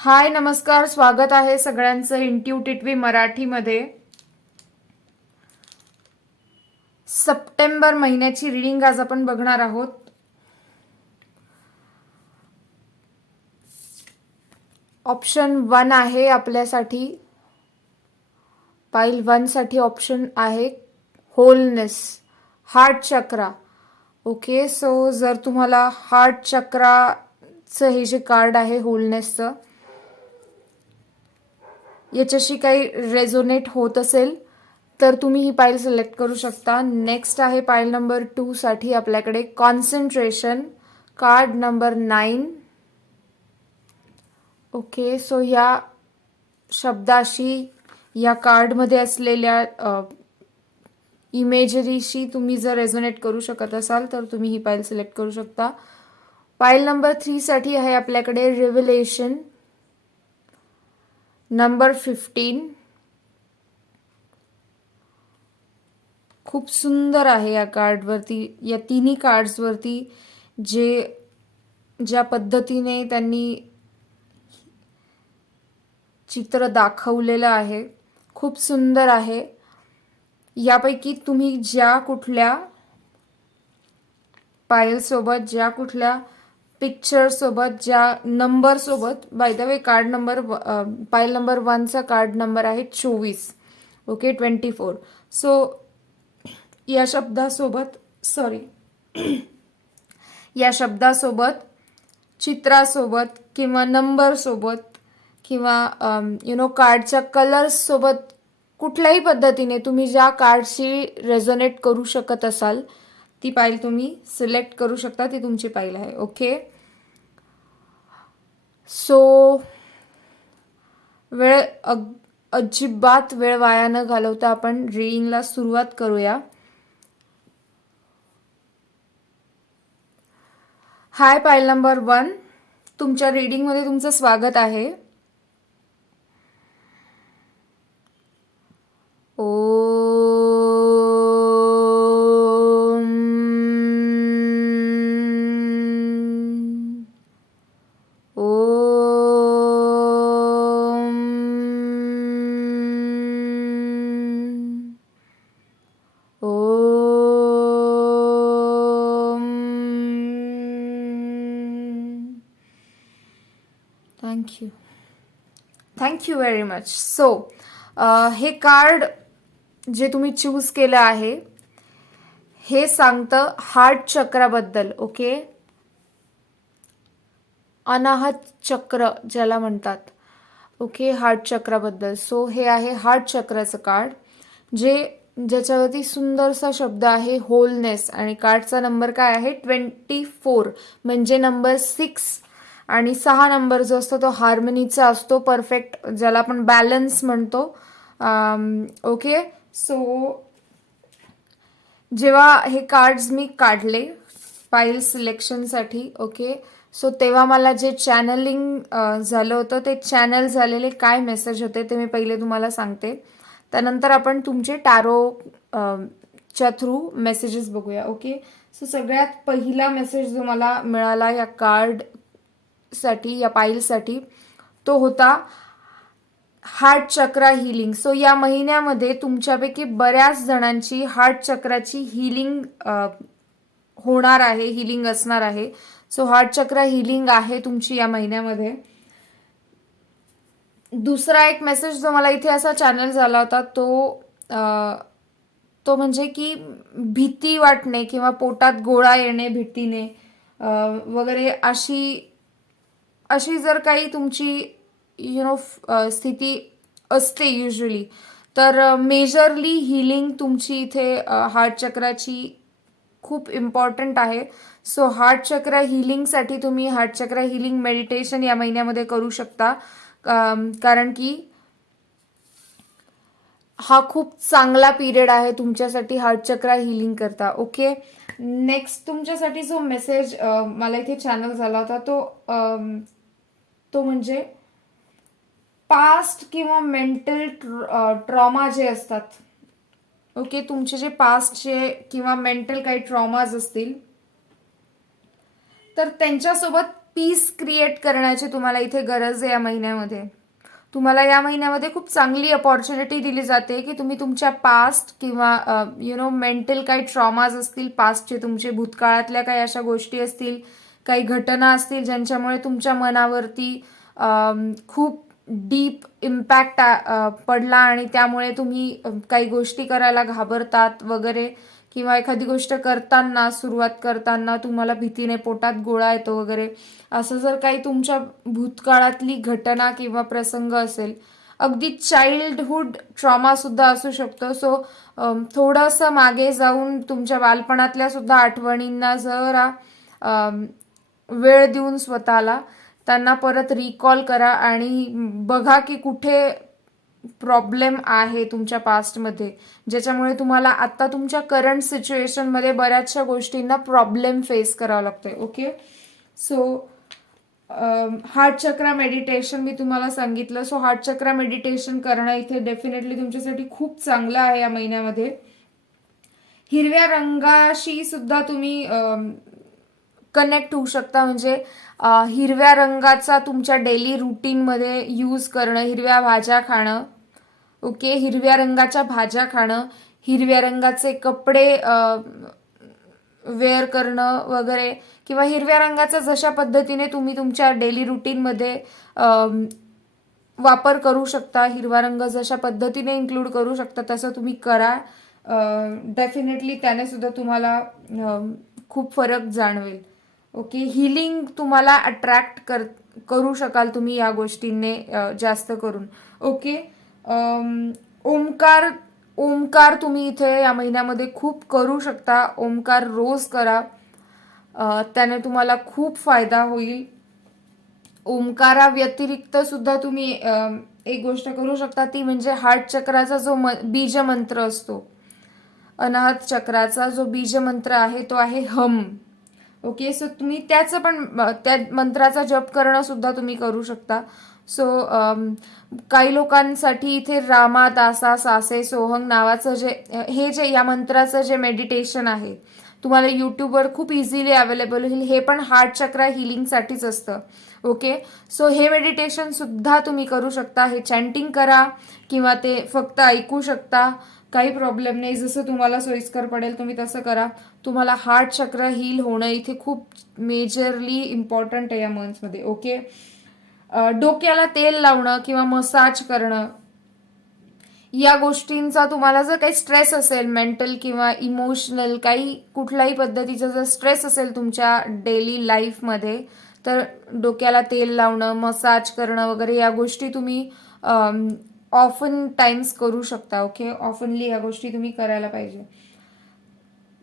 हाय नमस्कार, स्वागत आहे सगळ्यांचं इंट्युटिव्ह मराठीमध्ये. सप्टेंबर महिन्याची रीडिंग आज आपण बघणार आहोत. ऑप्शन 1 आहे आपल्यासाठी. पाईल 1 साठी ऑप्शन आहे होलनेस, हार्ट चक्रा. ओके, सो जर तुम्हाला हार्ट चक्राचं हे जे कार्ड आहे होलनेसचं, याच्याशी काही रेझोनेट होत असेल तर तुम्ही ही पाईल सिलेक्ट करू शकता. नेक्स्ट आहे पाईल नंबर 2 साठी आपल्याकडे concentration, card number 9. Okay, so या शब्दाशी, या कार्डमध्ये असलेल्या इमेजरीशी तुम्ही जर रेझोनेट करू शकत असाल तर तुम्ही ही पाईल सिलेक्ट करू शकता. पाईल नंबर 3 साठी आहे आपल्याकडे रिव्हिलेशन, नंबर 15. खूप सुंदर आहे या कार्डवरती, या तिन्ही कार्ड्सवरती ज्या पद्धतीने त्यांनी चित्र दाखवलेलं आहे, खूप सुंदर आहे. यापैकी तुम्ही ज्या कुठल्या पाईल सोबत, ज्या कुठल्या पिक्चर सोबत, ज्या नंबर सोबत, by the way card number, पाईल नंबर 1 चा कार्ड नंबर आहे 24. ओके, 24. सो या शब्दासोबत, या शब्दासोबत, चित्रासोबत किंवा नंबर सोबत किंवा कार्डच्या कलर्स सोबत कुठल्याही पद्धतीने तुम्ही ज्या कार्डशी रेझोनेट करू शकत असाल ती पाईल तुम्ही सिलेक्ट करू शकता. ती तुमची पाईल आहे. ओके, सो अजिबात वेळ वाया न घालवता आपण रीडिंगला सुरुवात करूया. हाय पाईल नंबर 1, तुमच्या रीडिंगमध्ये तुमचं स्वागत आहे. Thank you very much. सो हे कार्ड जे तुम्ही चूज केलं आहे हे सांगतं हार्ट चक्राबद्दल. ओके, अनाहत चक्र ज्याला म्हणतात. Okay, heart चक्राबद्दल. सो हे आहे हार्ट चक्राचं कार्ड, ज्याच्यावरती सुंदरसा शब्द आहे होलनेस, आणि कार्डचा नंबर काय आहे 24, म्हणजे नंबर 6. आणि 6 नंबर जो असतो तो हार्मनीचा असतो, परफेक्ट, ज्याला आपण बॅलन्स म्हणतो. ओके, सो जेव्हा हे कार्ड्स मी काढले पाईल सिलेक्शनसाठी, ओके, सो तेव्हा मला जे चॅनलिंग झालं होतं, ते चॅनल झालेले काय मेसेज होते ते मी पहिले तुम्हाला सांगते. त्यानंतर आपण तुमचे टॅरो च्या थ्रू मेसेजेस बघूया. ओके, सो सगळ्यात पहिला मेसेज जो मला मिळाला या कार्डसाठी, या पाईलसाठी, तो होता हार्ट चक्रा हिलिंग. सो या महिन्यामध्ये तुमच्यापैकी बऱ्याच जणांची हार्ट चक्राची हिलिंग होणार आहे, हिलिंग असणार आहे. सो हार्ट चक्रा हिलिंग आहे तुमची या महिन्यामध्ये. दुसरा एक मेसेज जो मला इथे असा चॅनल झाला होता तो म्हणजे की भीती वाटणे किंवा पोटात गोळा येणे भीतीने वगैरे अशी जर काही तुमची स्थिती असते युजली, तर मेजरली हिलिंग तुमची इथे हार्ट चक्राची खूप इम्पॉर्टंट आहे. सो हार्ट चक्रा हिलिंगसाठी तुम्ही हार्ट चक्रा हिलिंग मेडिटेशन या महिन्यामध्ये करू शकता, कारण की हा खूप चांगला पिरियड आहे तुमच्यासाठी हार्ट चक्रा हिलिंग करता. ओके, नेक्स्ट तुमच्यासाठी जो मेसेज मला इथे चॅनल झाला होता तो म्हणजे पास्ट किंवा मेंटल ट्रॉमा जे असतात. ओके, तुमचे जे पास्टचे किंवा मेंटल काही ट्रॉमाज असतील तर त्यांच्यासोबत पीस क्रिएट करण्याची तुम्हाला इथे गरज आहे या महिन्यामध्ये. तुम्हाला या महिन्यामध्ये खूप चांगली अपॉर्च्युनिटी दिली जाते की तुम्ही तुमच्या पास्ट किंवा मेंटल काही ट्रॉमाज असतील पास्टचे, तुमचे भूतकाळातल्या काही अशा गोष्टी असतील, काही घटना असतील ज्यांच्यामुळे तुमच्या मनावरती खूप डीप इम्पॅक्ट पडला आणि त्यामुळे तुम्ही काही गोष्टी करायला घाबरतात वगैरे, किंवा एखादी गोष्ट करताना, सुरुवात करताना तुम्हाला भीतीने पोटात गोळा येतो वगैरे, असं जर काही तुमच्या भूतकाळातली घटना किंवा प्रसंग असेल, अगदी चाइल्डहुड ट्रॉमा सुद्धा असू शकतो. सो थोडंसं मागे जाऊन तुमच्या बालपणातल्या सुद्धा आठवणींना जरा वेळ देऊन स्वतःला त्यांना परत रिकॉल करा आणि बघा की कुठे प्रॉब्लेम आहे तुमच्या पास्टमध्ये, ज्याच्यामुळे तुम्हाला आता तुमच्या करंट सिच्युएशनमध्ये बऱ्याचशा गोष्टींना प्रॉब्लेम फेस करावा लागतोय. ओके, सो हार्ट चक्रा मेडिटेशन मी तुम्हाला सांगितलं. सो हार्ट चक्रा मेडिटेशन करणं इथे डेफिनेटली तुमच्यासाठी खूप चांगलं आहे या महिन्यामध्ये. हिरव्या रंगाशी सुद्धा तुम्ही कनेक्ट होऊ शकता, म्हणजे हिरव्या रंगाचा तुमच्या डेली रुटीनमध्ये यूज करणं, हिरव्या भाज्या खाणं. ओके, हिरव्या रंगाच्या भाज्या खाणं, हिरव्या रंगाचे कपडे वेअर करणं वगैरे, किंवा हिरव्या रंगाचा जशा पद्धतीने तुम्ही तुमच्या डेली रुटीनमध्ये वापर करू शकता, हिरवा रंग जशा पद्धतीने इन्क्लूड करू शकता तसं तुम्ही करा. डेफिनेटली त्याने सुद्धा तुम्हाला खूप फरक जाणवेल. ओके, हिलिंग तुम्हाला अट्रॅक्ट करू शकाल तुम्ही या गोष्टींनी जास्त करून. ओके, ओमकार तुम्ही इथे या महिन्यामध्ये खूप करू शकता. ओमकार रोज करा, त्याने तुम्हाला खूप फायदा होईल. ओमकारा व्यतिरिक्त सुद्धा तुम्ही एक गोष्ट करू शकता, ती म्हणजे हार्ट चक्राचा जो बीज मंत्र असतो, अनाहत चक्राचा जो बीज मंत्र आहे तो आहे हम. ओके, सो तुम्ही त्याचं पण त्या मंत्राचा जप करणं सुद्धा तुम्ही करू शकता. सो काही लोकांसाठी इथे रामा दासा सासे सोहंग नावाचं जे या मंत्राचं जे मेडिटेशन आहे तुम्हाला यूट्यूबवर खूप इझिली अवेलेबल होईल. हे पण हार्ट चक्रा हिलिंगसाठीच असतं. ओके, सो हे मेडिटेशन सुद्धा तुम्ही करू शकता. हे चॅन्टिंग करा किंवा ते फक्त ऐकू शकता, काही प्रॉब्लेम नाही. जसं तुम्हाला सोयीस्कर पडेल तुम्ही तसं करा. तुम्हाला हार्ट चक्र हील होणं इथे खूप मेजरली इम्पॉर्टंट आहे या मंथमध्ये. ओके, डोक्याला तेल लावणं किंवा मसाज करणं, या गोष्टींचा तुम्हाला जर काही स्ट्रेस असेल, मेंटल किंवा इमोशनल, काही कुठल्याही पद्धतीचा जर स्ट्रेस असेल तुमच्या डेली लाईफमध्ये, तर डोक्याला तेल लावणं, मसाज करणं वगैरे या गोष्टी तुम्ही ऑफन टाइम्स करू शकता. ओके, ऑफनली या गोष्टी तुम्ही करायला पाहिजे.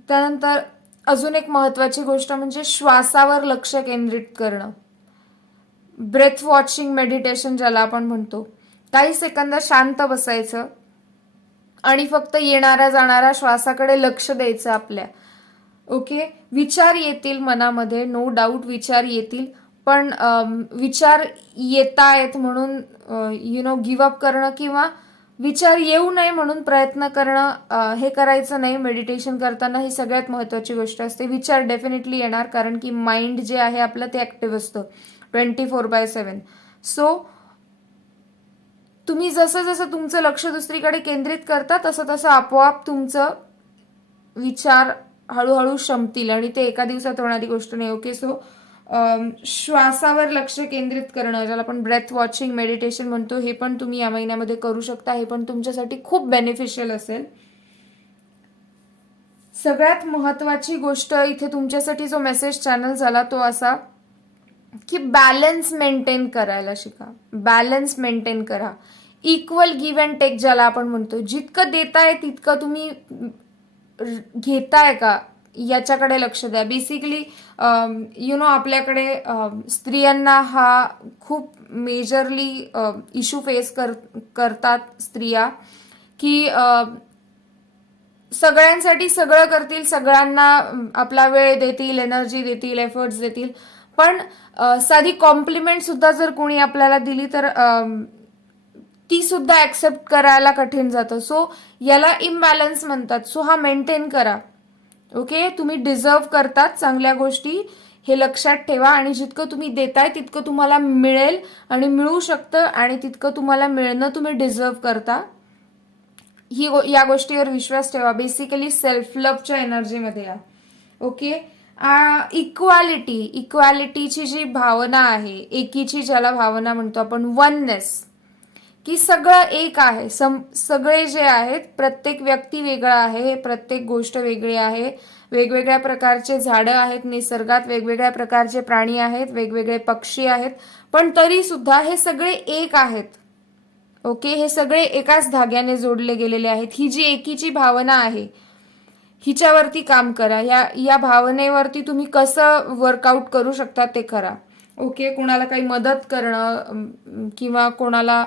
त्यानंतर अजून एक महत्त्वाची गोष्ट म्हणजे श्वासावर लक्ष केंद्रित करणं, ब्रेथ वॉचिंग मेडिटेशन ज्याला आपण म्हणतो. काही सेकंद शांत बसायचं आणि फक्त येणारा जाणारा श्वासाकडे लक्ष द्यायचं आपल्या. ओके, विचार येतील मनामध्ये, नो डाऊट विचार येतील, पण विचार येत आहेत म्हणून गिव्ह अप करणं किंवा विचार येऊ नये म्हणून प्रयत्न करणं हे करायचं नाही. मेडिटेशन करताना ही सगळ्यात महत्त्वाची गोष्ट असते. विचार डेफिनेटली येणार, कारण की माइंड जे आहे आपलं ते ॲक्टिव्ह असतं 24/7. सो तुम्ही जसं जसं तुमचं लक्ष दुसरीकडे केंद्रित करता तसं तसं आपोआप तुमचं विचार हळूहळू शमतील आणि ते एका दिवसात होणारी गोष्ट नाही. ओके, सो श्वासावर लक्ष केंद्रित करणं, ज्याला आपण ब्रेथ वॉचिंग मेडिटेशन म्हणतो, हे पण तुम्ही या महिन्यामध्ये करू शकता. हे पण तुमच्यासाठी खूप बेनिफिशियल असेल. सगळ्यात महत्त्वाची गोष्ट इथे तुमच्यासाठी जो मेसेज चॅनल झाला तो असा की बॅलन्स मेंटेन करायला शिका. बॅलन्स मेंटेन करा, इक्वल गिव्ह अँड टेक ज्याला आपण म्हणतो. जितकं देताय तितकं तुम्ही घेताय का याच्याकडे लक्ष द्या. बेसिकली आपल्याकडे स्त्रियांना हा खूप मेजरली इश्यू फेस करतात स्त्रिया, की सगळ्यांसाठी सगळं करतील, सगळ्यांना आपला वेळ देतील, एनर्जी देतील, एफर्ट्स देतील, पण साधी कॉम्प्लिमेंट सुद्धा जर कोणी आपल्याला दिली तर ती सुद्धा ऍक्सेप्ट करायला कठीण जातं. सो याला इम्बॅलन्स म्हणतात. सो हा मेंटेन करा. ओके, तुम्ही डिझर्व करतात चांगल्या गोष्टी, हे लक्षात ठेवा. आणि जितकं तुम्ही देताय तितकं तुम्हाला मिळेल आणि मिळू शकतं, आणि तितकं तुम्हाला मिळणं तुम्ही डिझर्व करता. या गोष्टीवर विश्वास ठेवा. बेसिकली सेल्फ लव्हच्या एनर्जीमध्ये या. ओके. इक्वालिटीची जी भावना आहे, एकीची ज्याला भावना म्हणतो आपण, वननेस, की सगळं एक आहे. सगळे जे आहेत, प्रत्येक व्यक्ती वेगळा आहे, प्रत्येक गोष्ट वेगळी आहे, वेगवेगळ्या प्रकारचे झाडं आहेत निसर्गात, वेगवेगळ्या प्रकारचे प्राणी आहेत, वेगवेगळे पक्षी आहेत, पण तरी सुद्धा हे सगळे एक आहेत. ओके. हे सगळे एकाच धाग्याने जोडले गेलेले आहेत. ही जी एकीची भावना आहे, हिच्यावरती काम करा. या भावनेवरती तुम्ही कसं वर्कआउट करू शकता ते करा. ओके. कोणाला काही मदत करणं किंवा कोणाला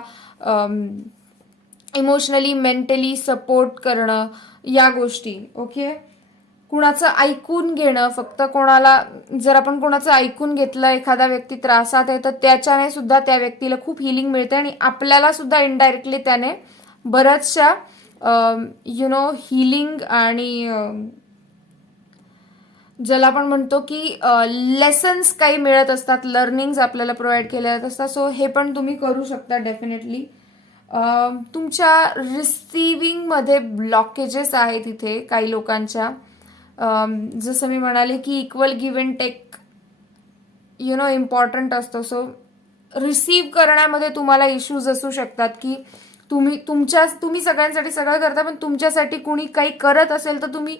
इमोशनली मेंटली सपोर्ट करणं, या गोष्टी. ओके. कुणाचं ऐकून घेणं, फक्त जर आपण कोणाचं ऐकून घेतलं, एखादा व्यक्ती त्रासात आहे, तर त्याच्याने सुद्धा त्या व्यक्तीला खूप हिलिंग मिळते आणि आपल्याला सुद्धा इनडायरेक्टली त्याने बऱ्याचशा हिलिंग आणि ज्याला आपण म्हणतो की लेसन्स काही मिळत असतात, लर्निंग्स आपल्याला प्रोव्हाइड केल्या जात असतात. सो हे पण तुम्ही करू शकता डेफिनेटली. तुमच्या रिसिव्हिंगमध्ये ब्लॉकेजेस आहेत इथे काही लोकांच्या. जसं मी म्हणाले की equal give and take important असतं. सो रिसीव्ह करण्यामध्ये तुम्हाला इश्यूज असू शकतात की तुम्ही सगळ्यांसाठी सगळं करता, पण तुमच्यासाठी कुणी काही करत असेल तर तुम्ही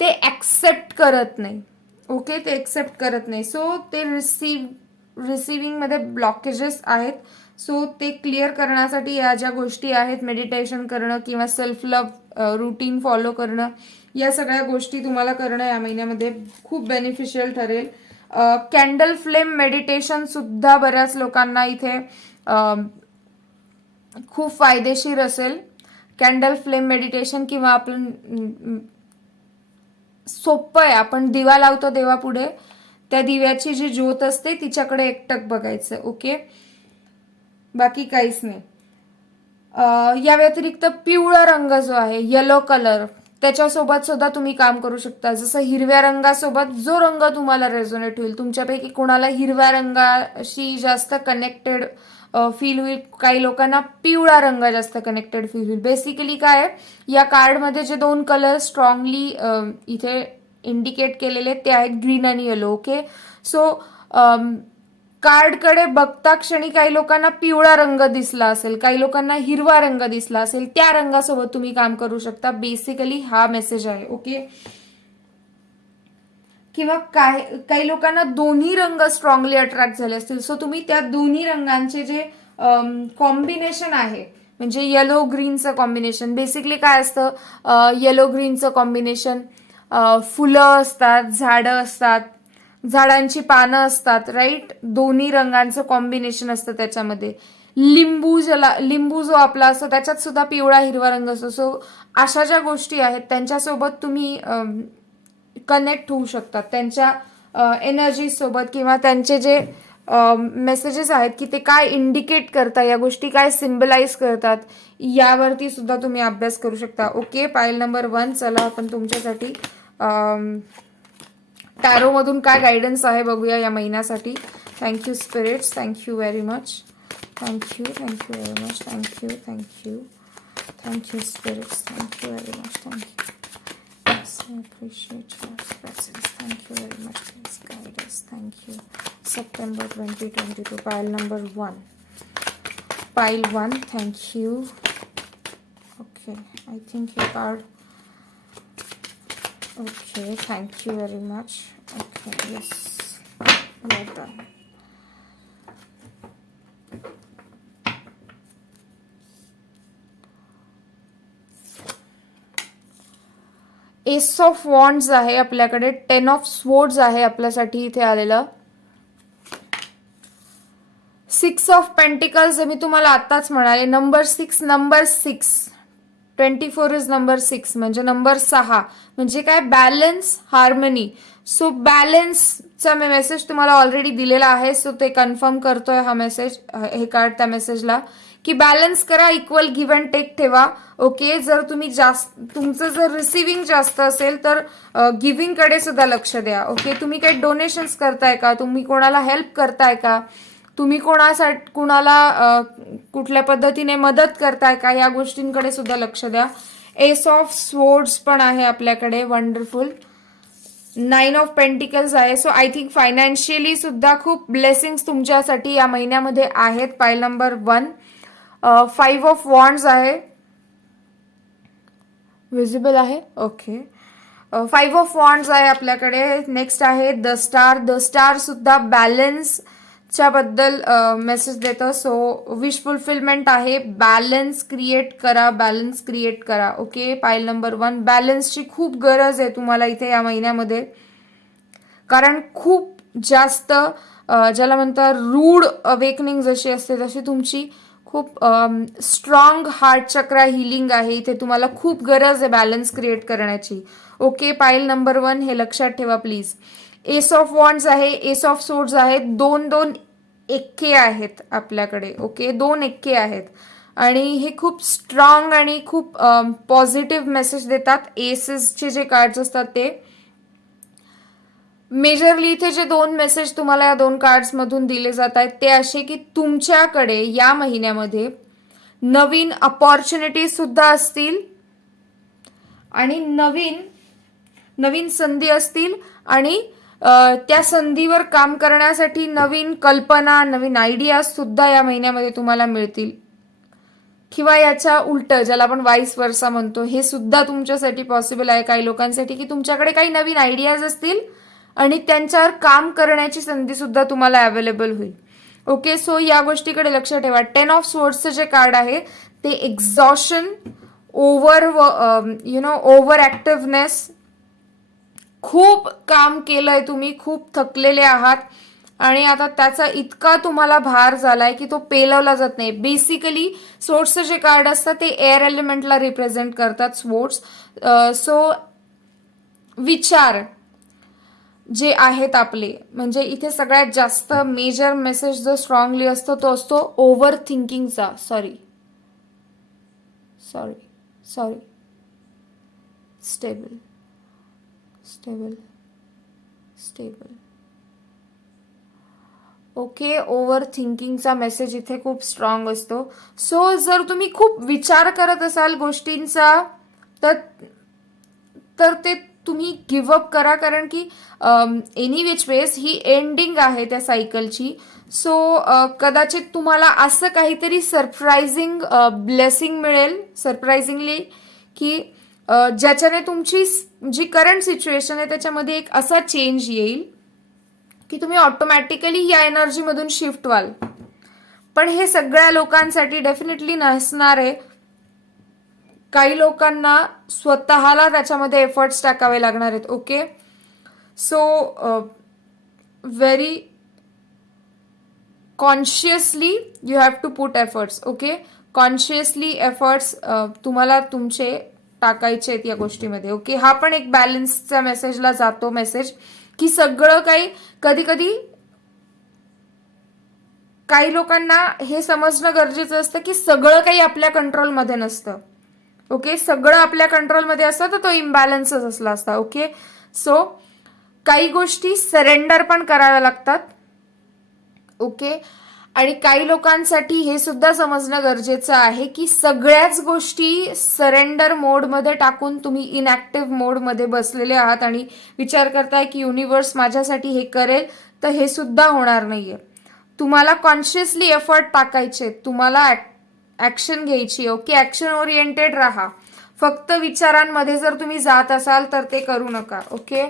ते ऍक्सेप्ट करत नाही. ओके. ते ऍक्सेप्ट करत नाही. सो ते रिसिव्हिंगमध्ये ब्लॉकेजेस आहेत. सो ते क्लिअर करण्यासाठी या ज्या गोष्टी आहेत, मेडिटेशन करणं किंवा सेल्फ लव्ह रुटीन फॉलो करणं, या सगळ्या गोष्टी तुम्हाला करणं या महिन्यामध्ये खूप बेनिफिशियल ठरेल. कॅन्डल फ्लेम मेडिटेशन सुद्धा बऱ्याच लोकांना इथे खूप फायदेशीर असेल. कॅन्डल फ्लेम मेडिटेशन, किंवा आपण सोपं आहे, आपण दिवा लावतो देवापुढे, त्या दिव्याची जी ज्योत असते तिच्याकडे एकटक बघायचं. ओके. बाकी काहीच नाही. या व्यतिरिक्त पिवळा रंग जो आहे, येलो कलर, त्याच्यासोबत सुद्धा तुम्ही काम करू शकता. जसं हिरव्या रंगासोबत जो रंग तुम्हाला रेझोनेट होईल, तुमच्यापैकी कोणाला हिरव्या रंगाशी जास्त कनेक्टेड फील होईल, काही लोकांना पिवळा रंग जास्त कनेक्टेड फील होईल. बेसिकली काय आहे, या कार्डमध्ये जे 2 कलर स्ट्रॉंगली इथे इंडिकेट केलेले ते आहेत ग्रीन आणि येलो. ओके. सो कार्डकडे बघता क्षणी काही लोकांना पिवळा रंग दिसला असेल, काही लोकांना हिरवा रंग दिसला असेल, त्या रंगासोबत तुम्ही काम करू शकता. बेसिकली हा मेसेज आहे. ओके. किंवा काही लोकांना दोन्ही रंग स्ट्रॉंगली अट्रॅक्ट झाले असतील, सो तुम्ही त्या दोन्ही रंगांचे जे कॉम्बिनेशन आहे, म्हणजे येलो ग्रीनचं कॉम्बिनेशन, बेसिकली काय असतं, येलो ग्रीनचं कॉम्बिनेशन, फुलं असतात, झाडं असतात, झाडांची पानं असतात, राईट, दोन्ही रंगांचं कॉम्बिनेशन असतं त्याच्यामध्ये. लिंबू जो आपला असतो त्याच्यात सुद्धा पिवळा हिरवा रंग असतो. सो अशा ज्या गोष्टी आहेत त्यांच्यासोबत तुम्ही कनेक्ट होऊ शकतात, त्यांच्या एनर्जी सोबत, किंवा त्यांचे जे मेसेजेस आहेत की ते काय इंडिकेट करतात, या गोष्टी काय सिम्बलाइज करतात, यावरती सुद्धा तुम्ही अभ्यास करू शकता. ओके. Pile number 1. चला आपण तुमच्यासाठी टॅरोमधून काय गायडन्स आहे बघूया या महिन्यासाठी. Thank you spirits, thank you very much, thank you very much, thank you spirits, thank you very much, thank you. I appreciate your presence. Thank you very much. Please guide us. Thank you. September 2022. Pile number 1. Pile 1. Thank you. Okay. I think your card. Okay. Thank you very much. Okay. Yes. Well done. S of wands आहे आपल्याकडे, 10 of swords आहे आपल्यासाठी इथे आलेलं, 6 of pentacles मी तुम्हाला आताच म्हणाले, number 6 24 is number 6 म्हणजे नंबर 6 म्हणजे काय, बॅलन्स, हार्मनी. सो बॅलन्सचा मी मेसेज तुम्हाला ऑलरेडी दिलेला आहे. सो ते कन्फर्म करतोय हा मेसेज, हे कार्ड त्या मेसेजला, की बॅलन्स करा, इक्वल गिव्ह अँड टेक ठेवा. ओके, जर तुम्ही तुमचं जर रिसिव्हिंग जास्त असेल तर गिव्हिंग कडे सुद्धा लक्ष द्या. ओके, तुम्ही काही डोनेशन्स करताय का, तुम्ही कोणाला हेल्प करताय का, तुम्ही कुणाला कुठल्या पद्धतीने मदत करताय का, या गोष्टींकडे सुद्धा लक्ष द्या. एस ऑफ स्वॉर्ड्स पण आहे आपल्याकडे, वंडरफुल. 9 ऑफ पेंटिकल्स आहे. सो आय थिंक फायनान्शियली सुद्धा खूप ब्लेसिंग्स तुमच्यासाठी या महिन्यामध्ये आहेत. Pile number 1. 5 ऑफ वॉन्ड्स आहे, विजिबल आहे. ओके, 5 ऑफ वॉन्ड्स आहे आपल्याकडे. नेक्स्ट आहे द स्टार. द स्टार सुद्धा बॅलन्स च्या बद्दल मेसेज देतं. सो विश फुलफिलमेंट आहे, बॅलन्स क्रिएट करा, बॅलन्स क्रिएट करा. Okay, pile number 1. बॅलन्सची खूप गरज आहे तुम्हाला इथे या महिन्यामध्ये, कारण खूप जास्त ज्याला म्हणतात रूड अवेकनिंग जशी असते तशी तुमची खूप स्ट्रॉंग हार्ट चक्रा हिलिंग आहे. इथे तुम्हाला खूप गरज आहे बॅलन्स क्रिएट करण्याची. ओके, पाईल नंबर 1 हे लक्षात ठेवा प्लीज. एस ऑफ वॉन्ड्स आहे, एस ऑफ सोर्ड्स आहेत, 2 एक्के आहेत आपल्याकडे. ओके, 2 एक्के आहेत आणि हे खूप स्ट्रॉंग आणि खूप पॉझिटिव्ह मेसेज देतात. एसेसचे जे कार्ड्स असतात ते मेजरली इथे जे 2 मेसेज तुम्हाला या 2 कार्ड्स मधून दिले जात आहेत ते असे की तुमच्याकडे या महिन्यामध्ये नवीन अपॉर्च्युनिटी सुद्धा असतील आणि नवीन संधी असतील आणि त्या संधीवर काम करण्यासाठी नवीन कल्पना, नवीन आयडिया सुद्धा या महिन्यामध्ये तुम्हाला मिळतील. किंवा याच्या उलट, ज्याला आपण वाईस वर्सा म्हणतो, हे सुद्धा तुमच्यासाठी पॉसिबल आहे काही लोकांसाठी, की तुमच्याकडे काही नवीन आयडियाज असतील आणि त्यांच्यावर काम करण्याची संधी सुद्धा तुम्हाला अवेलेबल होईल. ओके, सो या गोष्टीकडे लक्ष ठेवा. 10 ऑफ स्वॉर्ड्सचं जे कार्ड आहे ते एक्झॉशन, ओव्हर ऍक्टिव्हनेस, खूप काम केलंय तुम्ही, खूप थकलेले आहात आणि आता त्याचा इतका तुम्हाला भार झालाय की तो पेलवला जात नाही. बेसिकली स्वॉर्ड्सचे जे कार्ड असतात ते एअर एलिमेंटला रिप्रेझेंट करतात स्वॉर्ड्स. सो विचार जे आहेत आपले, म्हणजे इथे सगळ्यात जास्त मेजर मेसेज जो स्ट्रॉंगली असतो तो असतो ओव्हर थिंकिंगचा. Sorry stable. ओके, ओव्हर थिंकिंगचा मेसेज इथे खूप स्ट्रॉंग असतो. सो जर तुम्ही खूप विचार करत असाल गोष्टींचा तर ते तुम्ही गिव्हअप करा, कारण की any which ways he ending आहे त्या सायकलची. सो कदाचित तुम्हाला असं काहीतरी सरप्रायझिंग ब्लेसिंग मिळेल, सरप्रायझिंगली, की ज्याच्याने तुमची जी करंट सिच्युएशन आहे त्याच्यामध्ये एक असा चेंज येईल की तुम्ही ऑटोमॅटिकली या एनर्जीमधून शिफ्ट व्हाल. पण हे सगळ्या लोकांसाठी डेफिनेटली नसणार आहे. काही लोकांना स्वतःला त्याच्यामध्ये एफर्ट्स टाकावे लागणार आहेत. Okay, so very consciously you have to put efforts. Okay, consciously efforts तुम्हाला तुमचे टाकायचे आहेत या गोष्टीमध्ये. ओके, हा पण एक बॅलन्सच्या मेसेजला जातो मेसेज, की सगळं काही, कधी कधी काही लोकांना हे समजणं गरजेचं असतं की सगळं काही आपल्या कंट्रोलमध्ये नसतं. ओके, सगळं आपल्या कंट्रोलमध्ये असतं तर तो इम्बॅलन्सच असला असता. ओके, सो काही गोष्टी सरेंडर पण कराव्या लागतात. ओके, आणि काही लोकांसाठी हे सुद्धा समजणं गरजेचं आहे की सगळ्याच गोष्टी सरेंडर मोडमध्ये टाकून तुम्ही इनॅक्टिव्ह मोडमध्ये बसलेले आहात आणि विचार करताय की युनिव्हर्स माझ्यासाठी हे करेल, तर हे सुद्धा होणार नाहीये. तुम्हाला कॉन्शियसली एफर्ट टाकायचे, तुम्हाला ऍक्शन घ्यायची. ओके, ऍक्शन ओरिएंटेड राहा. फक्त विचारांमध्ये जर तुम्ही जात असाल तर ते करू नका. Okay,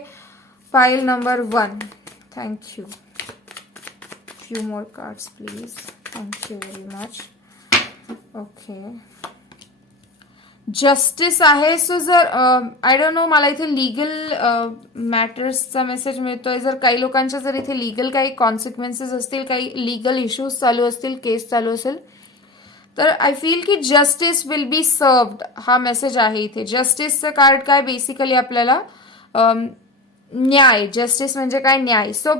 file number 1. Thank you. few more cards please. Thank you very much. Okay, justice आहे. सो जर आय डोंट नो, मला इथे लिगल मॅटर्सचा मेसेज मिळतोय. जर काही लोकांच्या जर इथे लिगल काही कॉन्सिक्वेन्सेस असतील, काही लिगल इश्यूज चालू असतील, केस चालू असेल, तर आय फील की जस्टिस विल बी सर्व्ड हा मेसेज आहे इथे. जस्टिसचं कार्ड काय बेसिकली आपल्याला न्याय, जस्टिस म्हणजे काय न्याय. सो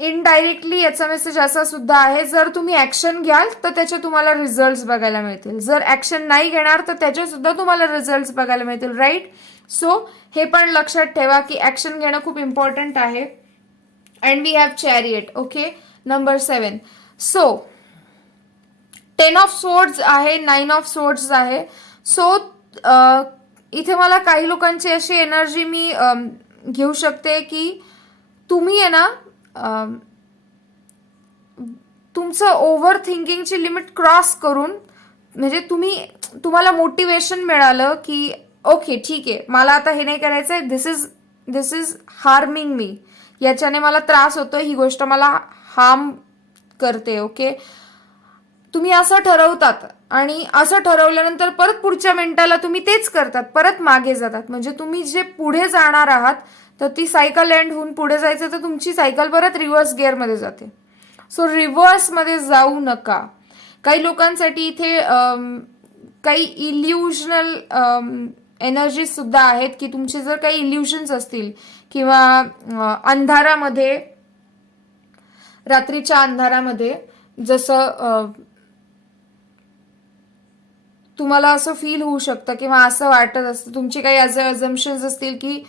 इनडायरेक्टली याचा मेसेज असा सुद्धा आहे, जर तुम्ही ऍक्शन घ्याल तर त्याचे तुम्हाला रिझल्ट बघायला मिळतील, जर ऍक्शन नाही घेणार तर त्याचे सुद्धा तुम्हाला रिझल्ट बघायला मिळतील, राईट. सो हे पण लक्षात ठेवा की ऍक्शन घेणं खूप इम्पॉर्टंट आहे. And we have chariot. Okay, number 7. So 10 of swords आहे, 9 ऑफ सोर्ड्स आहे. सो इथे मला काही लोकांची अशी एनर्जी मी घेऊ शकते की तुम्ही आहे ना तुमचं ओव्हर थिंकिंगची लिमिट क्रॉस करून, म्हणजे तुम्हाला मोटिवेशन मिळालं की ओके ठीक आहे, मला आता हे नाही करायचंय, दिस इज हार्मिंग मी, याच्याने मला त्रास होतोय, ही गोष्ट मला हार्म करते. ओके, तुम्ही असं ठरवतात आणि असं ठरवल्यानंतर परत पुढच्या मिनिटाला तुम्ही तेच करतात, परत मागे जातात. म्हणजे तुम्ही जे पुढे जाणार आहात तर ती सायकल एंड होऊन पुढे जायचं तर तुमची सायकल परत रिव्हर्स गिअरमध्ये जाते. सो रिव्हर्समध्ये जाऊ नका. काही लोकांसाठी इथे काही इल्युजनल एनर्जी सुद्धा आहेत की तुमचे जर काही इल्युशन्स असतील किंवा अंधारामध्ये, रात्रीच्या अंधारामध्ये जसं तुम्हाला असं फील होऊ शकतं किंवा असं वाटत असतं, तुमची काही अजम्पशन्स असतील की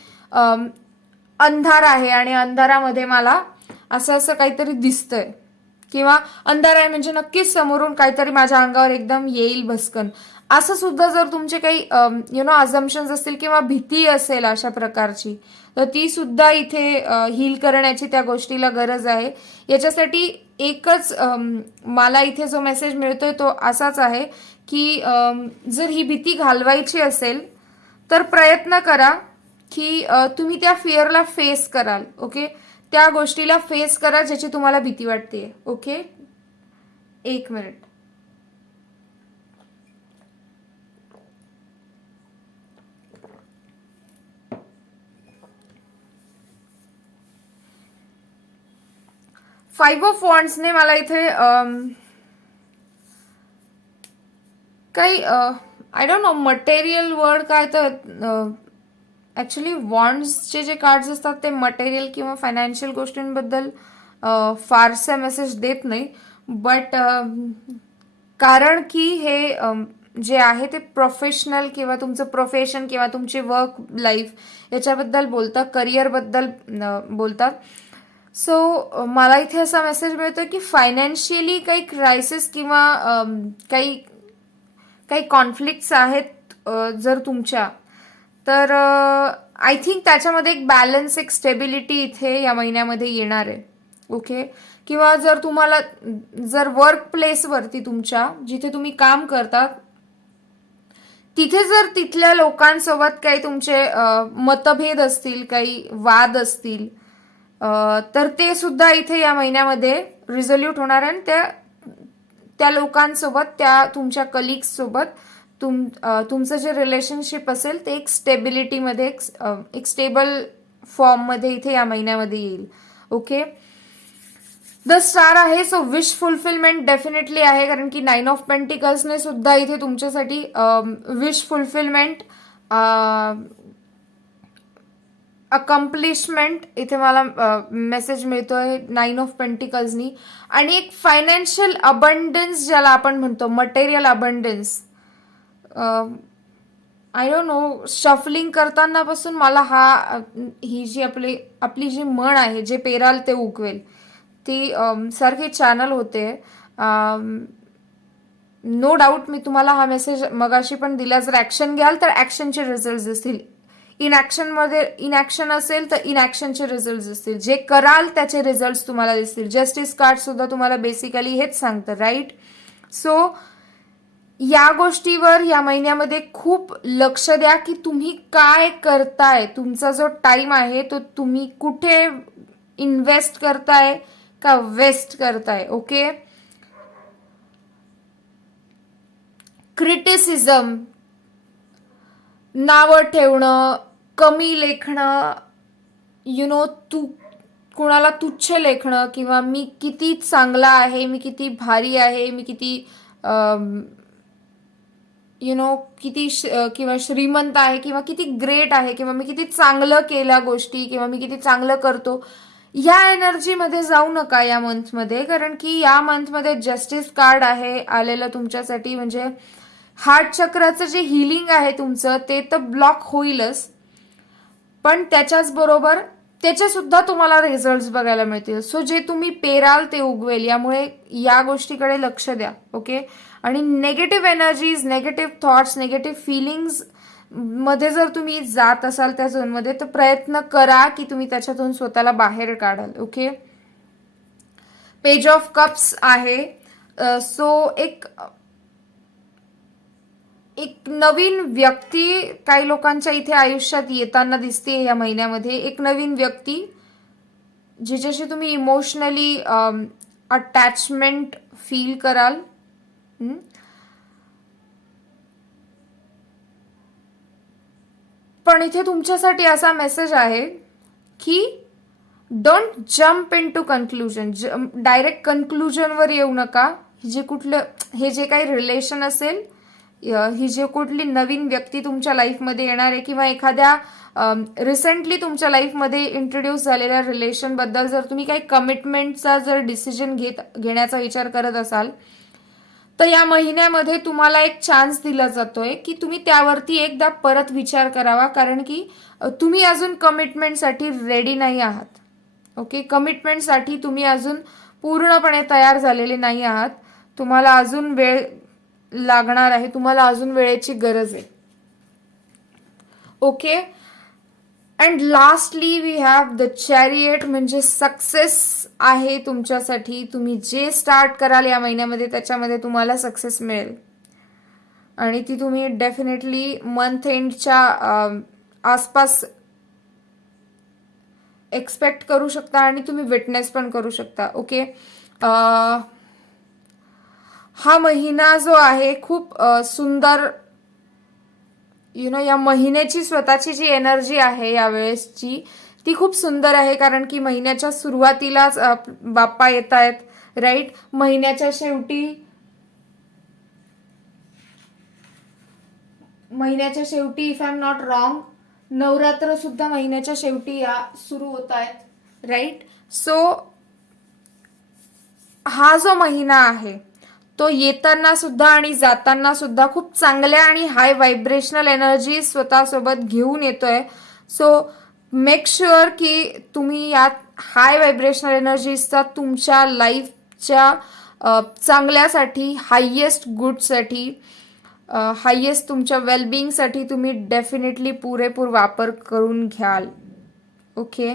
अंधार आहे आणि अंधारामध्ये मला असं असं काहीतरी दिसतंय किंवा अंधार आहे म्हणजे नक्कीच समोरून काहीतरी माझ्या अंगावर एकदम येईल भस्कन, असं सुद्धा जर तुमचे काही अजम्पशन्स असतील किंवा भीती असेल अशा प्रकारची, तर ती सुद्धा इथे हील करण्याची त्या गोष्टीला गरज आहे. याच्यासाठी एकच मला इथे जो मेसेज मिळतोय तो असाच आहे की जर ही भीती घालवायची असेल तर प्रयत्न करा की तुम्ही त्या फिअरला फेस कराल. ओके, त्या गोष्टीला फेस करा ज्याची तुम्हाला भीती वाटते. Okay, 1 minute. फाईव्ह ऑफ वॉन्ड्सने मला इथे काही I don't no material word काय, तर ॲक्च्युली वॉन्ड्सचे जे कार्ड्स असतात ते मटेरियल किंवा फायनान्शियल गोष्टींबद्दल फारसे मेसेज देत नाही. बट कारण की हे जे आहे ते प्रोफेशनल किंवा तुमचं प्रोफेशन किंवा तुमची वर्क लाईफ याच्याबद्दल बोलतात, करिअरबद्दल बोलतात. सो मला इथे असा मेसेज मिळतो की फायनान्शियली काही क्रायसिस किंवा काही कॉन्फ्लिक्ट्स आहेत जर तुमच्या, तर आय थिंक त्याच्यामध्ये एक बॅलन्स, एक स्टेबिलिटी इथे या महिन्यामध्ये येणार आहे. ओके, किंवा जर तुम्हाला जर वर्क प्लेसवरती तुमच्या जिथे तुम्ही काम करता तिथे जर तिथल्या लोकांसोबत काही तुमचे मतभेद असतील, काही वाद असतील, तर ते सुद्धा इथे या महिन्यामध्ये रिझोल्यूट होणार आहे. त्या लोकांसोबत, त्या तुमच्या कलिग्स सोबत तुमचं जे रिलेशनशिप असेल ते एक स्टेबिलिटीमध्ये, एक स्टेबल फॉर्ममध्ये इथे या महिन्यामध्ये येईल. ओके, द स्टार आहे. सो विश फुलफिलमेंट डेफिनेटली आहे, कारण की 9 ऑफ पेंटिकल्सने सुद्धा इथे तुमच्यासाठी विश फुलफिलमेंट, अकम्प्लिशमेंट इथे मला मेसेज मिळतोय 9 ऑफ पेंटिकल्सनी. आणि एक फायनान्शियल अबंडन्स ज्याला आपण म्हणतो, material abundance. I don't no, shuffling करताना पासून मला ही जी आपली जी म्हण आहे, जे पेराल ते उगवेल, ती सारखी चॅनल होते. नो डाऊट मी तुम्हाला हा मेसेज मगाशी पण दिला, जर ऍक्शन घ्याल तर ऍक्शनचे रिझल्ट दिसतील, इनॅक्शन असेल तर इनॅक्शनचे रिझल्ट दिसतील, जे कराल त्याचे रिझल्ट तुम्हाला दिसतील. जस्टिस कार्ड सुद्धा तुम्हाला बेसिकली हेच सांगतं, राईट. सो या गोष्टीवर या महिन्यामध्ये खूप लक्ष द्या की तुम्ही काय करताय, तुमचा जो टाइम आहे तो तुम्ही कुठे इन्व्हेस्ट करताय का वेस्ट करताय. ओके, क्रिटिसिझम, नावं ठेवणं, कमी लेखणं, तू कुणाला तुच्छ लेखणं किंवा मी किती चांगला आहे, मी किती भारी आहे, मी किती किती किंवा श्रीमंत आहे किंवा किती ग्रेट आहे किंवा मी किती चांगलं केल्या गोष्टी किंवा मी किती चांगलं करतो, या एनर्जीमध्ये जाऊ नका या मंथमध्ये. कारण की या मंथमध्ये जस्टिस कार्ड आहे आलेलं तुमच्यासाठी. म्हणजे हार्ट चक्राचं जे हिलिंग आहे तुमचं ते तर ब्लॉक होईलच, पण त्याच्याच बरोबर त्याचे सुद्धा तुम्हाला रिझल्ट बघायला मिळतील. सो जे तुम्ही पेराल ते उगवेल, यामुळे या गोष्टीकडे लक्ष द्या. ओके. आणि negative energies, negative thoughts, negative feelings मध्ये जर तुम्ही जात असाल त्या झोनमध्ये, तर प्रयत्न करा की तुम्ही त्याच्यातून स्वतःला बाहेर काढाल. ओके. पेज ऑफ कप्स आहे. सो एक नवीन व्यक्ती काही लोकांच्या इथे आयुष्यात येताना दिसते या महिन्यामध्ये. एक नवीन व्यक्ती जिच्याशी तुम्ही इमोशनली अटॅचमेंट फील कराल. पण इथे तुमच्यासाठी असा मेसेज आहे की don't jump into conclusion. Direct कन्क्लुजनवर येऊ नका. हे जे काही रिलेशन असेल, ही जे कुठली नवीन व्यक्ती तुमच्या लाईफमध्ये येणार आहे किंवा एखाद्या रिसेंटली तुमच्या लाईफमध्ये इंट्रोड्यूस झालेल्या रिलेशन बद्दल जर तुम्ही काही कमिटमेंटचा जर डिसिजन घेण्याचा विचार करत असाल, तर या महिन्यामध्ये तुम्हाला एक चान्स दिला जातोय की तुम्ही त्यावरती एकदा परत विचार करावा. कारण की तुम्ही अजून कमिटमेंटसाठी रेडी नाही आहात. ओके. कमिटमेंटसाठी तुम्ही अजून पूर्णपणे तयार झालेले नाही आहात. तुम्हाला अजून वेळ लागणार आहे. तुम्हाला अजून वेळेची गरज आहे. Okay. And lastly we have the chariot, म्हणजे सक्सेस आहे तुमच्यासाठी. तुम्ही जे स्टार्ट कराल या महिन्यामध्ये त्याच्यामध्ये तुम्हाला सक्सेस मिळेल आणि ती तुम्ही डेफिनेटली मंथ एंडच्या आसपास एक्सपेक्ट करू शकता आणि तुम्ही विटनेस पण करू शकता. ओके. हा महिना जो आहे खूप सुंदर, या महिन्याची स्वतःची जी एनर्जी आहे यावेळेसची ती खूप सुंदर आहे. कारण की महिन्याच्या सुरुवातीलाच बाप्पा येत आहेत, राईट. महिन्याच्या शेवटी if I am not wrong, Navratra सुद्धा महिन्याच्या शेवटी सुरू होत आहेत, राईट. सो हा जो महिना आहे तो येताना सुद्धा आणि जाताना सुद्धा खूप चांगल्या आणि हाय व्हायब्रेशनल एनर्जी स्वतःसोबत घेऊन येतोय. सो मेक शुअर की तुम्ही यात हाय व्हायब्रेशनल एनर्जीजचा तुमच्या लाईफच्या चांगल्यासाठी, हायेस्ट गुडसाठी, हायेस्ट तुमच्या वेलबिंगसाठी तुम्ही डेफिनेटली पुरेपूर वापर करून घ्याल. ओके.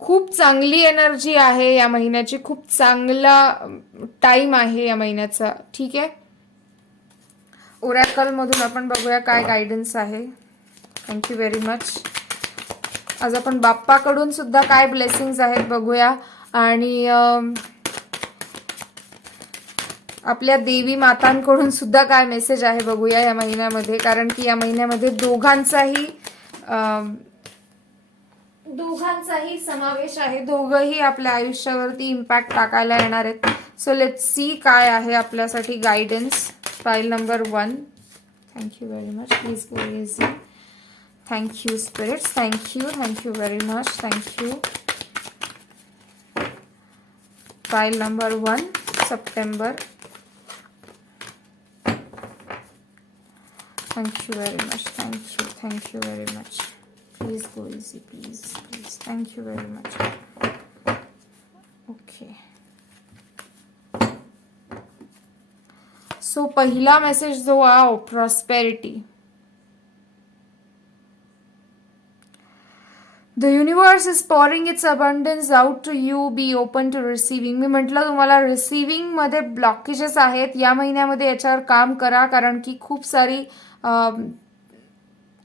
खूप चांगली एनर्जी आहे या महिन्याची. खूप चांगला टाइम आहे या महिन्याचा. ठीक आहे. ओरॅकल मधून आपण बघूया काय गायडन्स आहे. Thank you very much. आज आपण बाप्पाकडून सुद्धा काय ब्लेसिंग्स आहेत बघूया आणि आपल्या देवी मातांकडून सुद्धा काय मेसेज आहे बघूया या महिन्यामध्ये. कारण की या महिन्यामध्ये दोघांचाही समावेश आहे. दोघंही आपल्या आयुष्यावरती इम्पॅक्ट टाकायला येणार आहेत. सो लेट्स सी काय आहे आपल्यासाठी guidance. File number 1. Thank you very much. Please go easy. Thank you spirits. Thank you very much. Thank you. File number 1 September. Thank you very much. Thank you very much. Please go easy, please. Thank you very much. Okay. So पहिला message जो आहे prosperity. The universe is pouring its abundance out to you. Be open to receiving. मी म्हटलं तुम्हाला receiving मध्ये blockages आहेत या महिन्यामध्ये, याच्यावर काम करा. कारण की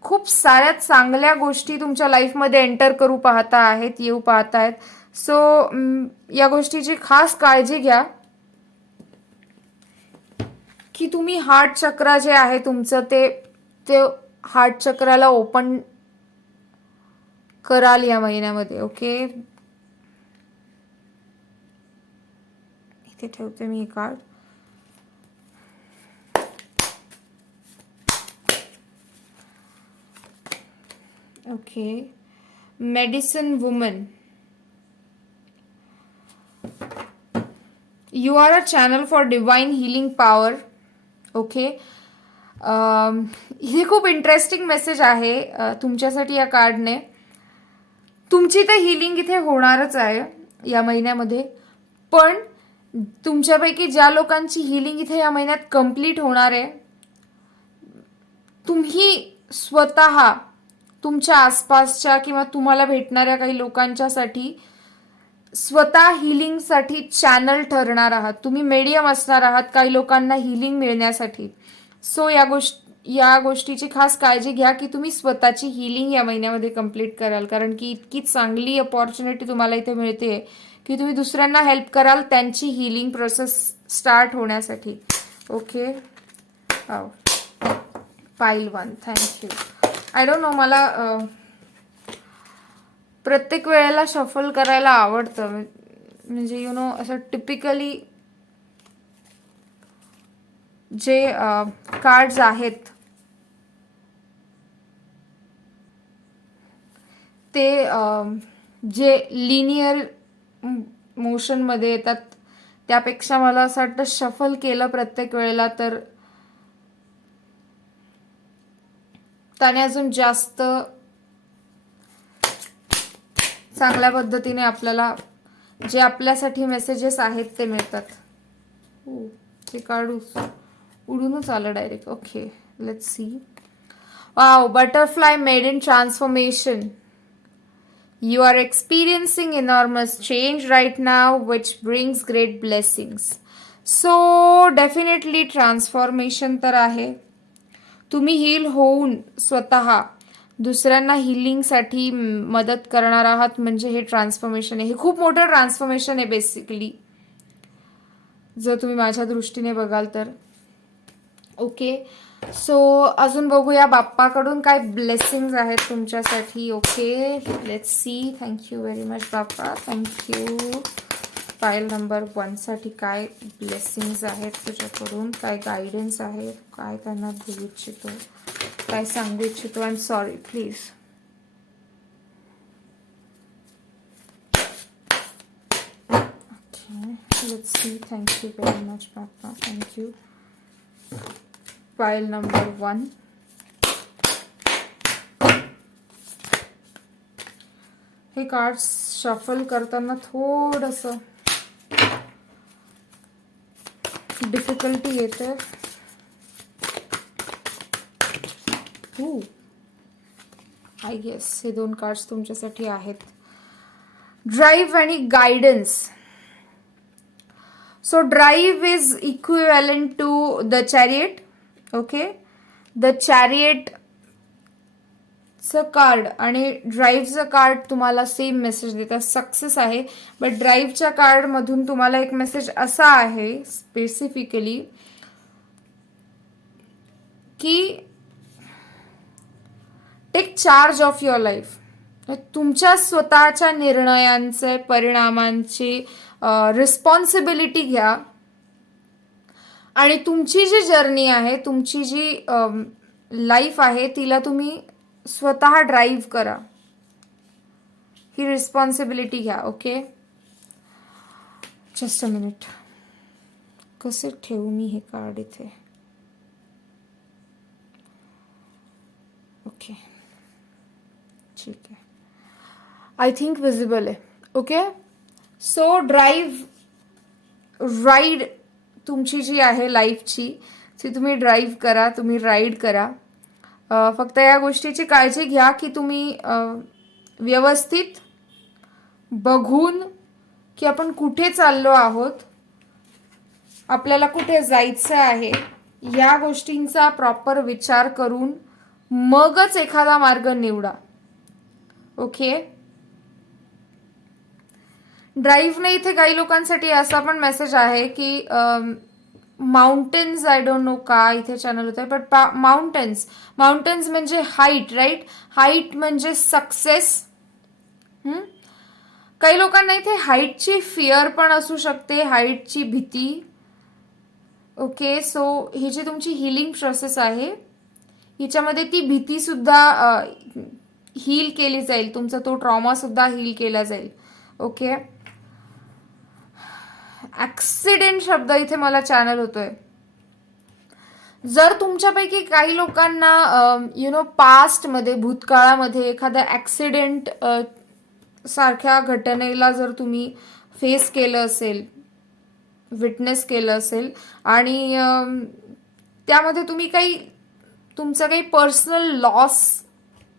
खूप साऱ्या चांगल्या गोष्टी तुमच्या लाईफमध्ये एंटर येऊ पाहत आहेत. सो या गोष्टीची खास काळजी घ्या की तुम्ही हार्ट चक्र जे आहे तुमचं ते हार्ट चक्राला ओपन कराल या महिन्यामध्ये. ओके, इथे ठेवते मी हे card. Okay, medicine woman. You are a channel for divine healing power. Okay, हे खूप इंटरेस्टिंग मेसेज आहे तुमच्यासाठी या कार्डने. तुमची तर हिलिंग इथे होणारच आहे या महिन्यामध्ये, पण तुमच्यापैकी ज्या लोकांची हिलिंग इथे या महिन्यात कंप्लीट होणार आहे, तुम्ही स्वतः तुमच्या आसपासच्या किंवा तुम्हाला भेटणाऱ्या काही लोकांच्यासाठी स्वतः हिलिंगसाठी चॅनल ठरणार आहात. तुम्ही मीडियम असणार आहात काही लोकांना हिलिंग मिळण्यासाठी. सो या गोष्टीची खास काळजी घ्या की तुम्ही स्वतःची हिलिंग या महिन्यामध्ये कंप्लीट कराल, कारण की इतकी चांगली अपॉर्च्युनिटी तुम्हाला इथे मिळते की तुम्ही दुसऱ्यांना हेल्प कराल त्यांची हिलिंग प्रोसेस स्टार्ट होण्यासाठी. ओके, पाईल 1, थँक्यू. आय डोंट नो, मला प्रत्येक वेळेला शफल करायला आवडतं, म्हणजे यु नो असं टिपिकली जे कार्ड्स आहेत ते जे लिनियर मोशनमध्ये येतात त्यापेक्षा मला असं वाटतं शफल केलं प्रत्येक वेळेला तर त्याने अजून जास्त चांगल्या पद्धतीने आपल्याला जे आपल्यासाठी मेसेजेस आहेत ते मिळतात. ते काढू, उडूनच आलं direct. Okay, let's see. Wow, butterfly made in transformation. You are experiencing enormous change right now, which brings great blessings. So definitely transformation तर आहे. तुम्ही हील होऊन स्वतः दुसऱ्यांना हिलिंगसाठी मदत करणार आहात, म्हणजे हे ट्रान्सफॉर्मेशन आहे. हे खूप मोठं ट्रान्सफॉर्मेशन आहे बेसिकली, जर तुम्ही माझ्या दृष्टीने बघाल तर. ओके, सो अजून बघूया बाप्पाकडून काय ब्लेसिंग्स आहेत तुमच्यासाठी. Okay, let's see. Thank you very much Bappa, thank you. File number 1 साठी काय ब्लेसिंग्स आहेत तुझ्याकडून, काय गायडन्स आहे, काय त्यांना देऊ इच्छितो, काय सांगू इच्छितो. I am sorry, please. Okay, let's see. Thank you very much Bappa, thank you. File number 1. हे कार्ड्स शफल करताना थोडंसं डिफिकल्टी येते. आय गेस हे 2 कार्ड्स तुमच्यासाठी आहेत. ड्राईव्ह आणि guidance. So drive is equivalent to the chariot. Okay, the chariot चं card आणि ड्राईव्हचं कार्ड तुम्हाला सेम मेसेज देतात, सक्सेस आहे. बट ड्राईव्हच्या कार्ड मधून तुम्हाला एक मेसेज असा आहे स्पेसिफिकली की take charge of your life. तुमच्या स्वतःच्या निर्णयांचे परिणामांची रिस्पॉन्सिबिलिटी घ्या आणि तुमची जी जर्नी आहे, तुमची जी लाईफ आहे तिला तुम्ही स्वतः ड्राईव्ह करा. ही रिस्पॉन्सिबिलिटी घ्या. Okay, just a minute. कसे ठेवू मी हे कार्ड इथे. ओके, ठीक आहे. आय थिंक विजिबल आहे. ओके, सो राईड तुमची जी आहे लाईफची ती तुम्ही ड्राईव्ह करा, तुम्ही राईड करा. फक्त या गोष्टीची काळजी घ्या की तुम्ही व्यवस्थित बघून की आपण कुठे चाललो आहोत, आपल्याला कुठे जायचं आहे, या गोष्टींचा प्रॉपर विचार करून मगच एखादा मार्ग निवडा. ओके, ड्राईव्हने इथे काही लोकांसाठी असा पण मेसेज आहे की माउंटेन्स, आय डोंट नो का इथे चॅनल होत आहे, बट माउंटेन्स म्हणजे हाईट, राईट. हाईट म्हणजे सक्सेस, काही लोकांना इथे हाईटची फिअर पण असू शकते, हाईटची भीती. ओके, सो ही जी तुमची हिलिंग प्रोसेस आहे हिच्यामध्ये ती भीती सुद्धा हील केली जाईल, तुमचा तो ट्रॉमा सुद्धा हील केला जाईल. ओके, ऍक्सिडेंट शब्द इथे मला चॅनल होतोय. जर तुमच्यापैकी काही लोकांना पास्टमध्ये, भूतकाळामध्ये एखाद्या ऍक्सिडेंट सारख्या घटनेला जर तुम्ही फेस केलं असेल, विटनेस केलं असेल आणि त्यामध्ये तुम्ही तुमचा काही पर्सनल लॉस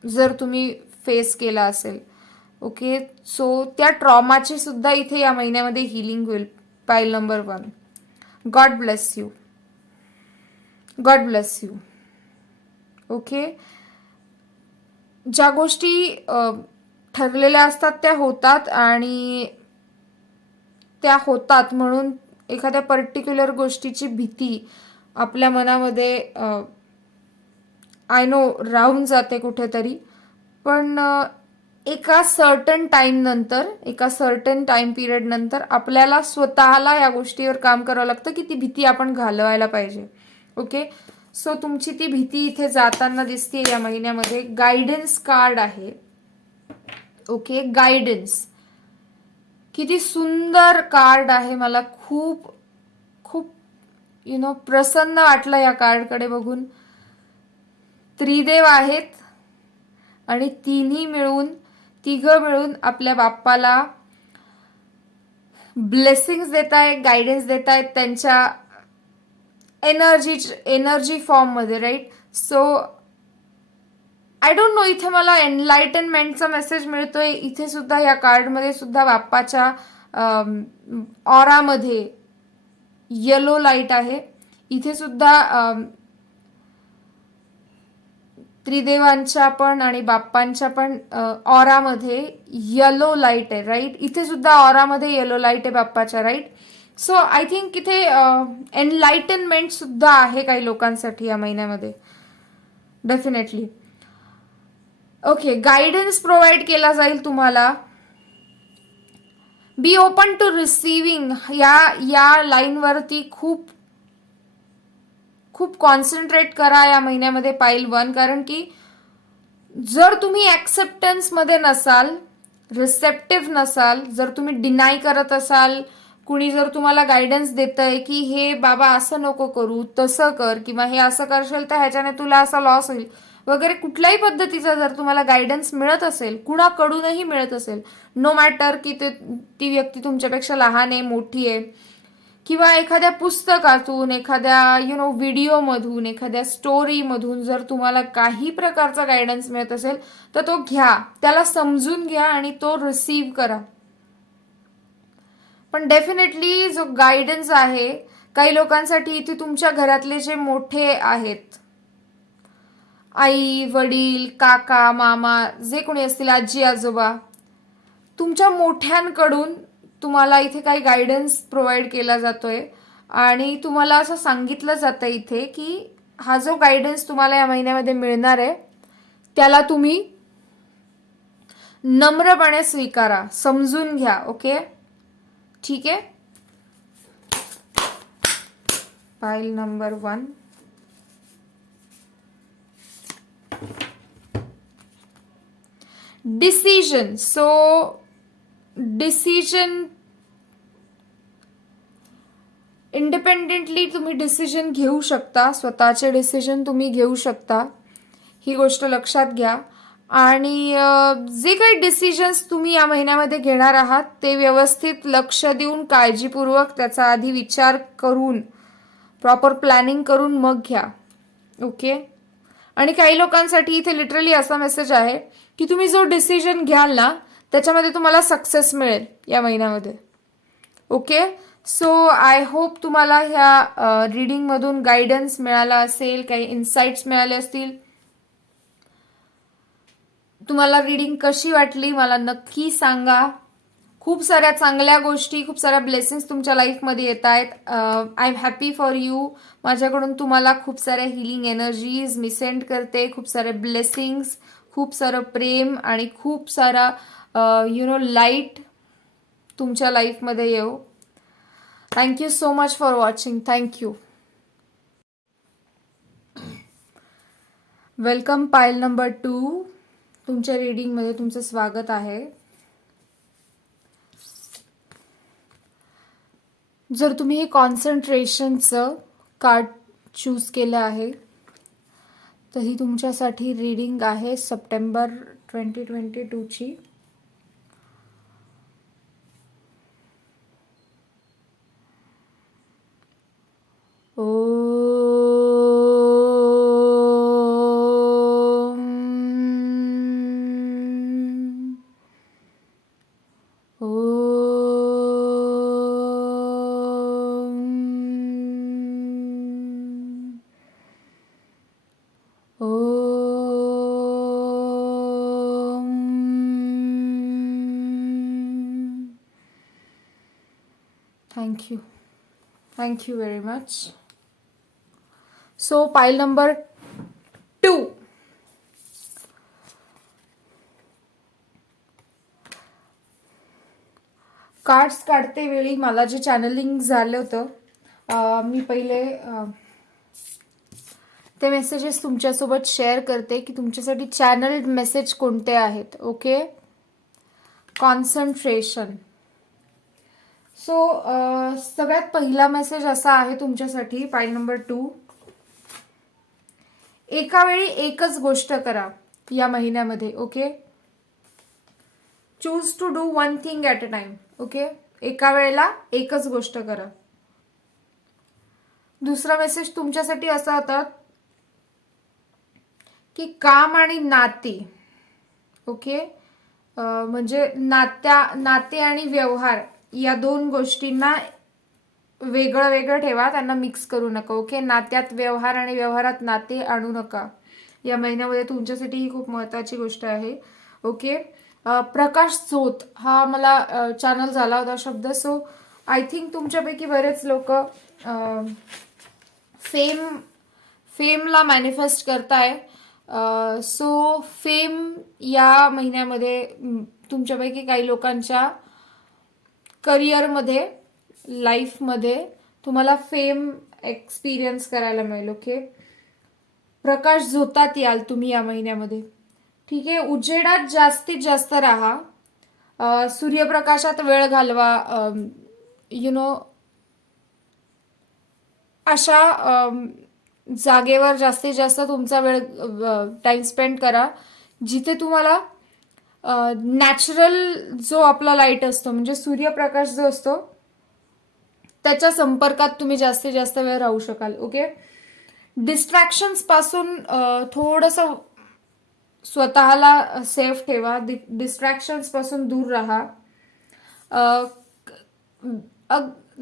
जर तुम्ही फेस केला असेल, ओके, सो त्या ट्रॉमाची सुद्धा इथे या महिन्यामध्ये हिलिंग होईल. पाईल number 1. God bless you, God bless you. Okay, ज्या गोष्टी ठरलेल्या असतात त्या होतात आणि त्या होतात म्हणून एखाद्या पर्टिक्युलर गोष्टीची भीती आपल्या मनामध्ये आय नो राहून जाते कुठेतरी, पण एका सर्टन टाइम नंतर, एका सर्टन टाइम पिरियड नंतर आपल्याला स्वतःला या गोष्टीवर काम करावं लागतं की ती भीती आपण घालवायला पाहिजे. ओके, सो तुमची ती भीती इथे जाताना दिसते या महिन्यामध्ये. गायडन्स कार्ड आहे. ओके, गायडन्स, किती सुंदर कार्ड आहे. मला खूप खूप प्रसन्न वाटलं या कार्डकडे बघून. त्रिदेव आहेत आणि तिघं मिळून आपल्या बाप्पाला ब्लेसिंग्स देत आहेत, गायडन्स देत आहेत त्यांच्या एनर्जी फॉर्म मध्ये, right. So I don't know, इथे मला एनलाइटनमेंटचा मेसेज मिळतोय. इथे सुद्धा या कार्डमध्ये सुद्धा बाप्पाच्या ऑरामध्ये येलो लाईट आहे. इथे सुद्धा त्रिदेवांच्या पण आणि बाप्पांच्या पण ऑरामध्ये येलो लाईट आहे, राईट. इथे सुद्धा ऑरामध्ये येलो लाईट आहे बाप्पाच्या, राईट. सो आय थिंक इथे एनलाइटनमेंट सुद्धा आहे काही लोकांसाठी या महिन्यामध्ये, डेफिनेटली. ओके, गायडन्स प्रोव्हाइड केला जाईल तुम्हाला. Be open to receiving. या लाईनवरती खूप खूप कॉन्सन्ट्रेट करा या महिन्यामध्ये पाईल 1. कारण की जर तुम्ही ऍक्सेप्टन्स मध्ये नसाल, रिसेप्टिव्ह नसाल, जर तुम्ही डिनाय करत असाल, कुणी जर तुम्हाला गायडन्स देतंय की हे बाबा असं नको करू, तसं कर, किंवा हे असं करशील तर ह्याच्याने तुला असा लॉस होईल वगैरे, कुठल्याही पद्धतीचा जर तुम्हाला गायडन्स मिळत असेल, कुणाकडूनही मिळत असेल, नो मॅटर की ती व्यक्ती तुमच्यापेक्षा लहान आहे, मोठी आहे, किंवा एखाद्या पुस्तकातून, एखाद्या व्हिडिओमधून, एखाद्या स्टोरीमधून जर तुम्हाला काही प्रकारचा गायडन्स मिळत असेल तर तो घ्या, त्याला समजून घ्या आणि तो रिसीव्ह करा. पण डेफिनेटली जो गायडन्स आहे, काही लोकांसाठी इथे तुमच्या घरातले जे मोठे आहेत, आई वडील, काका मामा, जे कोणी असतील, आजी आजोबा, तुमच्या मोठ्यांकडून तुम्हाला इथे काही गायडन्स प्रोव्हाइड केला जातोय आणि तुम्हाला असं सांगितलं जातं इथे की हा जो गायडन्स तुम्हाला या महिन्यामध्ये मिळणार आहे त्याला तुम्ही नम्रपणे स्वीकारा, समजून घ्या. ओके, ठीक आहे. Pile number 1. Decision. So decision, independently तुम्ही डिसिजन घेऊ शकता, स्वतःचे डिसिजन तुम्ही घेऊ शकता, ही गोष्ट लक्षात घ्या. आणि जे काही डिसिजन्स तुम्ही या महिन्यामध्ये घेणार आहात ते व्यवस्थित लक्ष देऊन, काळजीपूर्वक, त्याचा आधी विचार करून, प्रॉपर प्लॅनिंग करून मग घ्या. ओके, आणि काही लोकांसाठी इथे लिटरली असा मेसेज आहे की तुम्ही जो डिसिजन घ्याल ना त्याच्यामध्ये तुम्हाला सक्सेस मिळेल या महिन्यामध्ये. ओके, सो आय होप तुम्हाला ह्या रीडिंगमधून गायडन्स मिळाला असेल, काही इन्साइट्स मिळाले असतील. तुम्हाला रीडिंग कशी वाटली मला नक्की सांगा. खूप साऱ्या चांगल्या गोष्टी, खूप साऱ्या ब्लेसिंग्स तुमच्या लाईफमध्ये येत आहेत. I am happy for you. माझ्याकडून तुम्हाला खूप साऱ्या हिलिंग एनर्जीज मी सेंड करते, खूप सारे ब्लेसिंग्स, खूप सारं प्रेम आणि खूप सारा लाईट तुमच्या लाईफमध्ये येऊ. Thank you so much for watching. Thank you. Welcome pile number 2. तुमच्या रीडिंगमध्ये तुमचं स्वागत आहे. जर तुम्ही हे कॉन्सन्ट्रेशनचं कार्ड चूज केलं आहे तर ही तुमच्यासाठी रीडिंग आहे सप्टेंबर 2022ची. Thank you very much. So pile number 2. Cards काढते वेळी मला जे चॅनलिंग झालं होतं मी पहिले ते मेसेजेस तुमच्यासोबत शेअर करते की तुमच्यासाठी चॅनल मेसेज कोणते आहेत. ओके. कॉन्सन्ट्रेशन. सो सगळ्यात पहिला मेसेज असा आहे तुमच्यासाठी पाईल नंबर 2. एका वेळी एकच गोष्ट करा या महिन्यामध्ये. Okay. Choose to do one thing at a time. Okay. एका वेळेला एकच गोष्ट करा. दुसरा मेसेज तुमच्यासाठी असा होता की काम आणि नाती. ओके. म्हणजे नाते आणि व्यवहार या दोन गोष्टींना वेगळं वेगळं ठेवा, त्यांना मिक्स करू नका. ओके. नात्यात व्यवहार आणि व्यवहारात नाते आणू नका. या महिन्यामध्ये तुमच्यासाठी ही खूप महत्त्वाची गोष्ट आहे. ओके. प्रकाश झोत हा मला चॅनल झाला होता शब्द. सो आय थिंक तुमच्यापैकी बरेच लोक फेमला मॅनिफेस्ट करताय. सो फेम या महिन्यामध्ये तुमच्यापैकी काही लोकांच्या करिअरमध्ये, लाईफमध्ये तुम्हाला फेम एक्सपिरियन्स करायला मिळेल. ओके. प्रकाश झोतात याल तुम्ही या महिन्यामध्ये. ठीक आहे. उजेडात जास्तीत जास्त राहा. सूर्यप्रकाशात वेळ घालवा. अशा जागेवर जास्तीत जास्त तुमचा वेळ टाइम स्पेंड करा जिथे तुम्हाला नॅचरल जो आपला लाईट असतो म्हणजे सूर्यप्रकाश जो असतो त्याच्या संपर्कात तुम्ही जास्तीत जास्त वेळ राहू शकाल. ओके. डिस्ट्रॅक्शन्स पासून थोडंसं स्वतःला सेफ ठेवा. डिस्ट्रॅक्शन्स पासून दूर राहा.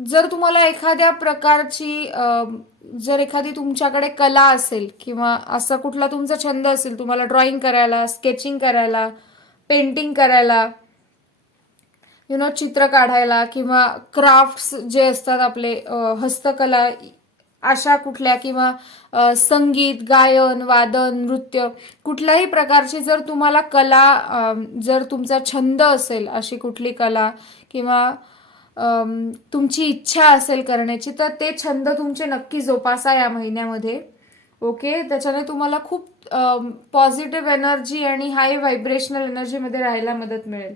जर तुम्हाला एखाद्या प्रकारची जर एखादी तुमच्याकडे कला असेल किंवा असा कुठला तुमचा छंद असेल, तुम्हाला ड्रॉइंग करायला, स्केचिंग करायला, पेंटिंग करायला, चित्र काढायला किंवा क्राफ्ट्स जे असतात आपले हस्तकला अशा कुठल्या किंवा संगीत, गायन, वादन, नृत्य कुठल्याही प्रकारची जर तुम्हाला कला, जर तुमचा छंद असेल अशी कुठली कला किंवा तुमची इच्छा असेल करण्याची तर ते छंद तुमचे नक्की जोपासा या महिन्यामध्ये. ओके. त्याच्याने तुम्हाला खूप पॉझिटिव्ह एनर्जी आणि हाय व्हायब्रेशनल एनर्जीमध्ये राहायला मदत मिळेल.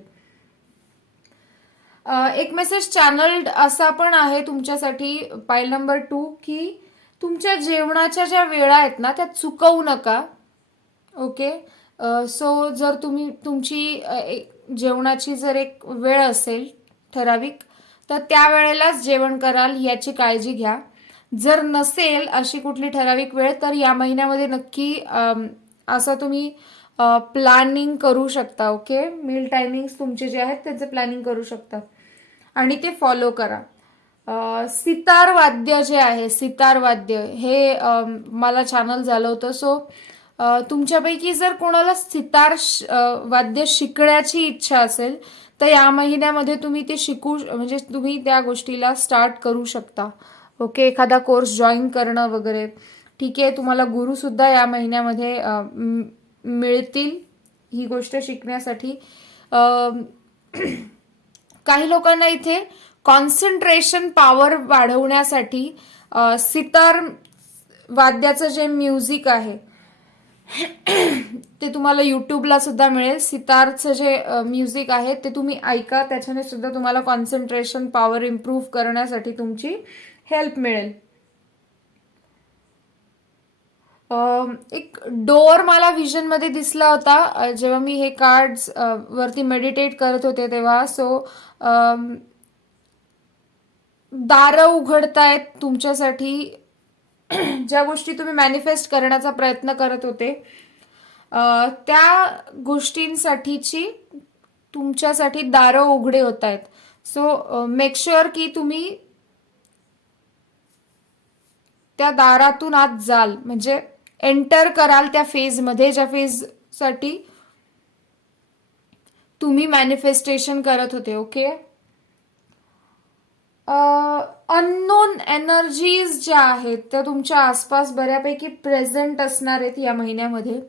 एक मेसेज चॅनल्ड असा पण आहे तुमच्यासाठी पाईल नंबर 2 की तुमच्या जेवणाच्या ज्या वेळा आहेत ना त्या चुकवू नका. ओके. सो जर तुमची जेवणाची जर एक वेळ असेल ठराविक तर त्या वेळेलाच जेवण कराल याची काळजी घ्या. जर नसेल अशी कुठली ठराविक वेळ तर या महिन्यामध्ये नक्की असं तुम्ही प्लॅनिंग करू शकता. ओके. मील टायमिंग्स तुमचे जे आहेत त्याचे प्लॅनिंग करू शकता आणि ते फॉलो करा. सितार वाद्य जे आहे, सितार वाद्य हे मला चॅनल झालं होतं. सो तुमच्यापैकी जर कोणाला सितार वाद्य शिकण्याची इच्छा असेल तर या महिन्यामध्ये तुम्ही ते म्हणजे तुम्ही त्या गोष्टीला स्टार्ट करू शकता. ओके. एखादा कोर्स जॉईन करणं वगैरे. ठीक आहे. तुम्हाला गुरुसुद्धा या महिन्यामध्ये मिळतील ही गोष्ट शिकण्यासाठी. काही लोकांना इथे कॉन्सन्ट्रेशन पॉवर वाढवण्यासाठी सितार वाद्याचं जे म्युझिक आहे ते तुम्हाला यूट्यूबला सुद्धा मिळेल. सितारचं जे म्युझिक आहे ते तुम्ही ऐका, त्याच्याने सुद्धा तुम्हाला कॉन्सन्ट्रेशन पॉवर इम्प्रूव्ह करण्यासाठी तुमची हेल्प मिळेल. एक डोअर मला विजनमध्ये दिसला होता जेव्हा मी हे कार्ड्स वरती मेडिटेट करत होते तेव्हा. सो दारं उघडतायत तुमच्यासाठी. ज्या गोष्टी तुम्ही मॅनिफेस्ट करण्याचा प्रयत्न करत होते त्या गोष्टींसाठीची तुमच्यासाठी दारं उघडे होत आहेत. सो मेक शुअर की तुम्ही त्या दारातून आत जाल, म्हणजे एंटर कराल त्या फेजमध्ये ज्या फेजसाठी तुम्ही मॅनिफेस्टेशन करत होते. ओके. अननोन एनर्जीज ज्या आहेत त्या तुमच्या आसपास बऱ्यापैकी प्रेझेंट असणार आहेत या महिन्यामध्ये.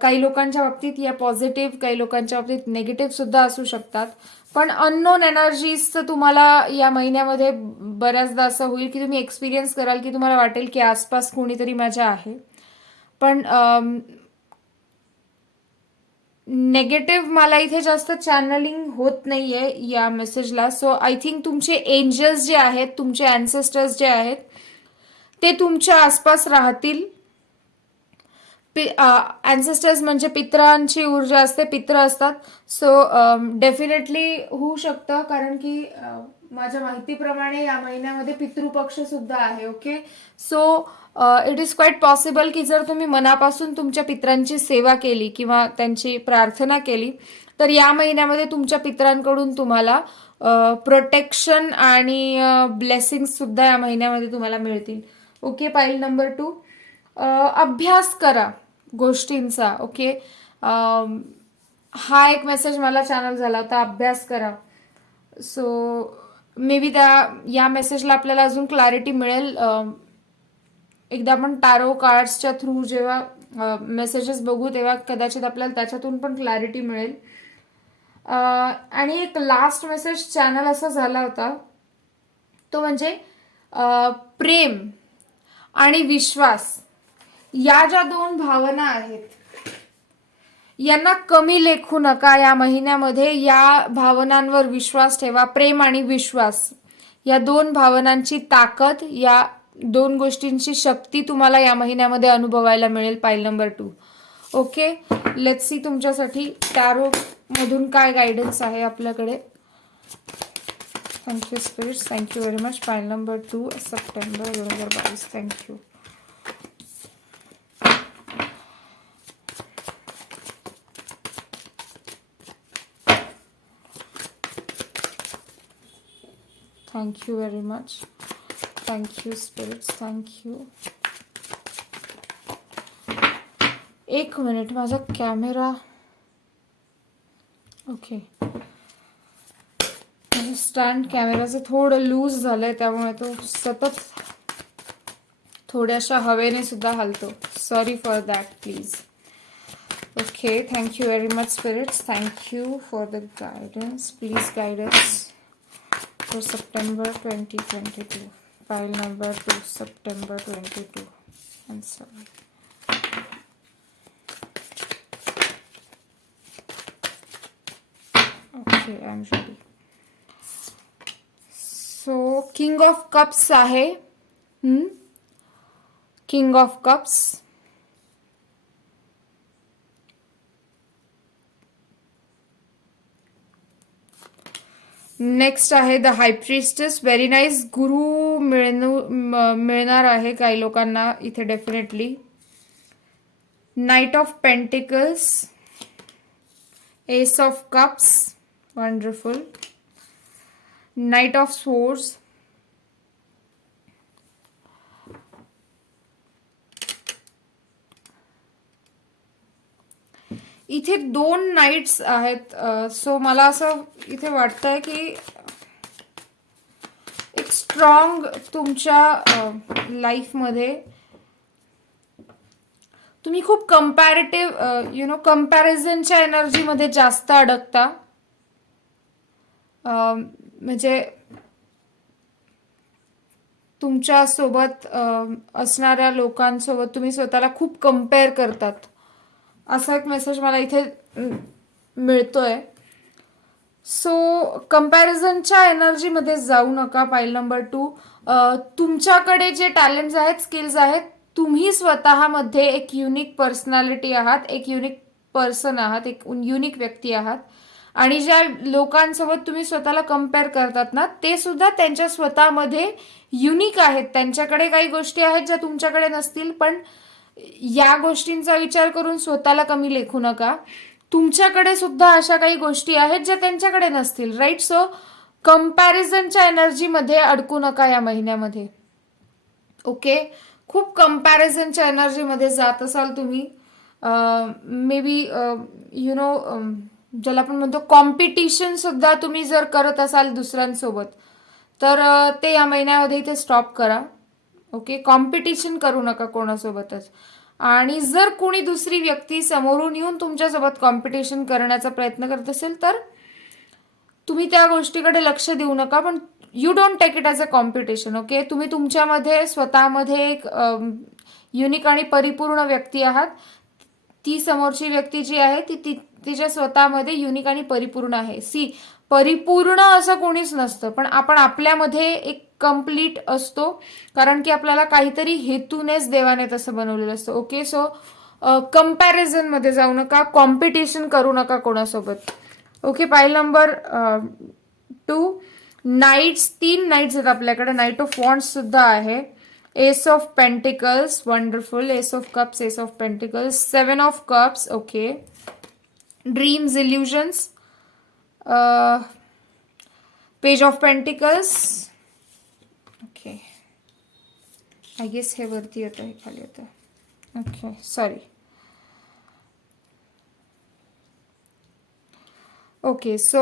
काही लोकांच्या बाबतीत या पॉझिटिव्ह, काही लोकांच्या बाबतीत नेगेटिव्ह सुद्धा असू शकतात. पण अननोन एनर्जीजचं तुम्हाला या महिन्यामध्ये बऱ्याचदा असं होईल की तुम्ही एक्सपिरियन्स कराल की तुम्हाला वाटेल की आसपास कोणीतरी माझ्या आहे. पण नेगेटिव्ह मला इथे जास्त चॅनलिंग होत नाहीये या मेसेजला. सो आय थिंक तुमचे एंजल्स जे आहेत, तुमचे अँसेस्टर्स जे आहेत ते तुमच्या आसपास राहतील. अँसेस्टर्स म्हणजे पितरांची ऊर्जा असते, पित्र असतात. सो डेफिनेटली होऊ शकतं, कारण की माझ्या माहितीप्रमाणे या महिन्यामध्ये पितृपक्ष सुद्धा आहे. Okay. So it is quite possible की जर तुम्ही मनापासून तुमच्या पितरांची सेवा केली किंवा त्यांची प्रार्थना केली तर या महिन्यामध्ये तुमच्या पितरांकडून तुम्हाला प्रोटेक्शन आणि ब्लेसिंग्स सुद्धा या महिन्यामध्ये तुम्हाला मिळतील. ओके. पाईल नंबर 2, अभ्यास करा गोष्टींचा. ओके. हा एक मेसेज मला चॅनल झाला होता, अभ्यास करा. सो मे बी या मेसेजला आपल्याला अजून क्लॅरिटी मिळेल एकदा आपण टॅरो कार्ड्सच्या थ्रू जेव्हा मेसेजेस बघू तेव्हा कदाचित आपल्याला त्याच्यातून पण क्लॅरिटी मिळेल. आणि एक लास्ट मेसेज चॅनल असा झाला होता तो म्हणजे प्रेम आणि विश्वास या ज्या दोन भावना आहेत यांना कमी लेखू नका या महिन्यामध्ये. या भावनांवर विश्वास ठेवा. प्रेम आणि विश्वास या दोन भावनांची ताकद, या दोन गोष्टींची शक्ती तुम्हाला या महिन्यामध्ये अनुभवायला मिळेल. पाईल नंबर 2. ओके. लेट्स सी तुमच्यासाठी टॅरो मधून काय गायडन्स आहे आपल्याकडे. Thank you spirits, thank you very much. Pile number 2 September 2022. Thank you. Thank you very much. Thank you spirits. Thank you. एक मिनिट, माझा कॅमेरा ओके, माझं स्टँड कॅमेराचं थोडं लूज झालंय त्यामुळे तो सतत थोड्याशा हवेने सुद्धा हलतो. Sorry for that please. Okay. Thank you very much spirits. Thank you for the guidance. Please guidance for September 2022. File number 2, September 22. Answer. Okay, I'm ready. So, King of Cups आहे. King of Cups. नेक्स्ट आहे the high priestess. Very nice. गुरु मिळणार आहे काही लोकांना इथे definitely. Night of pentacles, S of cups, wonderful. Night of swords, इथे 2 nights आहेत. So मला असं इथे वाटतंय की एक स्ट्रॉंग तुमच्या लाईफमध्ये तुम्ही खूप कम्पॅरेटिव्ह कम्पॅरिझनच्या एनर्जीमध्ये जास्त अडकता. म्हणजे तुमच्या सोबत असणाऱ्या लोकांसोबत तुम्ही स्वतःला खूप कम्पेअर करतात, असा एक मेसेज मला इथे मिळतोय. सो कम्पॅरिझनच्या एनर्जीमध्ये जाऊ नका. पाईल नंबर 2, तुमच्याकडे जे टॅलेंट्स आहेत, स्किल्स आहेत, तुम्ही स्वतःमध्ये एक युनिक पर्सनॅलिटी आहात, एक युनिक पर्सन आहात, एक युनिक व्यक्ती आहात. आणि ज्या लोकांसोबत तुम्ही स्वतःला कम्पेअर करतात ना, ते सुद्धा त्यांच्या स्वतःमध्ये युनिक आहेत. त्यांच्याकडे काही गोष्टी आहेत ज्या तुमच्याकडे नसतील, पण या गोष्टींचा विचार करून स्वतःला कमी लेखू नका. तुमच्याकडे सुद्धा अशा काही गोष्टी आहेत ज्या त्यांच्याकडे नसतील, राईट? सो कम्पॅरिझनच्या एनर्जीमध्ये अडकू नका या महिन्यामध्ये. ओके, खूप कम्पॅरिझनच्या एनर्जीमध्ये जात असाल तुम्ही. मे बी ज्याला आपण म्हणतो कॉम्पिटिशन सुद्धा तुम्ही जर करत असाल दुसऱ्यांसोबत, तर ते या महिन्यामध्ये इथे स्टॉप करा. ओके, कॉम्पिटिशन करू नका कोणासोबतच. आणि जर कोणी दुसरी व्यक्ती समोरून येऊन तुमच्यासोबत कॉम्पिटिशन करण्याचा प्रयत्न करत असेल, तर तुम्ही त्या गोष्टीकडे लक्ष देऊ नका, पण you don't take it as a competition. Okay, तुम्ही तुमच्यामध्ये स्वतःमध्ये एक युनिक आणि परिपूर्ण व्यक्ती आहात. ती समोरची व्यक्ती जी आहे ती तिच्या स्वतःमध्ये युनिक आणि परिपूर्ण आहे. परिपूर्ण असं कोणीच नसतं, पण आपण आपल्यामध्ये एक कम्प्लीट असतो, कारण की आपल्याला काहीतरी हेतूनेच देवाने तसं बनवलेलं असतं. ओके, सो कम्पॅरिझनमध्ये जाऊ नका, कॉम्पिटिशन करू नका कोणासोबत. Okay, pile number 2, nights. 3 nights आहेत आपल्याकडे. नाईट ऑफ वॉन्ड्स सुद्धा आहे, ace of pentacles, wonderful, ace of cups, ace of pentacles, 7 of cups. Okay, dreams, illusions, page of pentacles. Okay, I guess हे वरती येतं, हे खाली येतं. Okay, sorry. Okay, so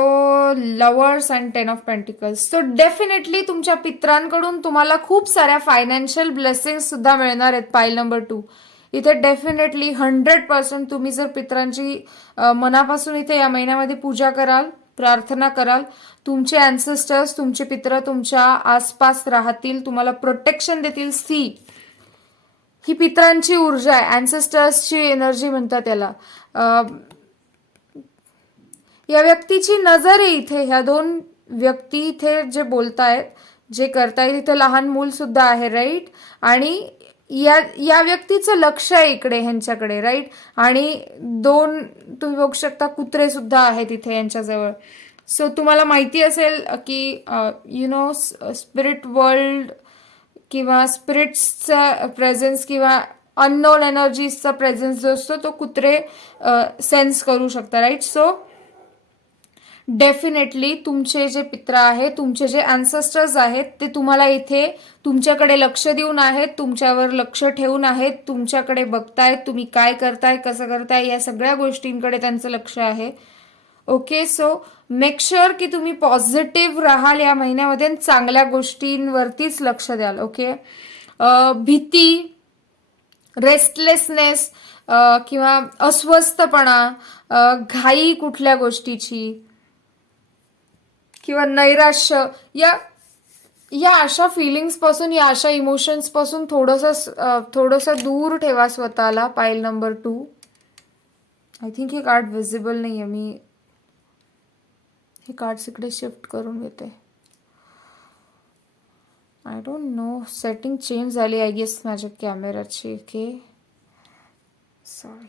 lovers and 10 of pentacles. So definitely तुमच्या पित्रांकडून तुम्हाला खूप साऱ्या फायनान्शियल ब्लेसिंग्स सुद्धा मिळणार आहेत. पाईल नंबर 2 इथे डेफिनेटली 100% तुम्ही जर पित्रांची मनापासून इथे या महिन्यामध्ये पूजा कराल, प्रार्थना कराल, तुमचे अँसेस्टर्स, तुमचे पित्र तुमच्या आसपास राहतील, तुम्हाला प्रोटेक्शन देतील. ही पित्रांची ऊर्जा आहे, अँसेस्टर्सची एनर्जी म्हणतात याला. या व्यक्तीची नजर आहे इथे. ह्या 2 व्यक्ती इथे जे बोलतायत, जे करतायत, इथे लहान मूल सुद्धा आहे, राईट? आणि या व्यक्तीचं लक्ष आहे इकडे ह्यांच्याकडे, राईट? आणि 2 तुम्ही बघू शकता कुत्रे सुद्धा आहेत इथे यांच्याजवळ. सो तुम्हाला माहिती असेल की स्पिरिट वर्ल्ड किंवा स्पिरिट्सचा प्रेझेन्स किंवा अननोन एनर्जीजचा प्रेझेन्स जो असतो तो कुत्रे सेन्स करू शकता, राईट? सो डेफिनेटली तुमचे जे पित्र आहेत, तुमचे जे अँसेस्टर्स आहेत, ते तुम्हाला इथे तुमच्याकडे लक्ष देऊन आहेत, तुमच्यावर लक्ष ठेवून आहेत, तुमच्याकडे बघतायत, तुम्ही काय करताय, कसं करताय, या सगळ्या गोष्टींकडे त्यांचं लक्ष आहे. ओके, सो मेक शुअर की तुम्ही पॉझिटिव्ह राहाल या महिन्यामध्ये, चांगल्या गोष्टींवरतीच लक्ष द्याल. ओके, भीती, रेस्टलेसनेस किंवा अस्वस्थपणा, घाई कुठल्या गोष्टीची किंवा नैराश्य, या अशा फिलिंग्स पासून, या अशा इमोशन्स पासून थोडंसं दूर ठेवा स्वतःला. Pile number 2. आय थिंक हे कार्ड विजिबल नाहीये, मी हे कार्ड्स इकडे शिफ्ट करून घेते. I don't know, setting change झाली आय गेस माझ्या कॅमेराची. Okay, sorry.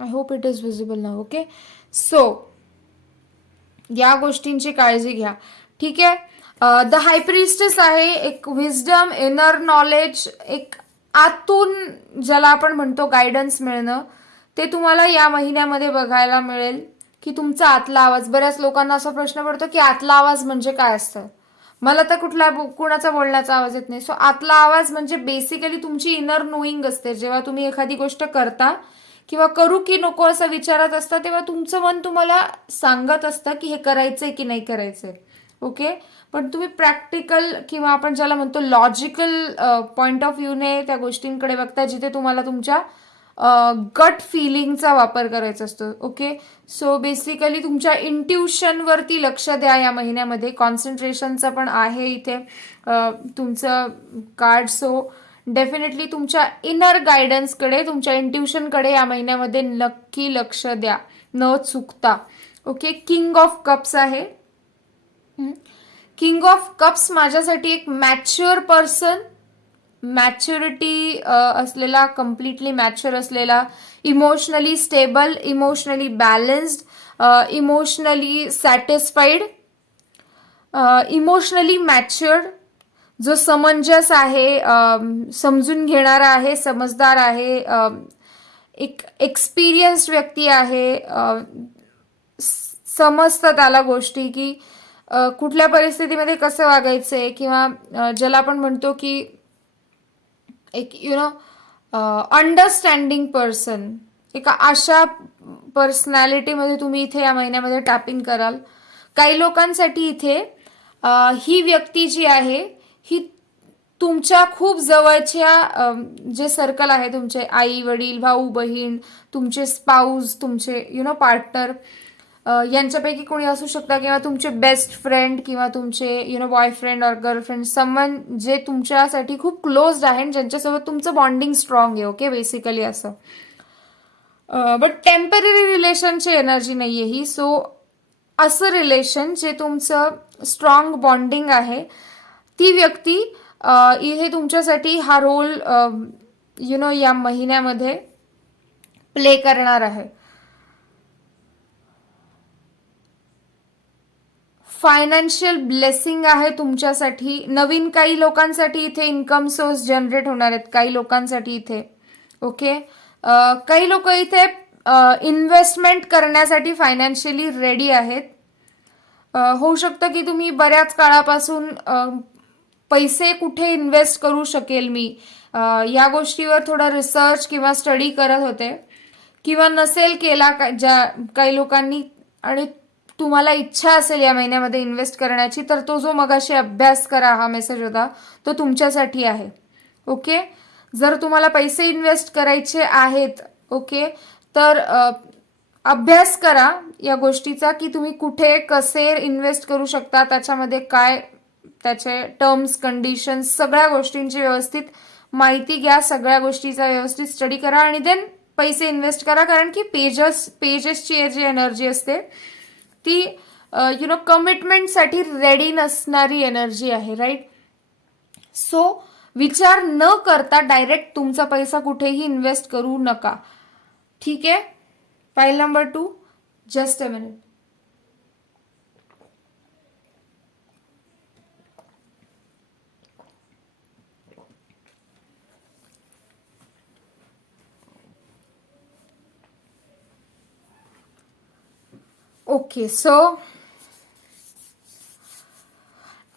I hope it is visible now. Okay, so या गोष्टींची काळजी घ्या, ठीक आहे? द हाय प्रिस्टेस आहे, एक विजडम, इनर नॉलेज, एक आतून ज्याला आपण म्हणतो गायडन्स मिळणं, ते तुम्हाला या महिन्यामध्ये बघायला मिळेल. की तुमचा आतला आवाज, बऱ्याच लोकांना असा प्रश्न पडतो की आतला आवाज म्हणजे काय असतं. मला तर कुणाचा बोलण्याचा आवाज येत नाही. सो आतला आवाज म्हणजे बेसिकली तुमची इनर नोईंग असते. जेव्हा तुम्ही एखादी गोष्ट करता किंवा करू की नको असं विचारत असता, तेव्हा तुमचं मन तुम्हाला सांगत असतं की हे करायचंय की नाही करायचंय. ओके. पण तुम्ही प्रॅक्टिकल किंवा आपण ज्याला म्हणतो लॉजिकल पॉइंट ऑफ व्ह्यूने त्या गोष्टींकडे बघता, जिथे तुम्हाला तुमच्या गट फिलिंगचा वापर करायचा असतो. ओके. सो बेसिकली तुमच्या इंट्युशनवरती लक्ष द्या या महिन्यामध्ये. कॉन्सन्ट्रेशनचं पण आहे इथे तुमचं कार्ड. सो डेफिनेटली तुमच्या इनर गायडन्सकडे, तुमच्या इंट्युशनकडे या महिन्यामध्ये नक्की लक्ष द्या, न चुकता. ओके. किंग ऑफ कप्स आहे. किंग ऑफ कप्स माझ्यासाठी एक मॅच्युअर पर्सन, मॅच्युरिटी असलेला, कम्प्लिटली मॅच्युअर असलेला, emotionally stable, emotionally balanced, emotionally satisfied, emotionally matured, जो समंजस आहे, समजून घेणारा आहे, समजदार आहे, एक एक्सपिरियन्स्ड व्यक्ती आहे, समजतं त्याला गोष्टी की कुठल्या परिस्थितीमध्ये कसं वागायचंय, किंवा ज्याला आपण म्हणतो की एक अंडरस्टँडिंग पर्सन. एका अशा पर्सनॅलिटीमध्ये तुम्ही इथे या महिन्यामध्ये टॅपिंग कराल. काही लोकांसाठी इथे ही व्यक्ती जी आहे ही तुमच्या खूप जवळच्या जे सर्कल आहे, तुमचे आई वडील, भाऊ बहीण, तुमचे स्पाऊस, तुमचे पार्टनर, यांच्यापैकी कोणी असू शकता, किंवा तुमचे बेस्ट फ्रेंड, किंवा तुमचे बॉयफ्रेंड और गर्लफ्रेंड, समवन जे तुमच्यासाठी खूप क्लोज्ड आहे, ज्यांच्यासोबत तुमचं बॉन्डिंग स्ट्रॉंग आहे. ओके. बेसिकली असं. बट टेम्पररी रिलेशनची एनर्जी नाही आहे ही. सो असं रिलेशन जे तुमचं स्ट्रॉंग बॉन्डिंग आहे, ती व्यक्ती इथे तुमच्यासाठी हा रोल या महिन्यामध्ये प्ले करणार आहे. फायनान्शियल ब्लेसिंग आहे तुमच्यासाठी. नवीन काही लोकांसाठी इथे इन्कम सोर्स जनरेट होणार आहेत काही लोकांसाठी इथे. ओके. काही लोक इथे इन्व्हेस्टमेंट करण्यासाठी फायनान्शियली रेडी आहेत. होऊ शकतं की तुम्ही बऱ्याच काळापासून पैसे कुठे इन्व्हेस्ट करू शकेल मी या गोष्टीवर थोडा रिसर्च किंवा स्टडी करत होते, किंवा नसेल केला ज्या काही लोकांनी, आणि तुम्हाला इच्छा असेल या महिन्यामध्ये इन्व्हेस्ट करण्याची, तर तो जो मगाशी अभ्यास करा हा मेसेज होता, तो तुमच्यासाठी आहे. ओके. जर तुम्हाला पैसे इन्व्हेस्ट करायचे आहेत, ओके, तर अभ्यास करा या गोष्टीचा की तुम्ही कुठे कसे इन्व्हेस्ट करू शकता, त्याच्यामध्ये काय त्याचे टर्म्स, कंडिशन्स, सगळ्या गोष्टींची व्यवस्थित माहिती घ्या, सगळ्या गोष्टीचा व्यवस्थित स्टडी करा, आणि देन पैसे इन्व्हेस्ट करा. कारण की पेजेसची जी एनर्जी असते ती कमिटमेंटसाठी रेडी नसणारी एनर्जी आहे. राईट. सो विचार न करता डायरेक्ट तुमचा पैसा कुठेही इन्व्हेस्ट करू नका. ठीक आहे. Pile number 2. Just a minute. Okay. So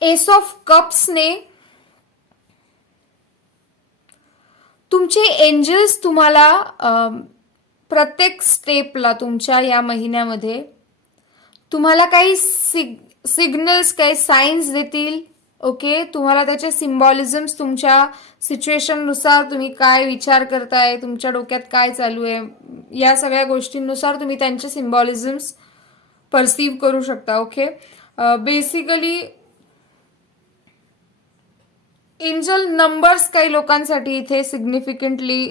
ace of कप्सने तुमचे एंजल्स तुम्हाला प्रत्येक स्टेपला तुमच्या या महिन्यामध्ये तुम्हाला काही सिग्नल्स, काही साईन्स देतील. ओके. तुम्हाला त्याचे सिम्बॉलिझम्स, तुमच्या सिच्युएशननुसार तुम्ही काय विचार करताय, तुमच्या डोक्यात काय चालू आहे, या सगळ्या गोष्टींनुसार तुम्ही त्यांचे सिम्बॉलिझम्स परसीव्ह करू शकता. ओके. बेसिकली एंजल नंबर्स काही लोकांसाठी इथे सिग्निफिकंटली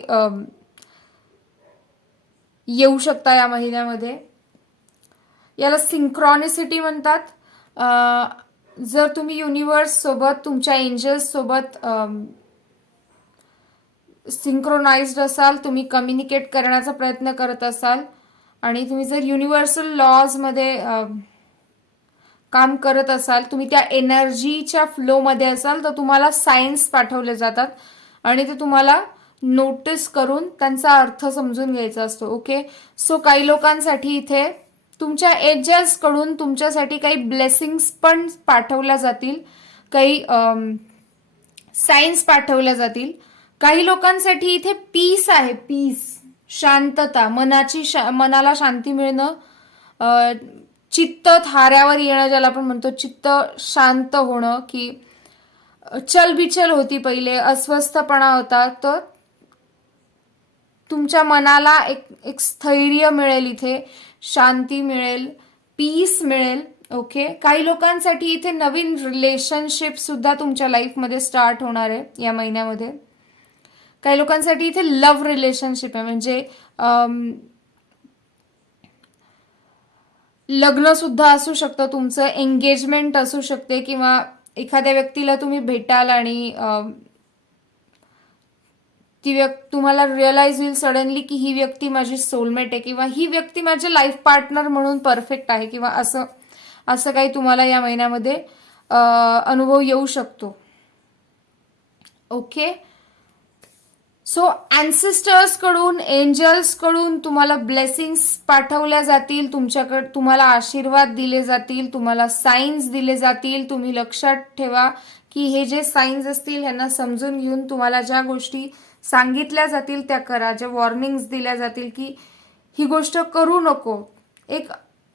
येऊ शकता या महिन्यामध्ये. याला सिंक्रॉनिसिटी म्हणतात. जर तुम्ही युनिवर्स सोबत, तुमच्या एंजल्स सोबत सिंक्रोनाइज्ड असाल, तुम्ही कम्युनिकेट करण्याचा प्रयत्न करत असाल, आणि तुम्ही जर युनिव्हर्सल लॉजमध्ये काम करत असाल, तुम्ही त्या एनर्जीच्या फ्लोमध्ये असाल, तर तुम्हाला सायन्स पाठवले जातात आणि ते तुम्हाला नोटीस करून त्यांचा अर्थ समजून घ्यायचा असतो. ओके. सो काही लोकांसाठी इथे तुमच्या एंजल्स कडून तुमच्यासाठी काही ब्लेसिंग्स पण पाठवल्या जातील, काही सायन्स पाठवल्या जातील. काही लोकांसाठी इथे पीस आहे, पीस, शांतता, मनाला शांती मिळणं, चित्त थाऱ्यावर येणं, ज्याला आपण म्हणतो चित्त शांत होणं, की चलबिचल होती पहिले, अस्वस्थपणा होता, तर तुमच्या मनाला एक स्थैर्य मिळेल, इथे शांती मिळेल, पीस मिळेल. ओके, काही लोकांसाठी इथे नवीन रिलेशनशिप सुद्धा तुमच्या लाईफमध्ये स्टार्ट होणार आहे या महिन्यामध्ये. काही लोकांसाठी इथे लव्ह रिलेशनशिप आहे, म्हणजे लग्न सुद्धा असू शकतं तुमचं, एंगेजमेंट असू शकते, किंवा एखाद्या व्यक्तीला तुम्ही भेटाल आणि तुम्हाला रिअलाइज होईल सडनली की ही व्यक्ती माझी सोलमेट आहे, किंवा ही व्यक्ती माझे लाईफ पार्टनर म्हणून परफेक्ट आहे, किंवा असं काही तुम्हाला या महिन्यामध्ये अनुभव येऊ शकतो. ओके, सो अँसेस्टर्स कडून, एंजल्स कडून तुम्हाला ब्लेसिंग्स पाठवल्या जातील, तुम्हाला आशीर्वाद दिले जातील, तुम्हाला साईन्स दिले जातील. तुम्ही लक्षात ठेवा की हे जे साईन्स असतील ह्यांना समजून घेऊन तुम्हाला ज्या गोष्टी सांगितल्या जातील त्या करा, ज्या वॉर्निंग्स दिल्या जातील की ही गोष्ट करू नको.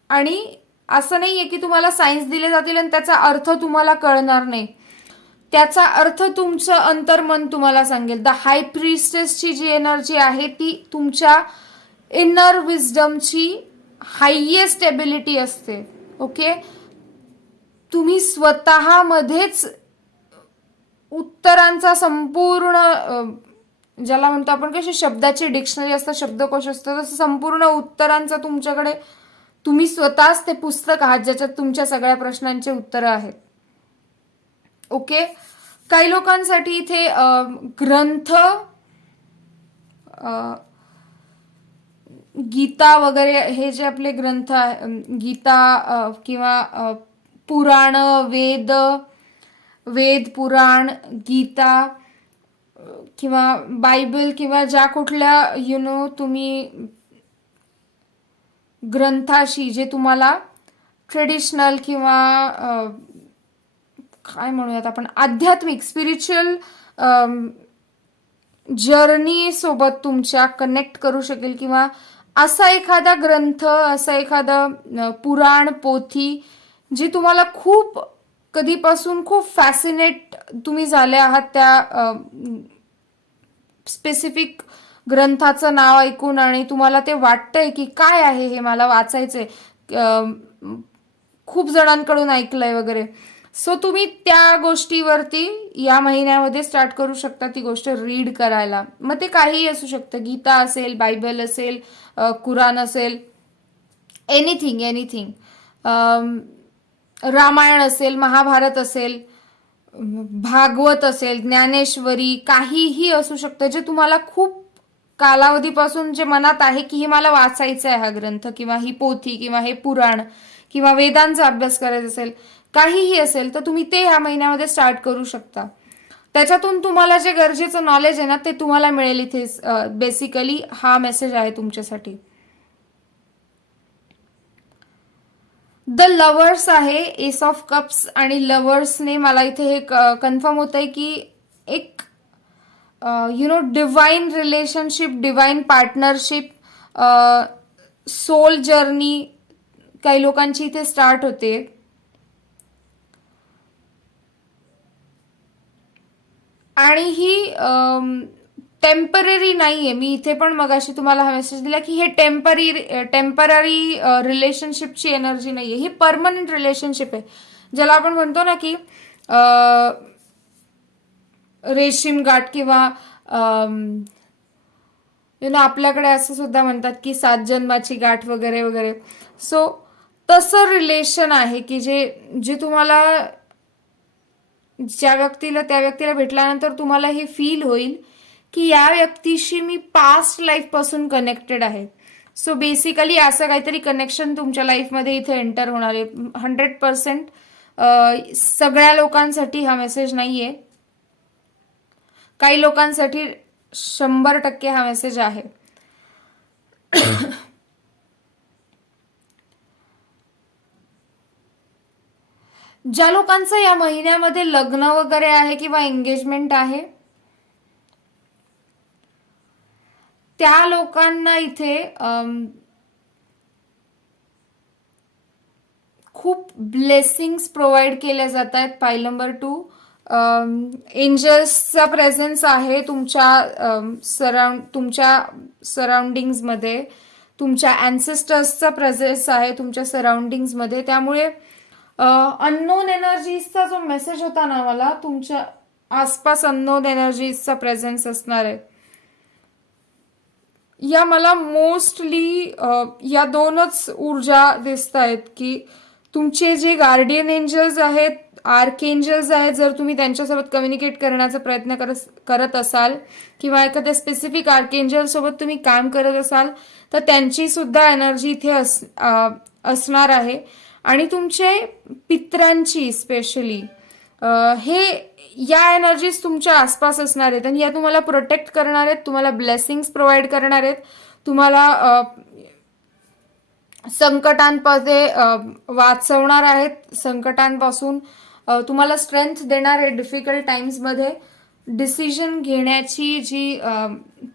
आणि असं नाहीये की तुम्हाला सायन्स दिले जातील आणि त्याचा अर्थ तुम्हाला कळणार नाही. त्याचा अर्थ तुमचं अंतर्मन तुम्हाला सांगेल. द हाय प्रिस्टेसची जी एनर्जी आहे ती तुमच्या इनर विजडमची हायेस्ट एबिलिटी असते. ओके, तुम्ही स्वतःमध्येच उत्तरांचा संपूर्ण, ज्याला म्हणतो आपण कशी शब्दाची डिक्शनरी असतं, शब्दकोश असतो, तसं संपूर्ण उत्तरांचा तुमच्याकडे, तुम्ही स्वतःच ते पुस्तक आहात ज्याच्यात तुमच्या सगळ्या प्रश्नांची उत्तरं आहेत. ओके, काही लोकांसाठी इथे ग्रंथ, गीता वगैरे हे जे आपले ग्रंथ आहे, गीता किंवा पुराण, वेद पुराण, गीता किंवा बायबल, किंवा ज्या कुठल्या तुम्ही ग्रंथाशी जे तुम्हाला ट्रेडिशनल किंवा काय म्हणूयात आपण आध्यात्मिक स्पिरिच्युअल जर्नी सोबत तुमच्या कनेक्ट करू शकेल, किंवा असा एखादा ग्रंथ, असा एखादा पुराण, पोथी जी तुम्हाला खूप कधीपासून खूप फॅसिनेट तुम्ही झाले आहात त्या स्पेसिफिक ग्रंथाचं नाव ऐकून, आणि तुम्हाला ते वाटतंय की काय आहे हे, मला वाचायचंय, खूप जणांकडून ऐकलंय वगैरे. सो तुम्ही त्या गोष्टीवरती या महिन्यामध्ये स्टार्ट करू शकता ती गोष्ट रीड करायला. मग ते काहीही असू शकतं, गीता असेल, बायबल असेल, कुराण असेल, एनिथिंग, रामायण असेल, महाभारत असेल, भागवत असेल, ज्ञानेश्वरी, काहीही असू शकतं जे तुम्हाला खूप कालावधीपासून जे मनात आहे की हे मला वाचायचं आहे हा ग्रंथ, किंवा ही पोथी, किंवा हे पुराण, किंवा वेदांचा अभ्यास करायचा असेल, काहीही असेल, तर तुम्ही ते ह्या महिन्यामध्ये स्टार्ट करू शकता. त्याच्यातून तुम्हाला जे गरजेचं नॉलेज आहे ना ते तुम्हाला मिळेल. इथे बेसिकली हा मेसेज आहे तुमच्यासाठी. द लवर्स आहे, एस ऑफ कप्स, आणि लवर्सने मला इथे हे कन्फर्म होत आहे की एक divine relationship, divine partnership, soul journey काही लोकांची इथे स्टार्ट होते. आणि ही टेम्पररी नाहीये. मी इथे पण मगाशी तुम्हाला हा मेसेज दिला की हे टेम्पररी रिलेशनशिपची एनर्जी नाहीये, ही परमनंट रिलेशनशिप आहे. ज्याला आपण म्हणतो ना की रेशीम गाठ, किंवा आपल्याकडे असं सुद्धा म्हणतात की 7 जन्माची गाठ वगैरे वगैरे. सो तसं रिलेशन आहे की जे तुम्हाला त्या व्यक्तीला भेटल्यानंतर तुम्हाला हे फील होईल की या व्यक्तीशी मी पास्ट लाईफ पासून कनेक्टेड आहे. सो बेसिकली असं काहीतरी कनेक्शन तुमच्या लाईफमध्ये इथे एंटर होणार आहे. 100% सगळ्या लोकांसाठी हा मेसेज नाहीये, काही लोकांसाठी 100% हा मेसेज आहे. ज्या लोकांचं या महिन्यामध्ये लग्न वगैरे आहे किंवा एंगेजमेंट आहे त्या लोकांना इथे खूप ब्लेसिंग्स प्रोव्हाइड केल्या जात आहेत. पाईल नंबर 2, एंजल्सचा प्रेझेन्स आहे तुमच्या सराउंडिंग्समध्ये, तुमच्या अँसेस्टर्सचा प्रेझेन्स आहे तुमच्या सराउंडिंग्समध्ये. त्यामुळे अननोन एनर्जीजचा जो मेसेज होता ना, मला तुमच्या आसपास अननोन एनर्जीजचा प्रेझेन्स असणार आहे. या मला मोस्टली या 2च ऊर्जा दिसत आहेत की तुमचे जे गार्डियन एंजल्स आहेत, आर्क एंजल्स आहेत, जर तुम्ही त्यांच्यासोबत कम्युनिकेट करण्याचा प्रयत्न करत असाल किंवा एखाद्या स्पेसिफिक आर्क एंजल सोबत तुम्ही काम करत असाल तर त्यांची सुद्धा एनर्जी इथे असणार आहे. आणि तुमचे पित्रांची स्पेशली हे या एनर्जीज तुमच्या आसपास असणार आहेत आणि या तुम्हाला प्रोटेक्ट करणार आहेत, तुम्हाला ब्लेसिंग्स प्रोव्हाइड करणार आहेत, तुम्हाला संकटांमध्ये वाचवणार आहेत, संकटांपासून तुम्हाला स्ट्रेंथ देणार आहे. डिफिकल्ट टाइम्समध्ये डिसिजन घेण्याची जी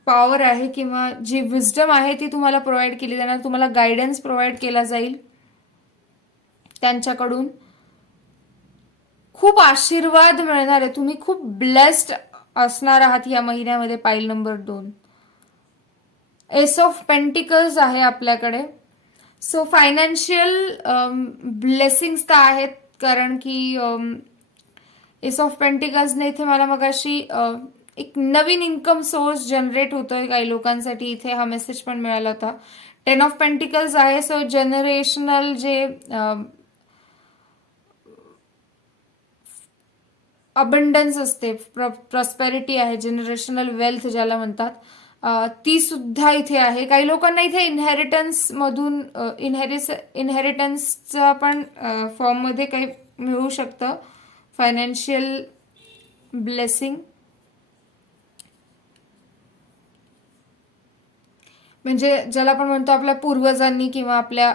पॉवर आहे किंवा जी विजडम आहे ती तुम्हाला प्रोव्हाइड केली जाणार, तुम्हाला गायडन्स प्रोव्हाइड केला जाईल त्यांच्याकडून. खूप आशीर्वाद मिळणार आहे, तुम्ही खूप ब्लेस्ड असणार आहात या महिन्यामध्ये. Pile number 2, S of pentacles आहे आपल्याकडे. सो फायनान्शियल ब्लेसिंग्स तर आहेत, कारण की एस ऑफ पेंटिकल्सने इथे मला मगाशी एक नवीन इन्कम सोर्स जनरेट होतोय काही लोकांसाठी, इथे हा मेसेज पण मिळाला होता. 10 ऑफ पेंटिकल्स आहे. सो जनरेशनल जे अबंडन्स असते, प्रॉस्पेरिटी आहे, जनरेशनल वेल्थ ज्याला म्हणतात, ती सुद्धा इथे आहे. काही लोकांना इथे इनहेरिटन्सचा पण फॉर्ममध्ये काही मिळू शकतं फायनान्शियल ब्लेसिंग. म्हणजे ज्याला आपण म्हणतो आपल्या पूर्वजांनी किंवा आपल्या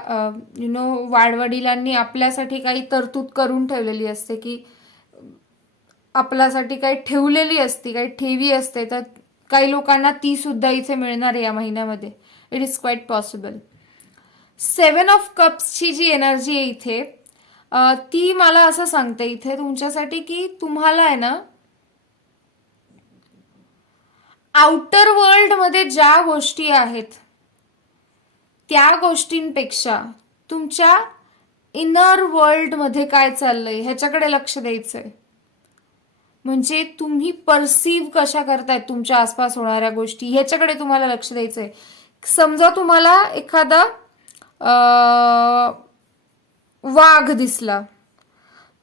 वाडवडिलांनी आपल्यासाठी काही तरतूद करून ठेवलेली असते, की आपल्यासाठी काही ठेवलेली असते, काही ठेवी असते, तर काही लोकांना ती सुद्धा इथे मिळणार आहे या महिन्यामध्ये. It is quite possible. 7 of कप्सची जी एनर्जी आहे इथे, ती मला असं सांगते इथे तुमच्यासाठी की तुम्हाला आहे ना, आउटर वर्ल्ड मध्ये ज्या गोष्टी आहेत त्या गोष्टींपेक्षा तुमच्या इनर वर्ल्ड मध्ये काय चाललंय ह्याच्याकडे लक्ष द्यायचंय. म्हणजे तुम्ही परसीव्ह कशा करतायत तुमच्या आसपास होणाऱ्या गोष्टी ह्याच्याकडे तुम्हाला लक्ष द्यायचंय. समजा तुम्हाला एखादा वाघ दिसला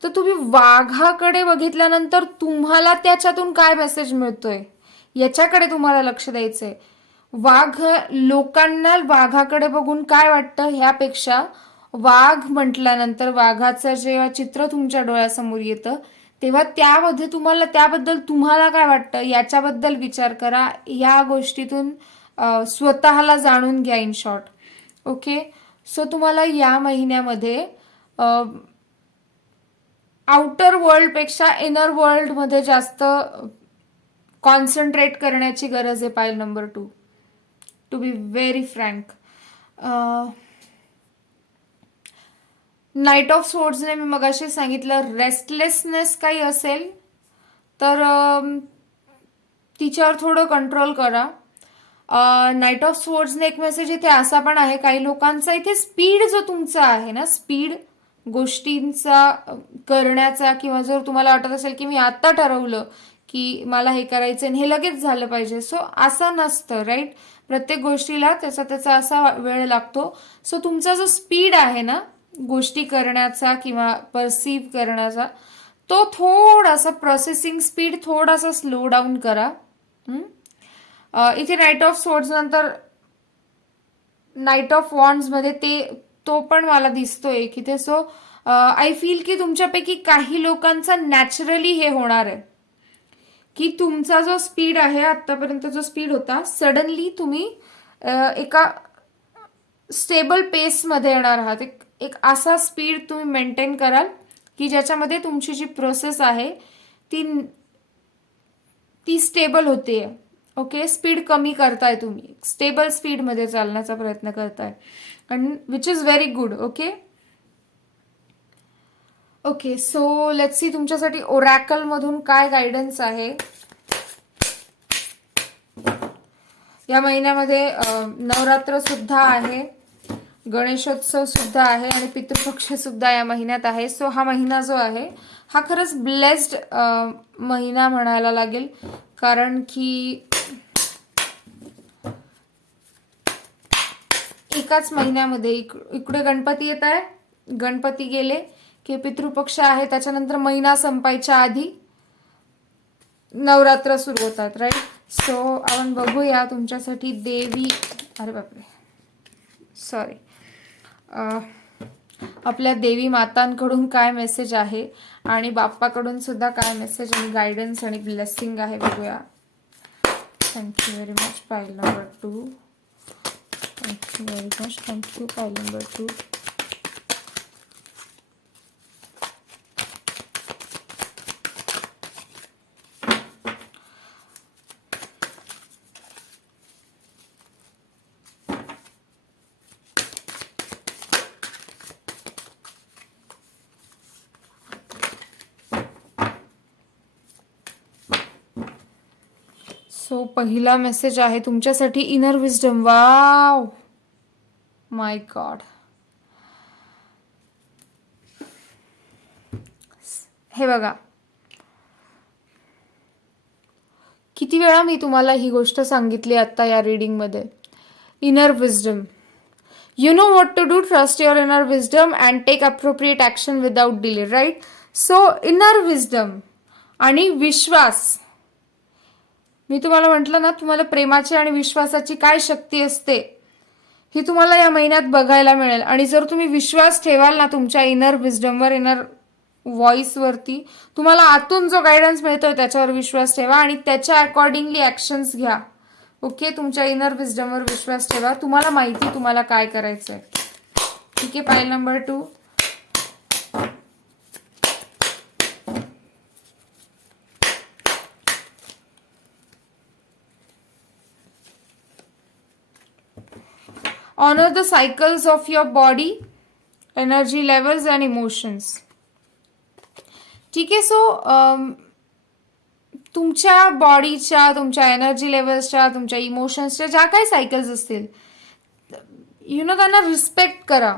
तर तुम्ही वाघाकडे बघितल्यानंतर तुम्हाला त्याच्यातून काय मेसेज मिळतोय याच्याकडे तुम्हाला लक्ष द्यायचंय. लोकांना वाघाकडे बघून काय वाटतं ह्यापेक्षा वाघ म्हटल्यानंतर वाघाचं जेव्हा चित्र तुमच्या डोळ्यासमोर येतं तेव्हा त्याबद्दल तुम्हाला काय वाटतं याच्याबद्दल विचार करा. या गोष्टीतून स्वतःला जाणून घ्या इन शॉर्ट. ओके, सो तुम्हाला या महिन्यामध्ये आउटर वर्ल्डपेक्षा इनर वर्ल्डमध्ये जास्त कॉन्सन्ट्रेट करण्याची गरज आहे. Pile number 2, to be very frank. Knight of स्वॉर्ड्सने मी मगाशी सांगितलं रेस्टलेसनेस काही असेल तर तिच्यावर थोडं कंट्रोल करा. नाईट ऑफ स्वॉर्ड्सने एक मेसेज इथे असा पण आहे, काही लोकांचा इथे स्पीड जो तुमचा आहे ना, स्पीड गोष्टींचा करण्याचा, किंवा जर तुम्हाला वाटत असेल की मी आता ठरवलं की मला हे करायचं आणि हे लगेच झालं पाहिजे, सो असं नसतं राईट. प्रत्येक गोष्टीला त्याचा असा वेळ लागतो. सो तुमचा जो स्पीड आहे ना गोष्टी करण्याचा किंवा परसीव्ह करण्याचा, तो थोडासा प्रोसेसिंग स्पीड थोडासा स्लो डाऊन करा. इथे नाईट ऑफ स्वॉर्ड्स नंतर नाईट ऑफ वॉन्ड्स मध्ये तो पण मला दिसतोय की ते. सो आय फील की तुमच्यापैकी काही लोकांचा नॅचरली हे होणार आहे की तुमचा जो स्पीड आहे आतापर्यंत जो स्पीड होता सडनली तुम्ही एका स्टेबल पेसमध्ये येणार आहात. एक असा स्पीड तुम्ही मेंटेन कराल की ज्याच्यामध्ये तुमची जी प्रोसेस आहे ती स्टेबल होते. ओके, स्पीड कमी करताय, तुम्ही स्टेबल स्पीडमध्ये चालण्याचा प्रयत्न करताय, आणि which is very good. Okay, okay, so let's see तुमच्यासाठी ओरॅकल मधून काय गायडन्स आहे. या महिन्यामध्ये नवरात्र सुद्धा आहे, गणेशोत्सव सुद्धा आहे आणि पितृपक्ष सुद्धा या महिन्यात आहे. सो हा महिना जो आहे हा खरंच ब्लेस्ड महिना म्हणायला लागेल, कारण की एकाच महिन्यामध्ये इकडे गणपती येत आहे, गणपती गेले की पितृपक्ष आहे, त्याच्यानंतर महिना संपायच्या आधी नवरात्र सुरू होतात, राईट. सो आपण बघूया तुमच्यासाठी देवी, अरे बापरे सॉरी, आपल्या देवी मातांकडून काय मेसेज आहे आणि बाप्पाकडून सुद्धा काय मेसेज आणि गायडन्स आणि ब्लेसिंग आहे, बघूया. Thank you very much pile number 2. Thank you very much, thank you पाईल नंबर 2. सो पहिला मेसेज आहे तुमच्यासाठी इनर विजडम. वाव, माय गॉड. हे बघा, किती वेळा मी तुम्हाला ही गोष्ट सांगितली आता या रीडिंगमध्ये. Inner wisdom, you know what to do, trust your inner wisdom and take appropriate action without delay, right. So inner wisdom आणि विश्वास, मी तुम्हाला म्हटलं ना, तुम्हाला प्रेमाची आणि विश्वासाची काय शक्ती असते ही तुम्हाला या महिन्यात बघायला मिळेल. आणि जर तुम्ही विश्वास ठेवाल ना तुमच्या इनर विजडमवर, इनर व्हॉइसवरती, तुम्हाला आतून जो गायडन्स मिळतोय त्याच्यावर विश्वास ठेवा आणि त्याच्या अकॉर्डिंगली ॲक्शन्स घ्या. ओके, तुमच्या इनर विजडमवर विश्वास ठेवा, तुम्हाला माहिती तुम्हाला काय करायचंय. ठीक आहे, pile number 2. Honor the cycles of your body, energy levels and emotions. ठीक आहे, सो तुमच्या बॉडीच्या, तुमच्या एनर्जी लेवल्सच्या, तुमच्या इमोशन्सच्या ज्या काही सायकल्स असतील, त्यांना रिस्पेक्ट करा.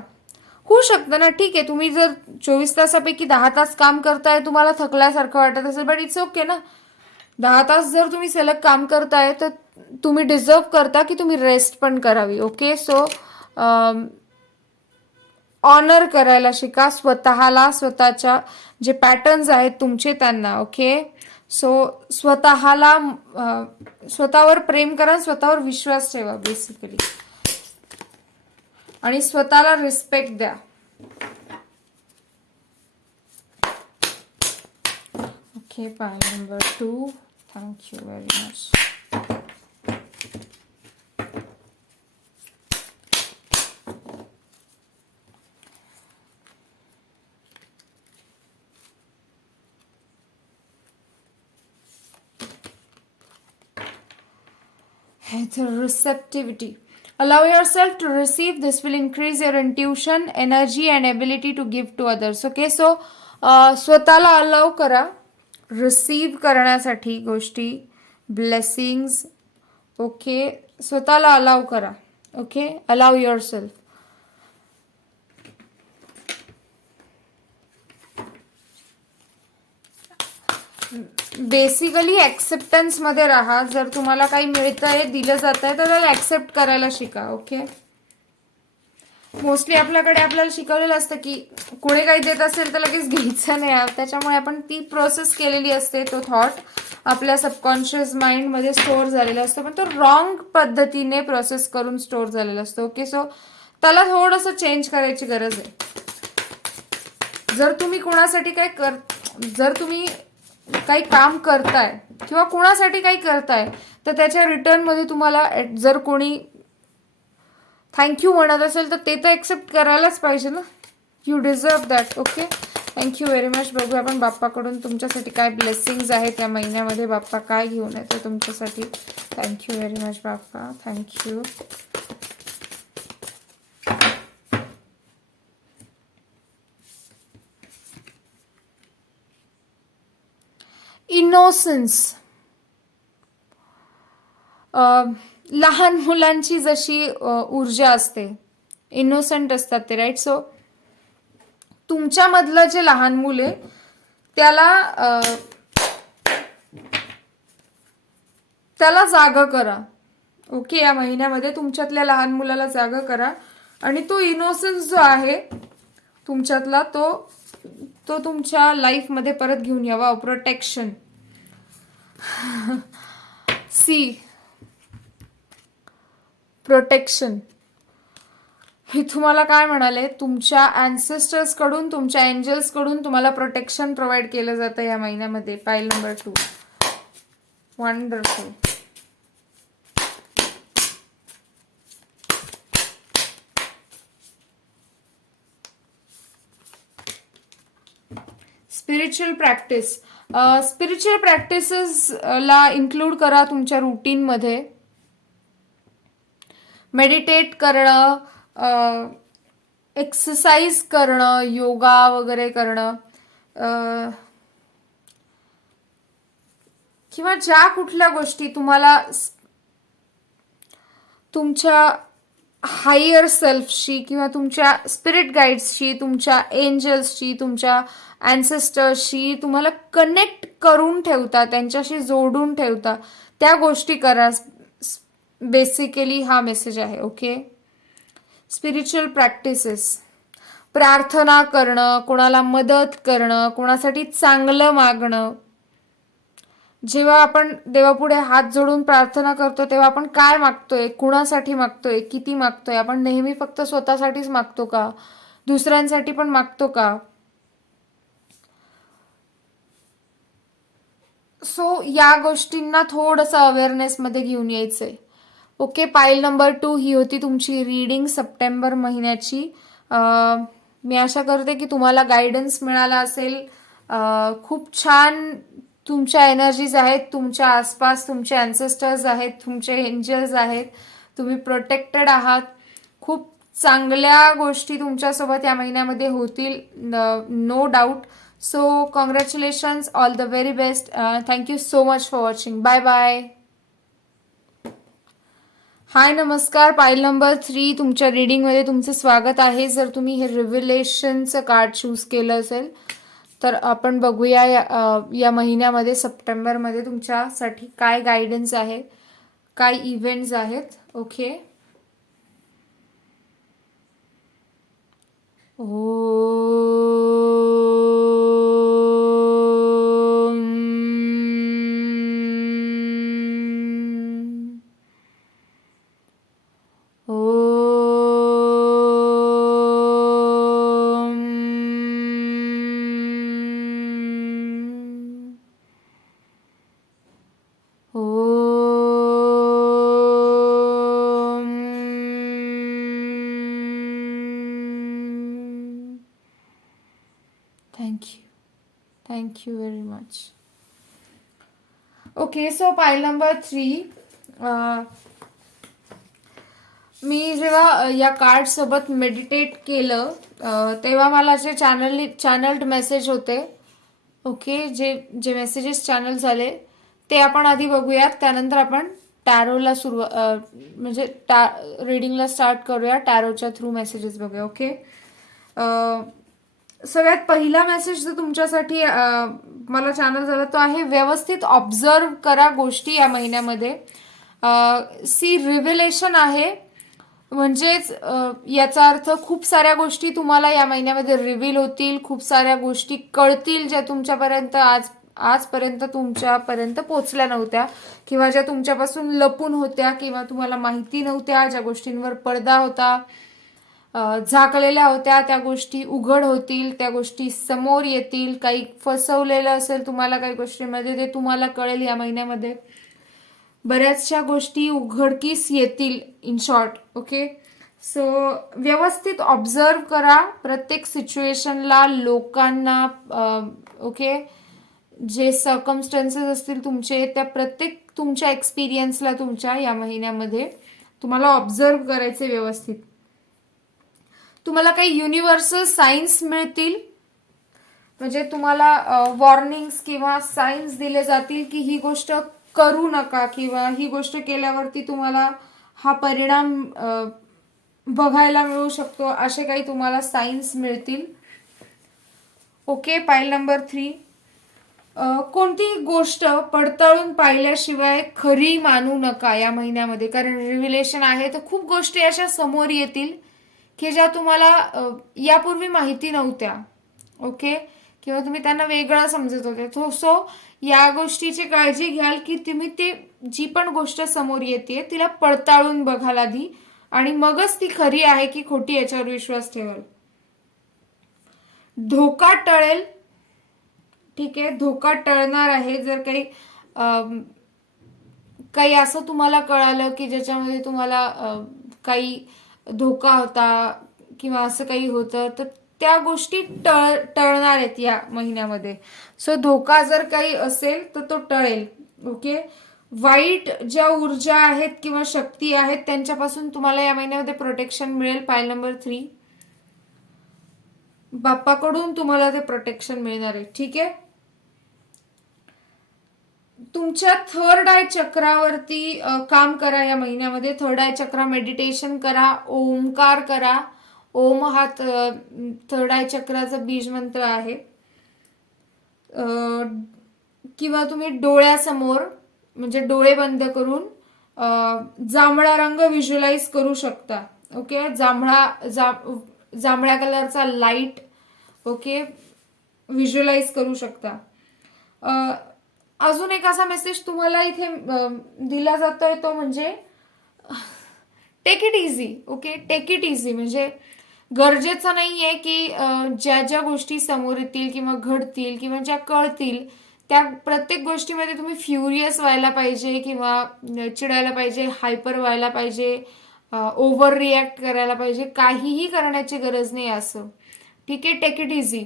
होऊ शकतं ना, ठीक आहे, तुम्ही जर 24 तासापैकी 10 तास काम करताय, तुम्हाला थकल्यासारखं वाटत असेल, बट इट्स ओके ना. 10 तास जर तुम्ही सलग काम करताय तर तुम्ही डिझर्व करता की तुम्ही रेस्ट पण करावी. ओके, सो ऑनर करायला शिका स्वतःला, स्वतःच्या जे पॅटर्न्स आहेत तुमचे त्यांना. ओके, सो स्वतःवर प्रेम करा, स्वतःवर विश्वास ठेवा बेसिकली, आणि स्वतःला रिस्पेक्ट द्या. Okay, pile number 2. Thank you very much. Receptivity. Allow yourself to receive. This will increase your intuition, energy and ability to give to others. Okay, so स्वतःला अलाव करा रिसीव करण्यासाठी गोष्टी, ब्लेसिंग्स. ओके, स्वतःला allow करा. Okay, allow yourself. Basically acceptance मध्ये राहा. जर तुम्हाला काही मिळतंय, दिलं जात आहे, तर त्याला ऍक्सेप्ट करायला शिका. ओके, मोस्टली आपल्याला शिकवलेलं असतं की कोणी काही देत असेल तर लगेच घ्यायचं नाही, त्याच्यामुळे आपण ती प्रोसेस केलेली असते. तो थॉट आपल्या सबकॉन्शियस माइंड मध्ये स्टोअर झालेला असतो, पण तो रॉंग पद्धतीने प्रोसेस करून स्टोअर झालेला असतो. ओके, सो त्याला थोडंसं चेंज करायची गरज आहे. जर तुम्ही कोणासाठी जर तुम्ही काही काम करताय किंवा कोणासाठी काही करताय, तर त्याच्या रिटर्न मध्ये तुम्हाला जर कोणी थँक्यू म्हणत असेल तर ते तर एक्सेप्ट करायलाच पाहिजे ना. You deserve that. Okay, thank you very much. बघूया आपण बाप्पाकडून तुमच्यासाठी काय ब्लेसिंग्स आहेत या महिन्यामध्ये, बाप्पा काय घेऊन येतो तुमच्यासाठी. Thank you very much Bappa, thank you. Innocence, लहान मुलांची जशी ऊर्जा असते, इनोसंट असतात ते, राईट. सो तुमच्यामधलं जे लहान मूल आहे त्याला जाग करा. ओके, या महिन्यामध्ये तुमच्यातल्या लहान मुलाला जाग करा आणि तो इनोसन्स जो आहे तुमच्यातला तो तुमच्या लाईफमध्ये परत घेऊन यावा. प्रोटेक्शन. See, protection. हे तुम्हाला काय म्हणाले, तुमच्या अँसेस्टर्स कडून, तुमच्या एंजल्स कडून तुम्हाला प्रोटेक्शन प्रोव्हाइड केलं जातं या महिन्यामध्ये. Pile number 2. Wonderful. Spiritual practice. Spiritual प्रॅक्टिसेसला इन्क्लूड करा तुमच्या रुटीनमध्ये. मेडिटेट करणं, एक्सरसाइज करणं, योगा वगैरे करणं, किंवा ज्या कुठल्या गोष्टी तुम्हाला तुमच्या हायर सेल्फशी किंवा तुमच्या स्पिरिट गाईड्सशी, तुमच्या एंजल्सशी, तुमच्या अँसेस्टर्सशी तुम्हाला कनेक्ट करून ठेवता, त्यांच्याशी जोडून ठेवता, त्या गोष्टी करा. बेसिकली हा मेसेज आहे. ओके. स्पिरिच्युअल प्रॅक्टिसेस, प्रार्थना करणं, कोणाला मदत करणं, कोणासाठी चांगलं मागणं. जेव्हा आपण देवापुढे हात जोडून प्रार्थना करतो तेव्हा आपण काय मागतोय, कुणासाठी मागतोय, किती मागतोय? आपण नेहमी फक्त स्वतःसाठीच मागतो का, दुसऱ्यांसाठी पण मागतो का? सो या गोष्टींना थोडंसं अवेअरनेसमध्ये घेऊन यायचंय. ओके. पाईल नंबर 2 ही होती तुमची रीडिंग सप्टेंबर महिन्याची. मी आशा करते की तुम्हाला गायडन्स मिळाला असेल. खूप छान तुमच्या एनर्जीज आहेत, तुमच्या आसपास तुमचे अँसेस्टर्स आहेत, तुमचे एंजल्स आहेत, तुम्ही प्रोटेक्टेड आहात. खूप चांगल्या गोष्टी तुमच्यासोबत या महिन्यामध्ये होतील, no doubt. So congratulations, all the very best. Thank you so much for watching. Bye bye. Hi, नमस्कार. पाईल नंबर 3 तुमच्या रीडिंगमध्ये तुमचं स्वागत आहे. जर तुम्ही हे रिव्हिलेशनचं कार्ड चूज केलं असेल तर आपण बघूया या महिन्यामध्ये सप्टेंबरमध्ये तुमच्यासाठी काय गायडन्स आहे, काय इव्हेंट्स आहेत. Okay. Thank you very much. Okay, so pile number 3. मी जेव्हा या कार्ड सोबत मेडिटेट केलं तेव्हा मला जे चॅनल्ड मेसेज होते, ओके, जे मेसेजेस चॅनल झाले ते आपण आधी बघूयात. त्यानंतर आपण टॅरोला म्हणजे रीडिंगला स्टार्ट करूया. टॅरोच्या थ्रू मेसेजेस बघूया. ओके. सगळ्यात पहिला मेसेज जो तुमच्यासाठी मला चॅनल झाला तो आहे, व्यवस्थित ऑब्झर्व करा गोष्टी या महिन्यामध्ये. सी, रिव्हिलेशन आहे, म्हणजेच याचा अर्थ खूप साऱ्या गोष्टी तुम्हाला या महिन्यामध्ये रिव्हील होतील, खूप साऱ्या गोष्टी कळतील ज्या तुमच्यापर्यंत आजपर्यंत तुमच्यापर्यंत पोचल्या नव्हत्या, किंवा ज्या तुमच्यापासून लपून होत्या, किंवा तुम्हाला माहिती नव्हत्या, ज्या गोष्टींवर पडदा होता, झाकलेल्या होत्या, त्या गोष्टी उघड होतील, त्या गोष्टी समोर येतील. काही फसवलेलं असेल तुम्हाला काही गोष्टींमध्ये ते तुम्हाला कळेल या महिन्यामध्ये. बऱ्याचशा गोष्टी उघडकीस येतील, इन शॉर्ट. ओके. सो व्यवस्थित ऑब्झर्व करा प्रत्येक सिच्युएशनला, लोकांना. ओके. जे सर्कमस्टन्सेस असतील तुमचे, त्या प्रत्येक तुमच्या एक्सपिरियन्सला तुमच्या या महिन्यामध्ये तुम्हाला ऑब्झर्व करायचे व्यवस्थित. तुम्हाला काही युनिव्हर्सल सायन्स मिळतील, म्हणजे तुम्हाला वॉर्निंग्स किंवा साईन्स दिले जातील की ही गोष्ट करू नका किंवा ही गोष्ट केल्यावरती तुम्हाला हा परिणाम बघायला मिळू शकतो, असे काही तुम्हाला साईन्स मिळतील. ओके. पाईल नंबर 3, कोणतीही गोष्ट पडताळून पाहिल्याशिवाय खरी मानू नका या महिन्यामध्ये. कारण रिव्हिलेशन आहे तर खूप गोष्टी अशा समोर येतील की ज्या तुम्हाला यापूर्वी माहिती नव्हत्या. ओके. किंवा तुम्ही त्यांना वेगळं समजत होते. सो या गोष्टीची काळजी घ्याल की तुम्ही ते जी पण गोष्ट समोर येते तिला पडताळून बघाल आधी आणि मगच ती खरी आहे की खोटी याच्यावर विश्वास ठेवाल. धोका टळेल. ठीक आहे. धोका टळणार आहे. जर काही असं तुम्हाला कळालं की ज्याच्यामध्ये तुम्हाला काही धोका होता किंवा असं काही होतं तर त्या गोष्टी टळणार आहेत या महिन्यामध्ये. सो धोका जर काही असेल तर तो टळेल. ओके. वाईट ज्या ऊर्जा आहेत किंवा शक्ती आहेत त्यांच्यापासून तुम्हाला या महिन्यामध्ये प्रोटेक्शन मिळेल. पाईल नंबर 3, बाप्पाकडून तुम्हाला ते प्रोटेक्शन मिळणार आहे. ठीक आहे. तुमच्या थर्ड आय चक्रावरती काम करा या महिन्यामध्ये. थर्ड आय चक्रा मेडिटेशन करा, ओमकार करा. ओम हा थर्ड आय चक्राचा बीज मंत्र आहे. किंवा तुम्ही डोळ्यासमोर म्हणजे डोळे बंद करून जांभळा रंग व्हिज्युअलाइज करू शकता. ओके. जांभळ्या कलरचा लाईट ओके व्हिज्युअलाइज करू शकता. अजून एक असा मेसेज तुम्हाला इथे दिला जातोय तो म्हणजे take it easy. Okay. Take it easy म्हणजे गरजेचं नाहीये की ज्या ज्या गोष्टी समोर येतील किंवा घडतील किंवा ज्या कळतील त्या प्रत्येक गोष्टीमध्ये तुम्ही फ्युरियस व्हायला पाहिजे किंवा चिडायला पाहिजे, हायपर व्हायला पाहिजे, ओव्हर रिॲक्ट करायला पाहिजे. काहीही करण्याची गरज नाही असं. ठीक आहे. Take it easy.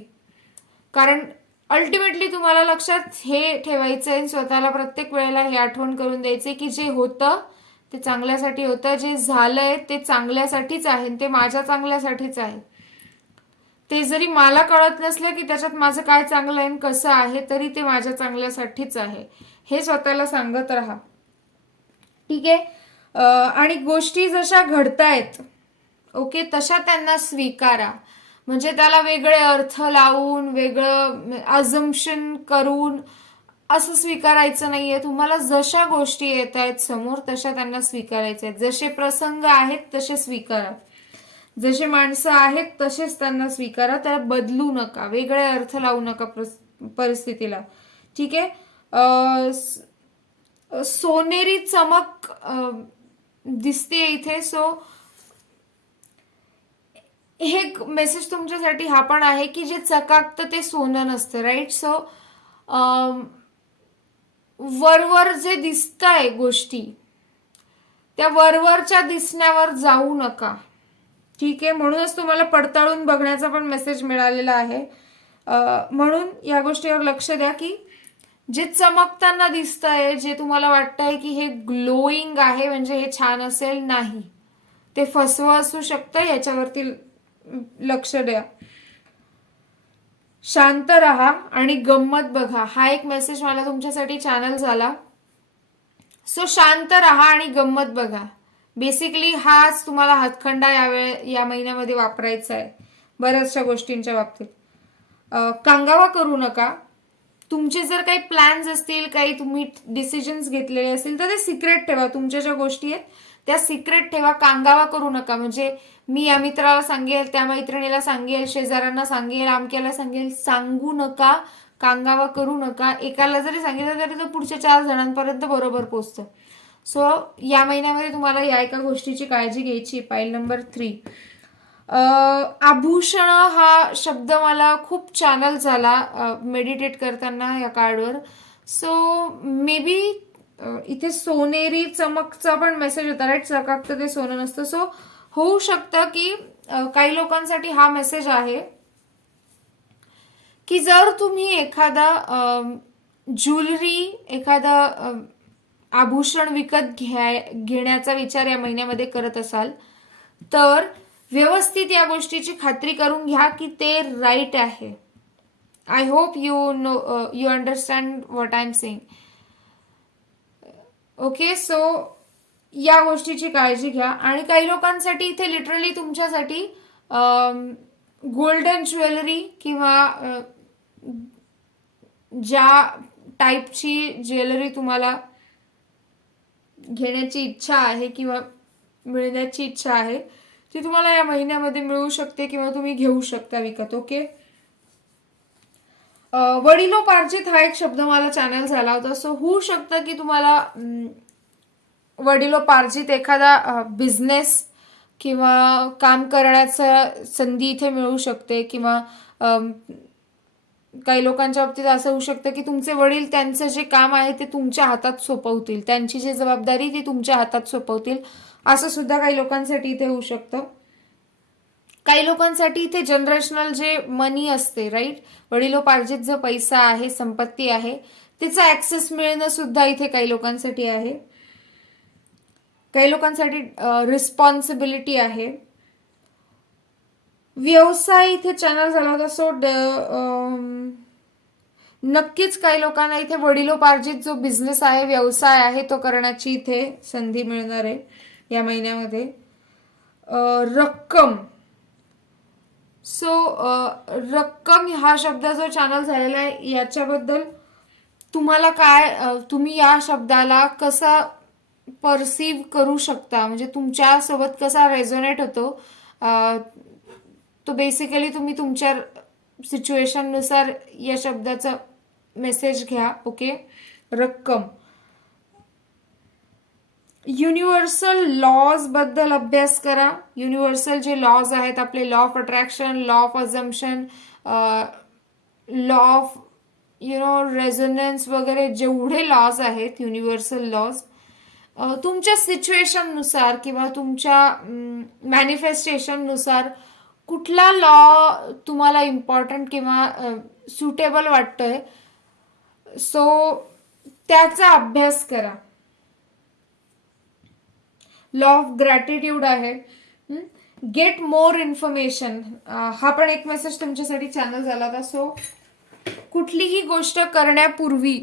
कारण अल्टिमेटली तुम्हाला लक्षात हे ठेवायचं आहे, स्वतःला प्रत्येक वेळेला हे आठवण करून द्यायचे की जे होतं ते चांगल्यासाठी होतं, जे झालंय ते चांगल्यासाठीच आहे, ते माझ्या चांगल्यासाठीच आहे. ते जरी मला कळत नसलं की त्याच्यात माझं काय चांगलं आहे कसं आहे तरी ते माझ्या चांगल्यासाठीच आहे हे स्वतःला सांगत राहा. ठीक आहे. आणि गोष्टी जशा घडतायत ओके तशा त्यांना स्वीकारा. म्हणजे त्याला वेगळे अर्थ लावून वेगळं अझम्पशन करून असं स्वीकारायचं नाहीये. तुम्हाला जशा गोष्टी येत आहेत समोर तशा त्यांना स्वीकारायच्या आहेत. जसे प्रसंग आहेत तसे स्वीकारा, जसे माणसं आहेत तसेच त्यांना स्वीकारा. त्याला बदलू नका, वेगळे अर्थ लावू नका परिस्थितीला. ठीक आहे. सोनेरी चमक दिसते इथे. सो हे मेसेज तुमच्यासाठी हा पण आहे की जे चकाकतं ते सोनं नसतं. राईट. सो वरवर जे दिसतंय गोष्टी त्या वरवरच्या दिसण्यावर जाऊ नका. ठीक आहे. म्हणूनच तुम्हाला पडताळून बघण्याचा पण मेसेज मिळालेला आहे. म्हणून या गोष्टीवर लक्ष द्या की जे चमकताना दिसतंय, जे तुम्हाला वाटतंय की हे ग्लोईंग आहे म्हणजे हे छान असेल, नाही, ते फसवं असू शकतं. याच्यावरती लक्ष द्या. शांत राहा आणि गंमत बघा. हा एक मेसेज मला तुमच्यासाठी चॅनल झाला. सो शांत राहा आणि गंमत बघा. बेसिकली हाच तुम्हाला हातखंडा या महिन्यामध्ये वापरायचा आहे बऱ्याचशा गोष्टींच्या बाबतीत. कांगावा करू नका. तुमचे जर काही प्लॅन्स असतील, काही तुम्ही डिसिजन्स घेतलेले असतील तर ते सिक्रेट ठेवा. तुमच्या ज्या गोष्टी आहेत त्या सिक्रेट ठेवा. कांगावा करू नका. म्हणजे मी या मित्राला सांगेल, त्या मैत्रिणीला सांगेल, शेजाऱ्यांना सांगेल, आमक्याला सांगेल, सांगू नका. कांगावा करू नका. एकाला जरी सांगितलं तरी तो पुढच्या 4 जणांपर्यंत बरोबर पोहोचतं. सो या महिन्यामध्ये तुम्हाला या एका गोष्टीची काळजी घ्यायची. पाईल नंबर 3, आभूषण हा शब्द मला खूप चॅनल झाला मेडिटेट करताना या कार्डवर. सो मे बी इथे सोनेरी चमकचा पण मेसेज होता. राईट. चकाकतं ते सोनं नसतं. सो होऊ शकतं की काही लोकांसाठी हा मेसेज आहे की जर तुम्ही एखादा ज्वेलरी, एखादा आभूषण विकत घेण्याचा विचार या महिन्यामध्ये करत असाल तर व्यवस्थित या गोष्टीची खात्री करून घ्या की ते राईट आहे. I hope you understand what I am saying. Okay, so या गोष्टीची काळजी घ्या. आणि काही लोकांसाठी इथे लिटरली तुमच्यासाठी गोल्डन ज्वेलरी किंवा ज्या टाईपची ज्वेलरी तुम्हाला घेण्याची इच्छा आहे किंवा मिळण्याची इच्छा आहे ती तुम्हाला या महिन्यामध्ये मिळू शकते किंवा तुम्ही घेऊ शकता विकत. ओके, वडिलोपार्जित हा एक शब्द मला चॅनल झाला होता. सो होऊ शकतं की तुम्हाला वडिलोपार्जित एखादा बिझनेस किंवा काम करण्याचा संधी इथे मिळू शकते. किंवा काही लोकांच्या बाबतीत असं होऊ शकतं की तुमचे वडील त्यांचं जे काम आहे ते तुमच्या हातात सोपवतील, त्यांची जी जबाबदारी ती तुमच्या हातात सोपवतील, असं सुद्धा काही लोकांसाठी इथे होऊ शकतं. काही लोकांसाठी इथे जनरेशनल जे मनी असते, राईट, वडिलोपार्जित जो पैसा आहे, संपत्ती आहे, त्याचा ऍक्सेस मिळणं सुद्धा इथे काही लोकांसाठी आहे. काही लोकांसाठी रिस्पॉन्सिबिलिटी आहे. व्यवसाय इथे चॅनल झाला होता. सो नक्कीच काही लोकांना इथे वडिलोपार्जित जो बिझनेस आहे, व्यवसाय आहे, तो करण्याची इथे संधी मिळणार आहे या महिन्यामध्ये. रक्कम, सो रक्कम हा शब्द जो चॅनल झालेला आहे याच्याबद्दल तुम्हाला काय, तुम्ही या शब्दाला कसा परसिव्ह करू शकता, म्हणजे तुमच्या सोबत कसा रेझोनेट होतो, तो बेसिकली तुम्ही तुमच्या सिच्युएशन नुसार या शब्दाचा मेसेज घ्या. ओके, रक्कम. युनिव्हर्सल लॉज बद्दल अभ्यास करा. युनिव्हर्सल जे लॉज आहेत आपले, law of attraction, law of assumption, law of resonance वगैरे जेवढे लॉज आहेत, युनिव्हर्सल लॉज, तुमच्या सिच्युएशननुसार किंवा तुमच्या मॅनिफेस्टेशननुसार कुठला लॉ तुम्हाला इम्पॉर्टंट किंवा सुटेबल वाटतोय, सो त्याचा अभ्यास करा. लॉ ऑफ ग्रॅटिट्यूड आहे. गेट मोर इन्फॉर्मेशन, हा पण एक मेसेज तुमच्यासाठी चॅनल झाला होता. सो कुठलीही गोष्ट करण्यापूर्वी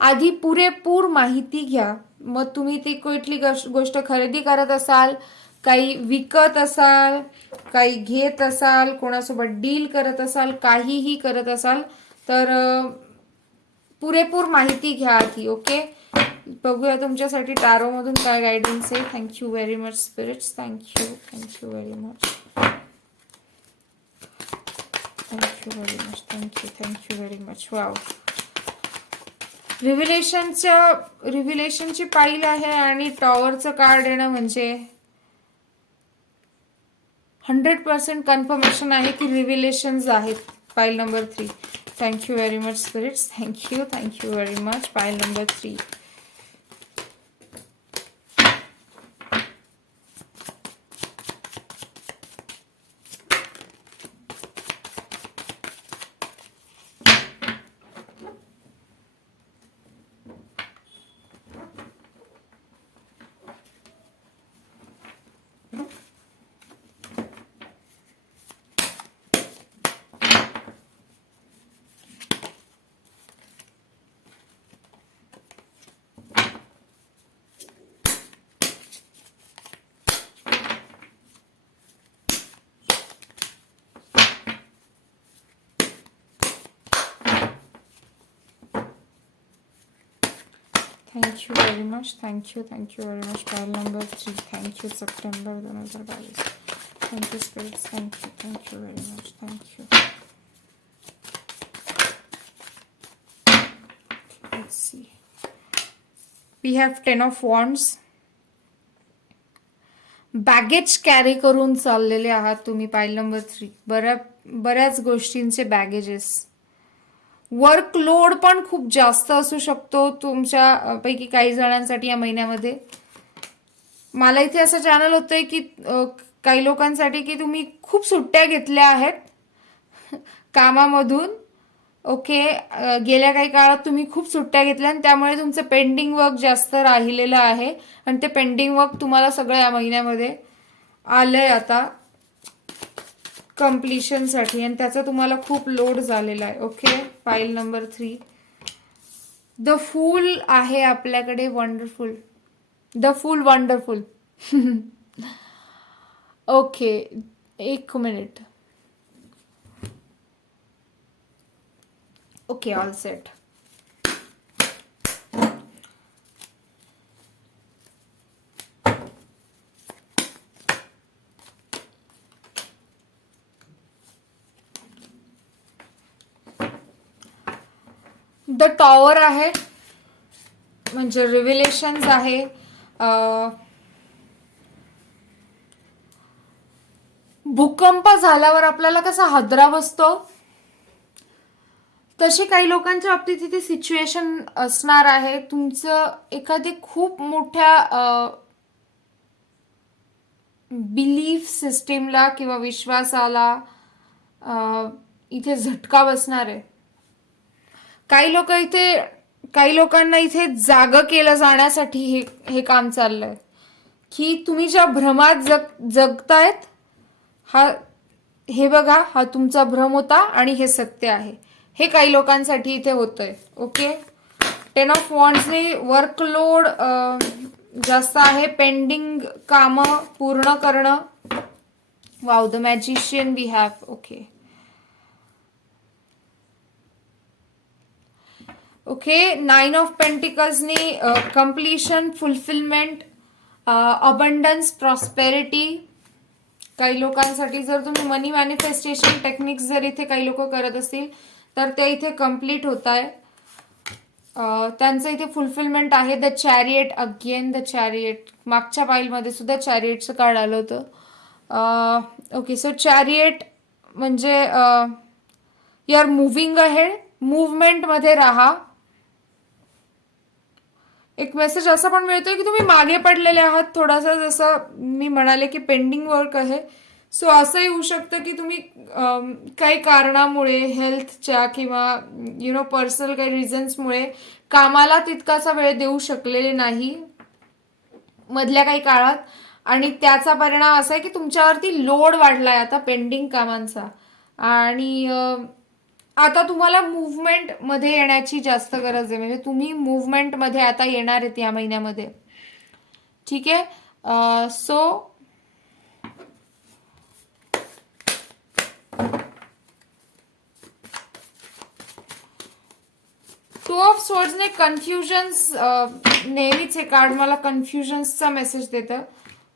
आधी पुरेपूर माहिती घ्या. मग तुम्ही ती कुठली गोष्ट खरेदी करत असाल, काही विकत असाल, काही घेत असाल, कोणासोबत डील करत असाल, काहीही करत असाल, तर पुरेपूर माहिती घ्या आधी. ओके, बघूया तुमच्यासाठी टारो मधून काय गायडन्स आहे. Thank you very much spirits, thank you very much, thank you very much. Wow, रिव्हिलेशनची पाईल आहे आणि टॉवरचं कार्ड येणं म्हणजे 100% कन्फर्मेशन आहे की रिव्हिलेशन्स आहेत. Pile number 3. Thank you very much spirits, thank you very much. Pile number 3. Thank you very much, thank you very much. Pile number 3. Thank you September 2022. Thank you spirits, thank you very much, thank you. Let's see. We have 10 of Wands. Baggage carry करून चाललेले आहात तुम्ही. पाईल number 3. बऱ्याच गोष्टींचे baggages. Workload पण खूप जास्त असू शकतो तुमच्या पैकी काही जणांसाठी या महिन्यामध्ये. मला इथे असं चॅनल होतंय की काही लोकांसाठी की तुम्ही खूप सुट्ट्या घेतल्या आहेत कामामधून. ओके, गेल्या काही काळात तुम्ही खूप सुट्ट्या घेतल्या आणि त्यामुळे तुमचं पेंडिंग वर्क जास्त राहिलेलं आहे आणि ते पेंडिंग वर्क तुम्हाला सगळं या महिन्यामध्ये आलंय आता. कम्प्लिशनसाठी, आणि त्याचा तुम्हाला खूप लोड झालेला आहे. Okay, pile number 3 the fool आहे आपल्याकडे. Wonderful, the fool wonderful. Okay, एक minute. Okay, all set. The tower आहे, म्हणजे रिव्हिलेशन्स आहे. भूकंप झाल्यावर आपल्याला कसा हादरा बसतो, तशी काही लोकांच्या बाबतीत तिथे सिच्युएशन असणार आहे. तुमचं एखादी खूप मोठ्या बिलीफ सिस्टीमला किंवा विश्वासाला इथे झटका बसणार आहे. काही लोकांना इथे जागं केलं जाण्यासाठी हे काम चाललंय, की तुम्ही ज्या भ्रमात जगतायत, हे बघा, हा तुमचा भ्रम होता आणि हे सत्य आहे, हे काही लोकांसाठी इथे होतंय. ओके, 10 ऑफ वॉन्ड्सने वर्कलोड जास्त आहे, पेंडिंग कामं पूर्ण करणं. Wow, the magician we have. Okay okay, 9 of पेंटिकल्सनी कम्प्लिशन, फुलफिलमेंट, अबंडन्स, प्रॉस्पेरिटी. काही लोकांसाठी जर तुम्ही मनी मॅनिफेस्टेशन टेक्निक्स जर इथे काही लोक करत असतील तर ते इथे कम्प्लीट होत आहे. त्यांचं इथे फुलफिलमेंट आहे. The चॅरिएट, again the चॅरिएट. मागच्या पाईलमध्ये सुद्धा चॅरिएटचं कार्ड आलं होतं. ओके, सो चॅरिएट म्हणजे यू आर मुव्हिंग अहेड, मुव्हमेंटमध्ये राहा. एक मेसेज असा पण मिळतोय की तुम्ही मागे पडलेले आहात थोडासा, जसं मी म्हणाले की पेंडिंग वर्क आहे. सो असंही होऊ शकतं की तुम्ही काही कारणामुळे, हेल्थच्या किंवा पर्सनल काही रिझन्समुळे कामाला तितकासा वेळ देऊ शकलेले नाही मधल्या काही काळात, आणि त्याचा परिणाम असा आहे की तुमच्यावरती लोड वाढलाय आता पेंडिंग कामांचा, आणि आता तुम्हाला मुव्हमेंट मध्ये येण्याची जास्त गरज आहे. म्हणजे तुम्ही मुव्हमेंट मध्ये आता येणार आहेत या महिन्यामध्ये. ठीक आहे, सो टू ऑफ स्वॉर्ड्सने कन्फ्युजन्स, नेहमीच हे कार्ड मला कन्फ्युजन्सचा मेसेज देतं.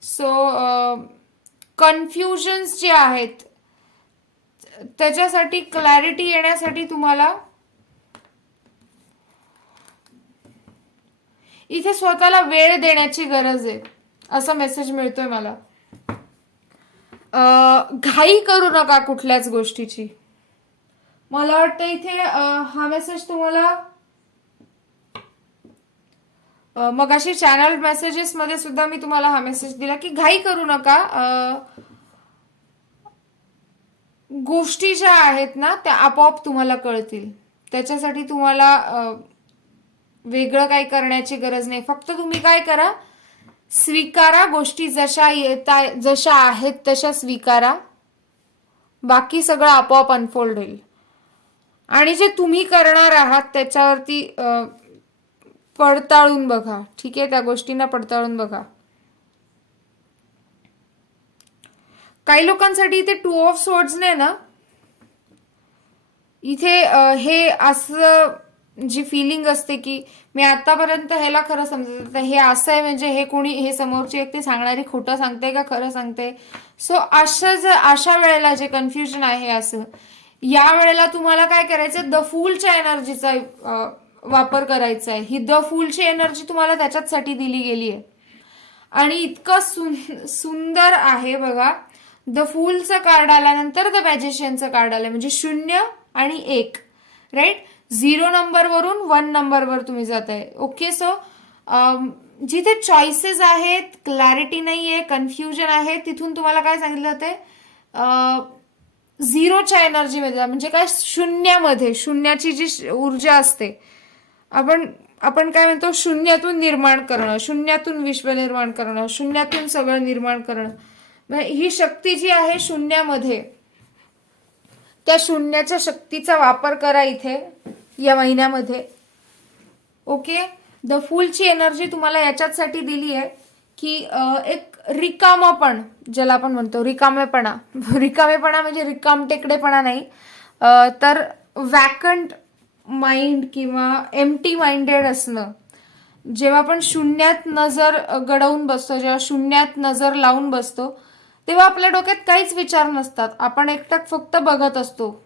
सो कन्फ्युजन्स जे आहेत त्याच्यासाठी क्लॅरिटी येण्यासाठी तुम्हाला इथे स्वतःला वेळ देण्याची गरज आहे, असा मेसेज मिळतोय मला. घाई करू नका कुठल्याच गोष्टीची. मला वाटतं इथे हा मेसेज तुम्हाला मगाशी चॅनल मेसेजेस मध्ये सुद्धा मी तुम्हाला हा मेसेज दिला की घाई करू नका. गोष्टी ज्या आहेत ना त्या आपोआप तुम्हाला कळतील. त्याच्यासाठी तुम्हाला वेगळं काही करण्याची गरज नाही. फक्त तुम्ही काय करा, स्वीकारा गोष्टी जशा आहेत तशा स्वीकारा. बाकी सगळं आपोआप अनफोल्ड होईल. आणि जे तुम्ही करणार आहात त्याच्यावरती पडताळून बघा. ठीक आहे, त्या गोष्टींना पडताळून बघा. काही लोकांसाठी इथे 2 ऑफ स्वॉर्ड्सने ना इथे हे असं जी फिलिंग असते की मी आतापर्यंत ह्याला खरं समजत, हे असं आहे म्हणजे हे कोणी, हे समोरची व्यक्ती सांगणारी खोटं सांगते का खरं सांगते. सो अशा वेळेला जे कन्फ्युजन आहे असं, या वेळेला तुम्हाला काय करायचं, द फूलच्या एनर्जीचा वापर करायचा आहे. ही द फूलची एनर्जी तुम्हाला त्याच्याचसाठी दिली गेली आहे आणि इतकं सुंदर आहे बघा. द फूलचं कार्ड आल्यानंतर द मॅजिशियनचं कार्ड आलं, म्हणजे 0 आणि 1, राईट. 0 नंबरवरून 1 नंबरवर तुम्ही जाताय. ओके, सो जिथे चॉईसेस आहेत, क्लॅरिटी नाहीये, कन्फ्युजन आहे, तिथून तुम्हाला काय सांगितलं जाते, 0च्या एनर्जीमध्ये जा. म्हणजे काय, शून्यामध्ये, शून्याची जी ऊर्जा असते, आपण काय म्हणतो, शून्यातून निर्माण करणं, शून्यातून विश्व निर्माण करणं, शून्यातून सगळं निर्माण करणं. ही शक्ती जी आहे शून्यामध्ये, त्या शून्याच्या शक्तीचा वापर करा इथे या महिन्यामध्ये. ओके, द फूलची एनर्जी तुम्हाला याच्यासाठी दिली आहे की एक रिकामपण, ज्याला आपण म्हणतो रिकामेपणा, रिकामेपणा म्हणजे रिकामटेकडेपणा नाही, तर वॅकंट माइंड किंवा एम्प्टी माइंडेड असणं. जेव्हा आपण शून्यात नजर गडवून बसतो, जेव्हा शून्यात नजर लावून बसतो, तेव्हा आपल्या डोक्यात काहीच विचार नसतात, आपण एकटक फक्त बघत असतो,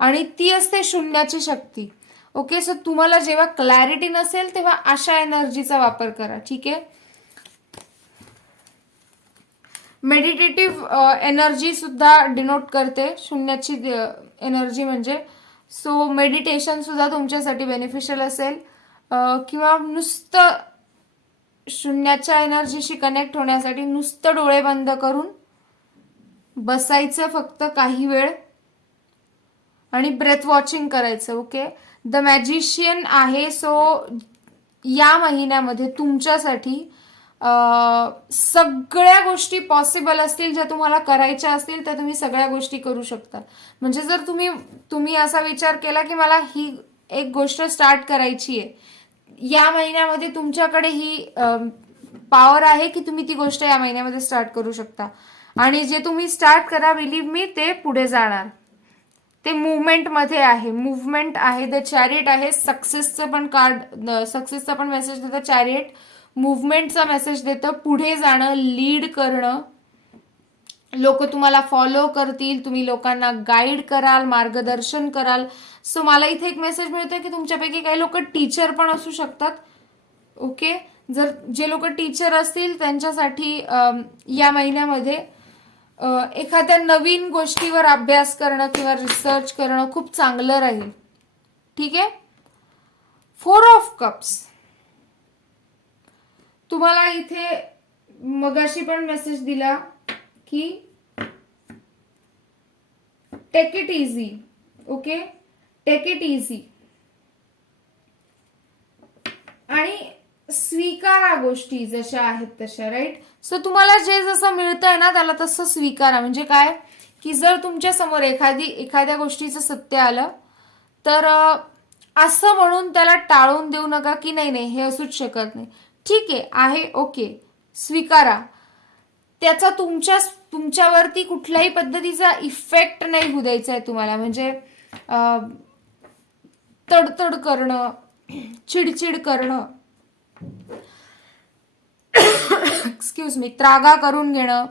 आणि ती असते शून्याची शक्ती. ओके, सो तुम्हाला जेव्हा क्लॅरिटी नसेल तेव्हा अशा एनर्जीचा वापर करा. ठीक आहे, मेडिटेटिव्ह एनर्जी सुद्धा डिनोट करते शून्याची एनर्जी म्हणजे. सो मेडिटेशन सुद्धा तुमच्यासाठी बेनिफिशियल असेल, किंवा नुसतं शून्याच्या एनर्जीशी कनेक्ट होण्यासाठी नुसतं डोळे बंद करून बसायचं फक्त काही वेळ आणि ब्रेथ वॉचिंग करायचं. ओके, द मॅजिशियन आहे. सो या महिन्यामध्ये तुमच्यासाठी सगळ्या गोष्टी पॉसिबल असतील, ज्या तुम्हाला करायच्या असतील त्या तुम्ही सगळ्या गोष्टी करू शकता. म्हणजे जर तुम्ही असा विचार केला की मला ही एक गोष्ट स्टार्ट करायची आहे, या महिन्यामध्ये तुमच्याकडे ही पॉवर आहे की तुम्ही ती गोष्ट या महिन्यामध्ये स्टार्ट करू शकता. आणि जे तुम्ही स्टार्ट करा, बिलीव्ह मी, ते पुढे जाणार. ते मुवमेंटमध्ये आहे, मुवमेंट आहे. द चॅरिट आहे, सक्सेसचं पण कार्ड, सक्सेसचा पण मेसेज देतं चॅरिट. मुवमेंटचा मेसेज देतं, पुढे जाणं, लीड करणं. लोक तुम्हाला फॉलो करतील, तुम्ही लोकांना गाईड कराल, मार्गदर्शन कराल. सो मला इथे एक मेसेज मिळतोय की तुमच्यापैकी काही लोक टीचर पण असू शकतात. ओके, जर जे लोक टीचर असतील त्यांच्यासाठी या महिन्यामध्ये एखाद्या नवीन गोष्टीवर अभ्यास करणं किंवा रिसर्च करणं खूप चांगलं राहील. ठीक आहे, 4 ऑफ कप्स तुम्हाला इथे मगाशी पण मेसेज दिला की take it easy. Okay, take it easy आणि स्वीकारा गोष्टी जशा आहेत तशा. राईट, सो तुम्हाला जे जसं मिळतंय ना त्याला तसं स्वीकारा. म्हणजे काय की जर तुमच्या समोर एखाद्या गोष्टीचं सत्य आलं तर असं म्हणून त्याला टाळून देऊ नका की नाही नाही हे असूच शकत नाही. ठीक आहे, ओके, स्वीकारा. त्याचा तुमच्यावरती कुठल्याही पद्धतीचा इफेक्ट नाही होऊ द्यायचा आहे तुम्हाला. म्हणजे तडतड करणं, चिडचिड करणं, एक्सक्यूज मी, त्रागा करून घेणं.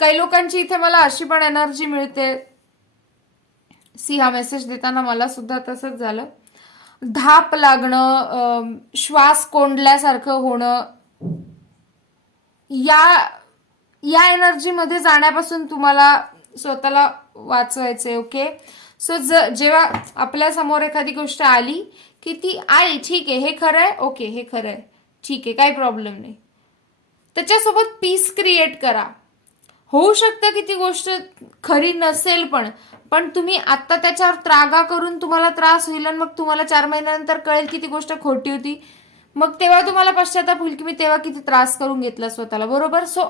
काही लोकांची इथे मला अशी पण एनर्जी मिळते, हा मेसेज देताना मला सुद्धा तसंच झालं. धाप लागणं, श्वास कोंडल्यासारखं होणं, या एनर्जीमध्ये जाण्यापासून तुम्हाला स्वतःला वाचवायचंय. ओके, सो जेव्हा आपल्या समोर एखादी गोष्ट आली की ती आली, ठीक आहे, हे खरं आहे, ओके, हे खरं आहे, ठीक आहे, काही प्रॉब्लेम नाही, त्याच्यासोबत पीस क्रिएट करा. होऊ शकतं की ती गोष्ट खरी नसेल, पण तुम्ही आत्ता त्याच्यावर त्रागा करून तुम्हाला त्रास होईल आणि मग तुम्हाला 4 महिन्यानंतर कळेल की ती गोष्ट खोटी होती. मग तेव्हा तुम्हाला पश्चाताप होईल की मी तेव्हा किती त्रास करून घेतला स्वतःला. बरोबर, सो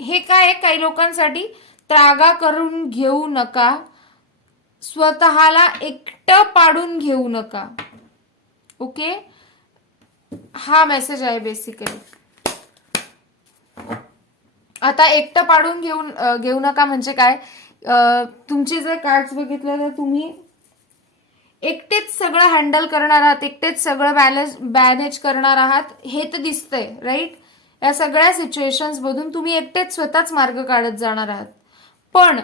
हे काय, काही लोकांसाठी त्रागा करून घेऊ नका, स्वतःला एकटं पाडून घेऊ नका. ओके, हा मेसेज आहे बेसिकली. आता एकटं पाडून घेऊ नका म्हणजे काय, तुमचे जर कार्ड्स बघितले तर तुम्ही एकटेच सगळं हँडल करणार आहात, एकटेच सगळं मॅनेज करणार आहात हे तर दिसतंय. राईट, या सगळ्या सिच्युएशन्स मधून तुम्ही एकटेच स्वतःच मार्ग काढत जाणार आहात. पण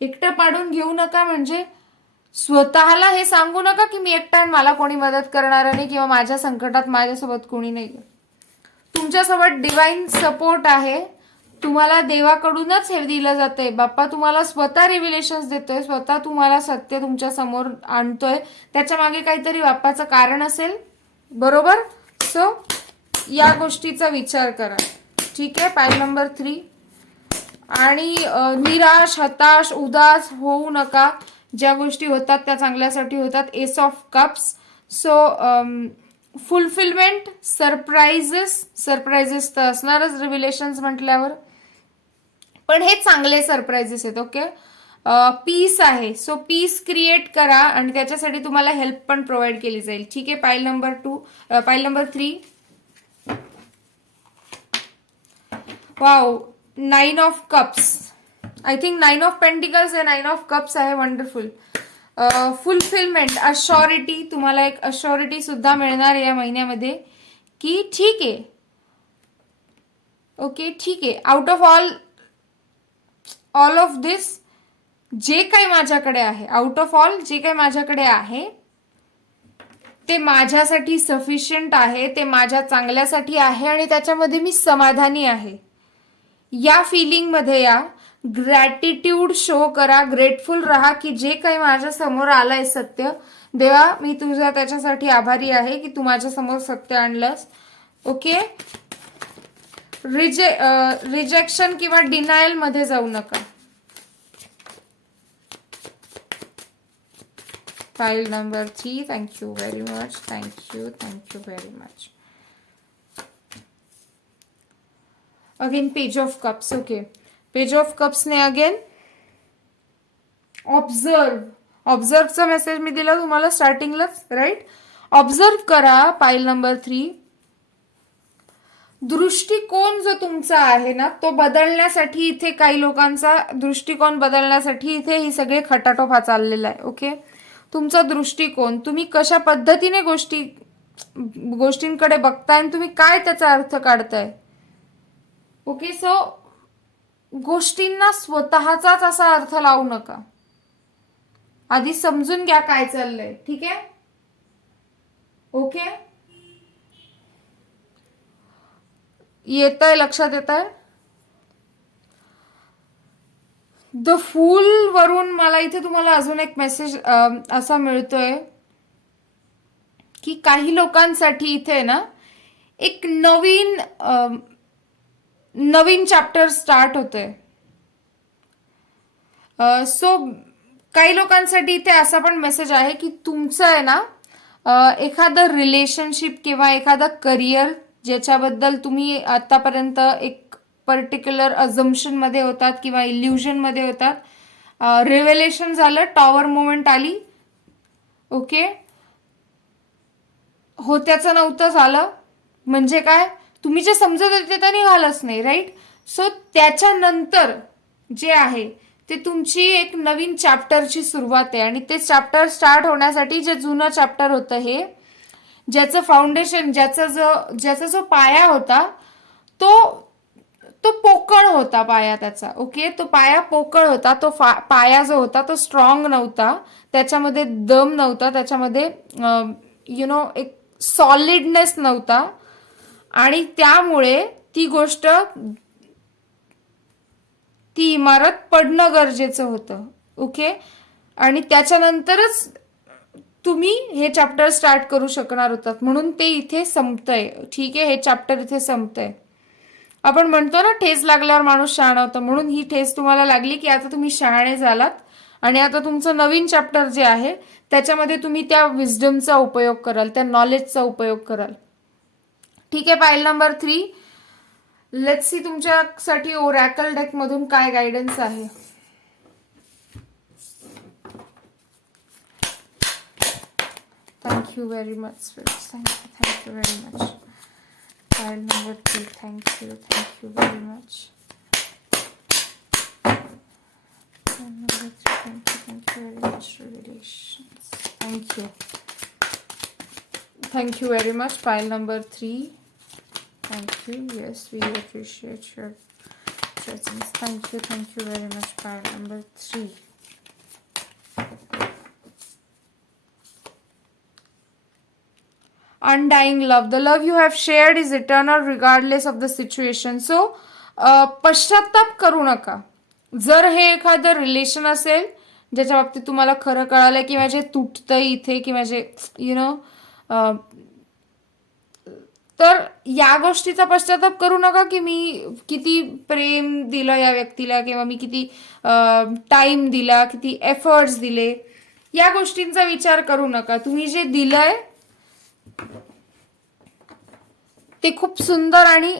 एकटं पाडून घेऊ नका म्हणजे स्वतःला हे सांगू नका की मी एकटा आहे, मला कोणी मदत करणार नाही किंवा माझ्या संकटात माझ्यासोबत कोणी नाही. तुमच्यासोबत डिवाइन सपोर्ट आहे, तुम्हाला देवाकडूनच हे दिलं जातंय. बाप्पा तुम्हाला स्वतः रिव्हिलेशन्स देतोय, स्वतः तुम्हाला सत्य तुमच्या समोर आणतोय. त्याच्या मागे काहीतरी बाप्पाचं कारण असेल. बरोबर, सो या गोष्टीचा विचार करा. ठीक आहे, पायल नंबर 3. आणि निराश, हताश, उदास होऊ नका. ज्या गोष्टी होतात त्या चांगल्यासाठी होतात. S of cups. So fulfilment, surprises तर असणारच रिव्हिलेशन्स म्हटल्यावर. पण हे चांगले सरप्राईजेस आहेत. ओके, पीस आहे. सो पीस क्रिएट करा आणि त्याच्यासाठी तुम्हाला हेल्प पण प्रोव्हाइड केली जाईल. ठीक आहे. Pile number 3. Wow, 9 of cups. I think 9 of pentacles आहे, 9 ऑफ कप्स आहे. वंडरफुल. Fulfilment, assurity. तुम्हाला एक अश्योरिटी सुद्धा मिळणार या महिन्यामध्ये की ठीक आहे, ओके ठीक आहे, आउट ऑफ ऑल ऑफ दिस जे काही माझ्याकडे आहे, आउट ऑफ ऑल जे काही माझ्याकडे आहे ते माझ्यासाठी सफिशियंट आहे, ते माझ्या चांगल्यासाठी आहे आणि त्याच्यामध्ये मी समाधानी आहे. या फिलिंगमध्ये या, ग्रॅटिट्यूड शो करा, ग्रेटफुल राहा की जे काही माझ्या समोर आलंय सत्य, देवा मी तुझा त्याच्यासाठी आभारी आहे की तू माझ्या समोर सत्य आणलंस. ओके, रिजेक्शन किंवा डिनायल मध्ये जाऊ नका. File number 3. Thank you very much. Thank you very much. Again page of cups. Okay, page of cups ने अगेन ऑब्झर्वचा मेसेज मी दिला तुम्हाला स्टार्टिंगलाच, राईट. ऑब्झर्व करा. पाईल नंबर 3. दृष्टिकोन जो तुमचा आहे ना तो बदलण्यासाठी इथे काही लोकांचा दृष्टिकोन बदलण्यासाठी इथे ही सगळे खटाटोप चाललेला आहे. ओके, तुमचा दृष्टिकोन, तुम्ही कशा पद्धतीने गोष्टींकडे बघताय आणि तुम्ही काय त्याचा अर्थ काढताय. ओके, सो गोष्टींना स्वतःचाच असा अर्थ लावू नका. आधी समजून घ्या काय चाललंय. ठीक आहे. ओके, येतंय, लक्षात येत आहे. द फूल वरून मला इथे तुम्हाला अजून एक मेसेज असा मिळतोय की काही लोकांसाठी इथे ना एक नवीन चॅप्टर स्टार्ट होतोय. सो काही लोकांसाठी इथे असा पण मेसेज आहे की तुमचं आहे ना एखादं रिलेशनशिप किंवा एखादं करिअर ज्याच्याबद्दल तुम्ही आतापर्यंत एक पर्टिक्युलर अझम्पशन मध्ये होतात किंवा इल्युजन मध्ये होतात, रिव्हेलेशन झालं, टॉवर मोमेंट आली. ओके, होत्याचं नव्हतं झालं म्हणजे काय, तुम्ही जे समजत होते ते निघालंच नाही, राईट. सो त्याच्यानंतर जे आहे ते तुमची एक नवीन चॅप्टरची सुरुवात आहे आणि ते चॅप्टर स्टार्ट होण्यासाठी जे जुनं चॅप्टर होतं हे ज्याचं फाउंडेशन ज्याचा जो पाया होता तो पोकळ होता पाया त्याचा. ओके, तो पाया पोकळ होता. तो पाया जो होता तो स्ट्रॉंग नव्हता, त्याच्यामध्ये दम नव्हता, त्याच्यामध्ये एक सॉलिडनेस नव्हता आणि त्यामुळे ती गोष्ट, ती इमारत पडणं गरजेचं होतं. ओके, आणि त्याच्यानंतरच तुम्ही हे चॅप्टर स्टार्ट करू शकणार होतात, म्हणून ते इथे संपतंय. ठीक आहे, हे चॅप्टर इथे संपतंय. आपण म्हणतो ना ठेच लागल्यावर माणूस शहाणा होतं, म्हणून ही ठेच तुम्हाला लागली की आता तुम्ही शहाणे झालात आणि आता तुमचं नवीन चॅप्टर जे आहे त्याच्यामध्ये तुम्ही त्या विजडमचा उपयोग कराल, त्या नॉलेजचा उपयोग कराल. ठीक आहे. Pile number 3. लेट्स सी तुमच्यासाठी ओरॅकल डेक मधून काय गायडन्स आहे. Thank you very much. Thank you very much. File number 3. Thank you very much. File number 3. Thank you very much. Revelations. Thank you very much. File number 3. Thank you. Yes, we appreciate your presence. Thank you very much. File number 3. Undying love. The love you have shared is eternal regardless of the situation. So, पश्चाताप करू नका. जर हे एखादं relation असेल ज्याच्या बाबतीत तुम्हाला खरं कळालंय की माझे तुटतंय इथे की माझे तर या गोष्टीचा पश्चाताप करू नका की मी किती प्रेम दिलं या व्यक्तीला किंवा मी किती टाइम दिला, किती एफर्ट्स दिले, या गोष्टींचा विचार करू नका. तुम्ही जे दिलंय ते खूप सुंदर आणि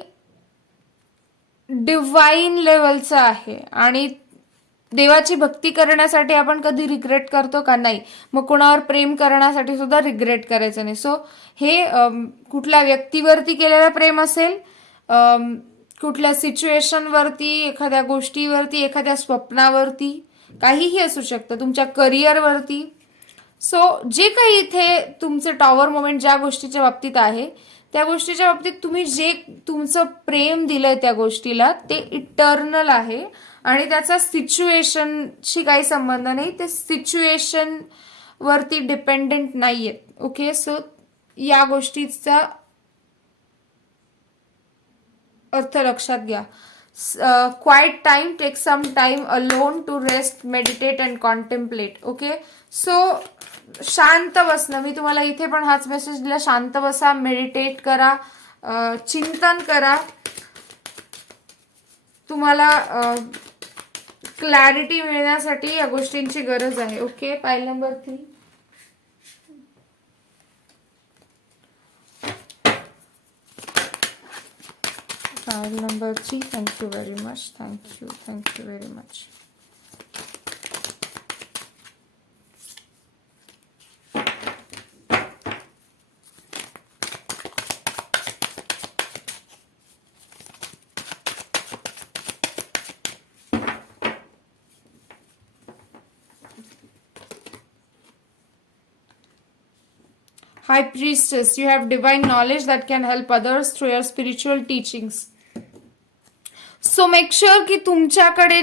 डिवाइन लेवलचं आहे आणि देवाची भक्ती करण्यासाठी आपण कधी रिग्रेट करतो का? नाही. मग कोणावर प्रेम करण्यासाठी सुद्धा रिग्रेट करायचं नाही. सो हे कुठल्या व्यक्तीवरती केलेलं प्रेम असेल, कुठल्या सिच्युएशनवरती, एखाद्या गोष्टीवरती, एखाद्या स्वप्नावरती, काहीही असू शकतं, तुमच्या करिअरवरती. सो जे काही इथे तुमचं टॉवर मोमेंट ज्या गोष्टीच्या बाबतीत आहे, त्या गोष्टीच्या बाबतीत तुम्ही जे तुमचं प्रेम दिलंय त्या गोष्टीला, ते इटर्नल आहे आणि त्याचा सिच्युएशनशी काही संबंध नाही. ते सिच्युएशन वरती डिपेंडेंट नाहीये. ओके, सो या गोष्टीचा अर्थ लक्षात घ्या. Quiet time, take some time alone to rest, meditate and contemplate. Okay, so शांत बसणं, मी तुम्हाला इथे पण हाच मेसेज दिला, शांत बसा, मेडिटेट करा, चिंतन करा. तुम्हाला क्लॅरिटी मिळण्यासाठी या गोष्टींची गरज आहे. Okay, pile number 3. File number 3. Thank you very much. Thank you very much. High Priestess, you have divine knowledge that can help others through your spiritual teachings. So make sure की तुमच्याकडे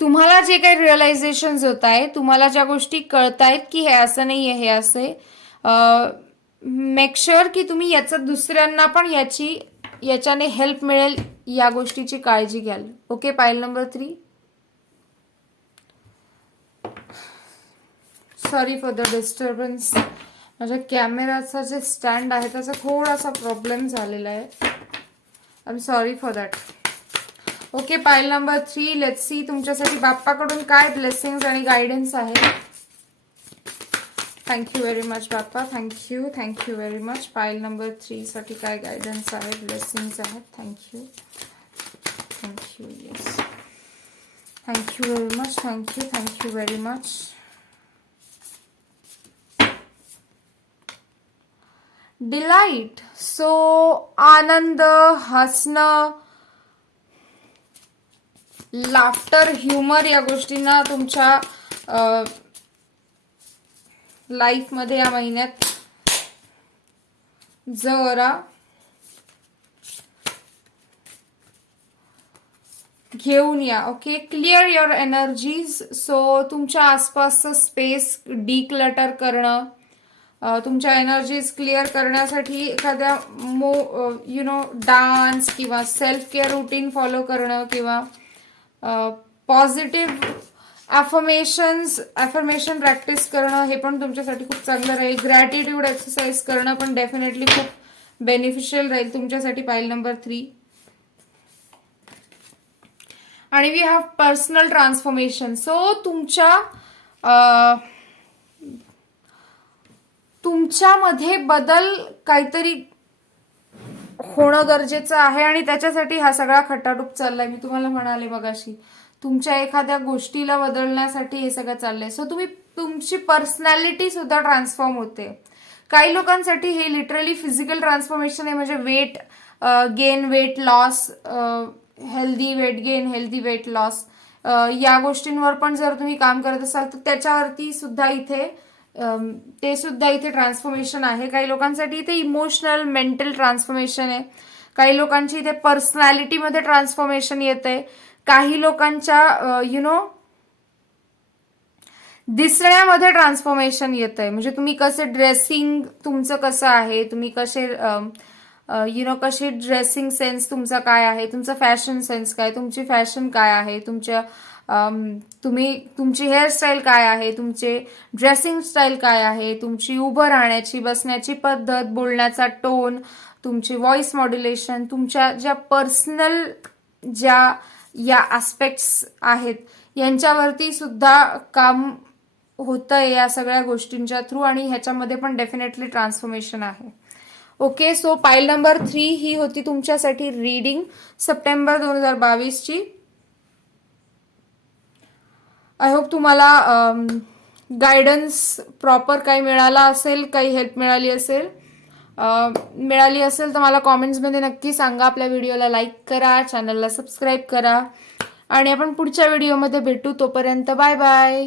तुम्हाला जे काही रिअलायझेशन होत आहे, तुम्हाला ज्या गोष्टी कळतायत की हे असं नाही आहे, हे असे, मेक शुअर की तुम्ही याचं दुसऱ्यांना पण याच्याने हेल्प मिळेल या गोष्टीची काळजी घ्याल. Okay, pile number 3. Sorry for the disturbance. माझ्या कॅमेराचा जे स्टँड आहे त्याचा थोडासा प्रॉब्लेम झालेला आहे. I am sorry for that. Okay, pile number 3. Let's see तुमच्यासाठी बाप्पाकडून काय ब्लेसिंग्स आणि गायडन्स आहे. Thank you very much Bappa, thank you very much. Pile number 3 साठी काय गायडन्स आहे, ब्लेसिंग्स आहेत. Thank you, yes, thank you very much, thank you very much. Delight, so आनंद, हसणं, लाफ्टर, ह्युमर या गोष्टींना तुमच्या लाईफमध्ये या महिन्यात जरा घेऊन या. Okay, clear your energies. So तुमच्या आसपासचं स्पेस डिक्लटर करणं, तुमच्या एनर्जीज क्लिअर करण्यासाठी एखाद्या डान्स किंवा सेल्फ केअर रुटीन फॉलो करणं किंवा पॉझिटिव्ह ॲफर्मेशन प्रॅक्टिस करणं हे पण तुमच्यासाठी खूप चांगलं राहील. ग्रॅटिट्यूड एक्सरसाइज करणं पण डेफिनेटली खूप बेनिफिशियल राहील तुमच्यासाठी. पाईल नंबर 3. आणि we have personal transformation. So तुमच्यामध्ये बदल काहीतरी होणं गरजेचं आहे आणि त्याच्यासाठी हा सगळा खटाटोप चाललाय. मी तुम्हाला म्हणाले मगाशी, तुमच्या एखाद्या गोष्टीला बदलण्यासाठी हे सगळं चाललंय. सो तुमची पर्सनॅलिटी सुद्धा ट्रान्सफॉर्म होते. काही लोकांसाठी हे लिटरली फिजिकल ट्रान्सफॉर्मेशन आहे, म्हणजे weight gain, weight loss, healthy weight gain, healthy weight loss, या गोष्टींवर पण जर तुम्ही काम करत असाल तर त्याच्यावरती सुद्धा इथे ट्रान्सफॉर्मेशन आहे. काही लोकांसाठी इथे इमोशनल, मेंटल ट्रान्सफॉर्मेशन आहे. काही लोकांची इथे पर्सनॅलिटीमध्ये ट्रान्सफॉर्मेशन येते. काही लोकांच्या दिसण्यामध्ये ट्रान्सफॉर्मेशन येत आहे. म्हणजे तुम्ही कसे ड्रेसिंग तुमचं कसं आहे, तुम्ही कसे कसे ड्रेसिंग सेन्स तुमचा काय आहे, तुमचा फॅशन सेन्स काय, तुमची फॅशन काय आहे, तुमची हेअरस्टाईल काय आहे, तुमचे ड्रेसिंग स्टाईल काय आहे, तुमची उभं राहण्याची, बसण्याची पद्धत, बोलण्याचा टोन, तुमची व्हॉइस मॉड्युलेशन, तुमच्या ज्या पर्सनल या ॲस्पेक्ट्स आहेत यांच्यावरती सुद्धा काम होतंय या सगळ्या गोष्टींच्या थ्रू आणि ह्याच्यामध्ये पण डेफिनेटली ट्रान्सफॉर्मेशन आहे. ओके, सो पाईल नंबर 3 ही होती तुमच्यासाठी रीडिंग सप्टेंबर 2022ची. आय होप तुम्हाला गायडन्स प्रॉपर काही मिळाला असेल, काही हेल्प मिळाली असेल. तर मला कॉमेंट्समध्ये नक्की सांगा. आपल्या व्हिडिओला लाईक करा, चॅनलला सबस्क्राईब करा आणि आपण पुढच्या व्हिडिओमध्ये भेटू. तोपर्यंत बाय बाय.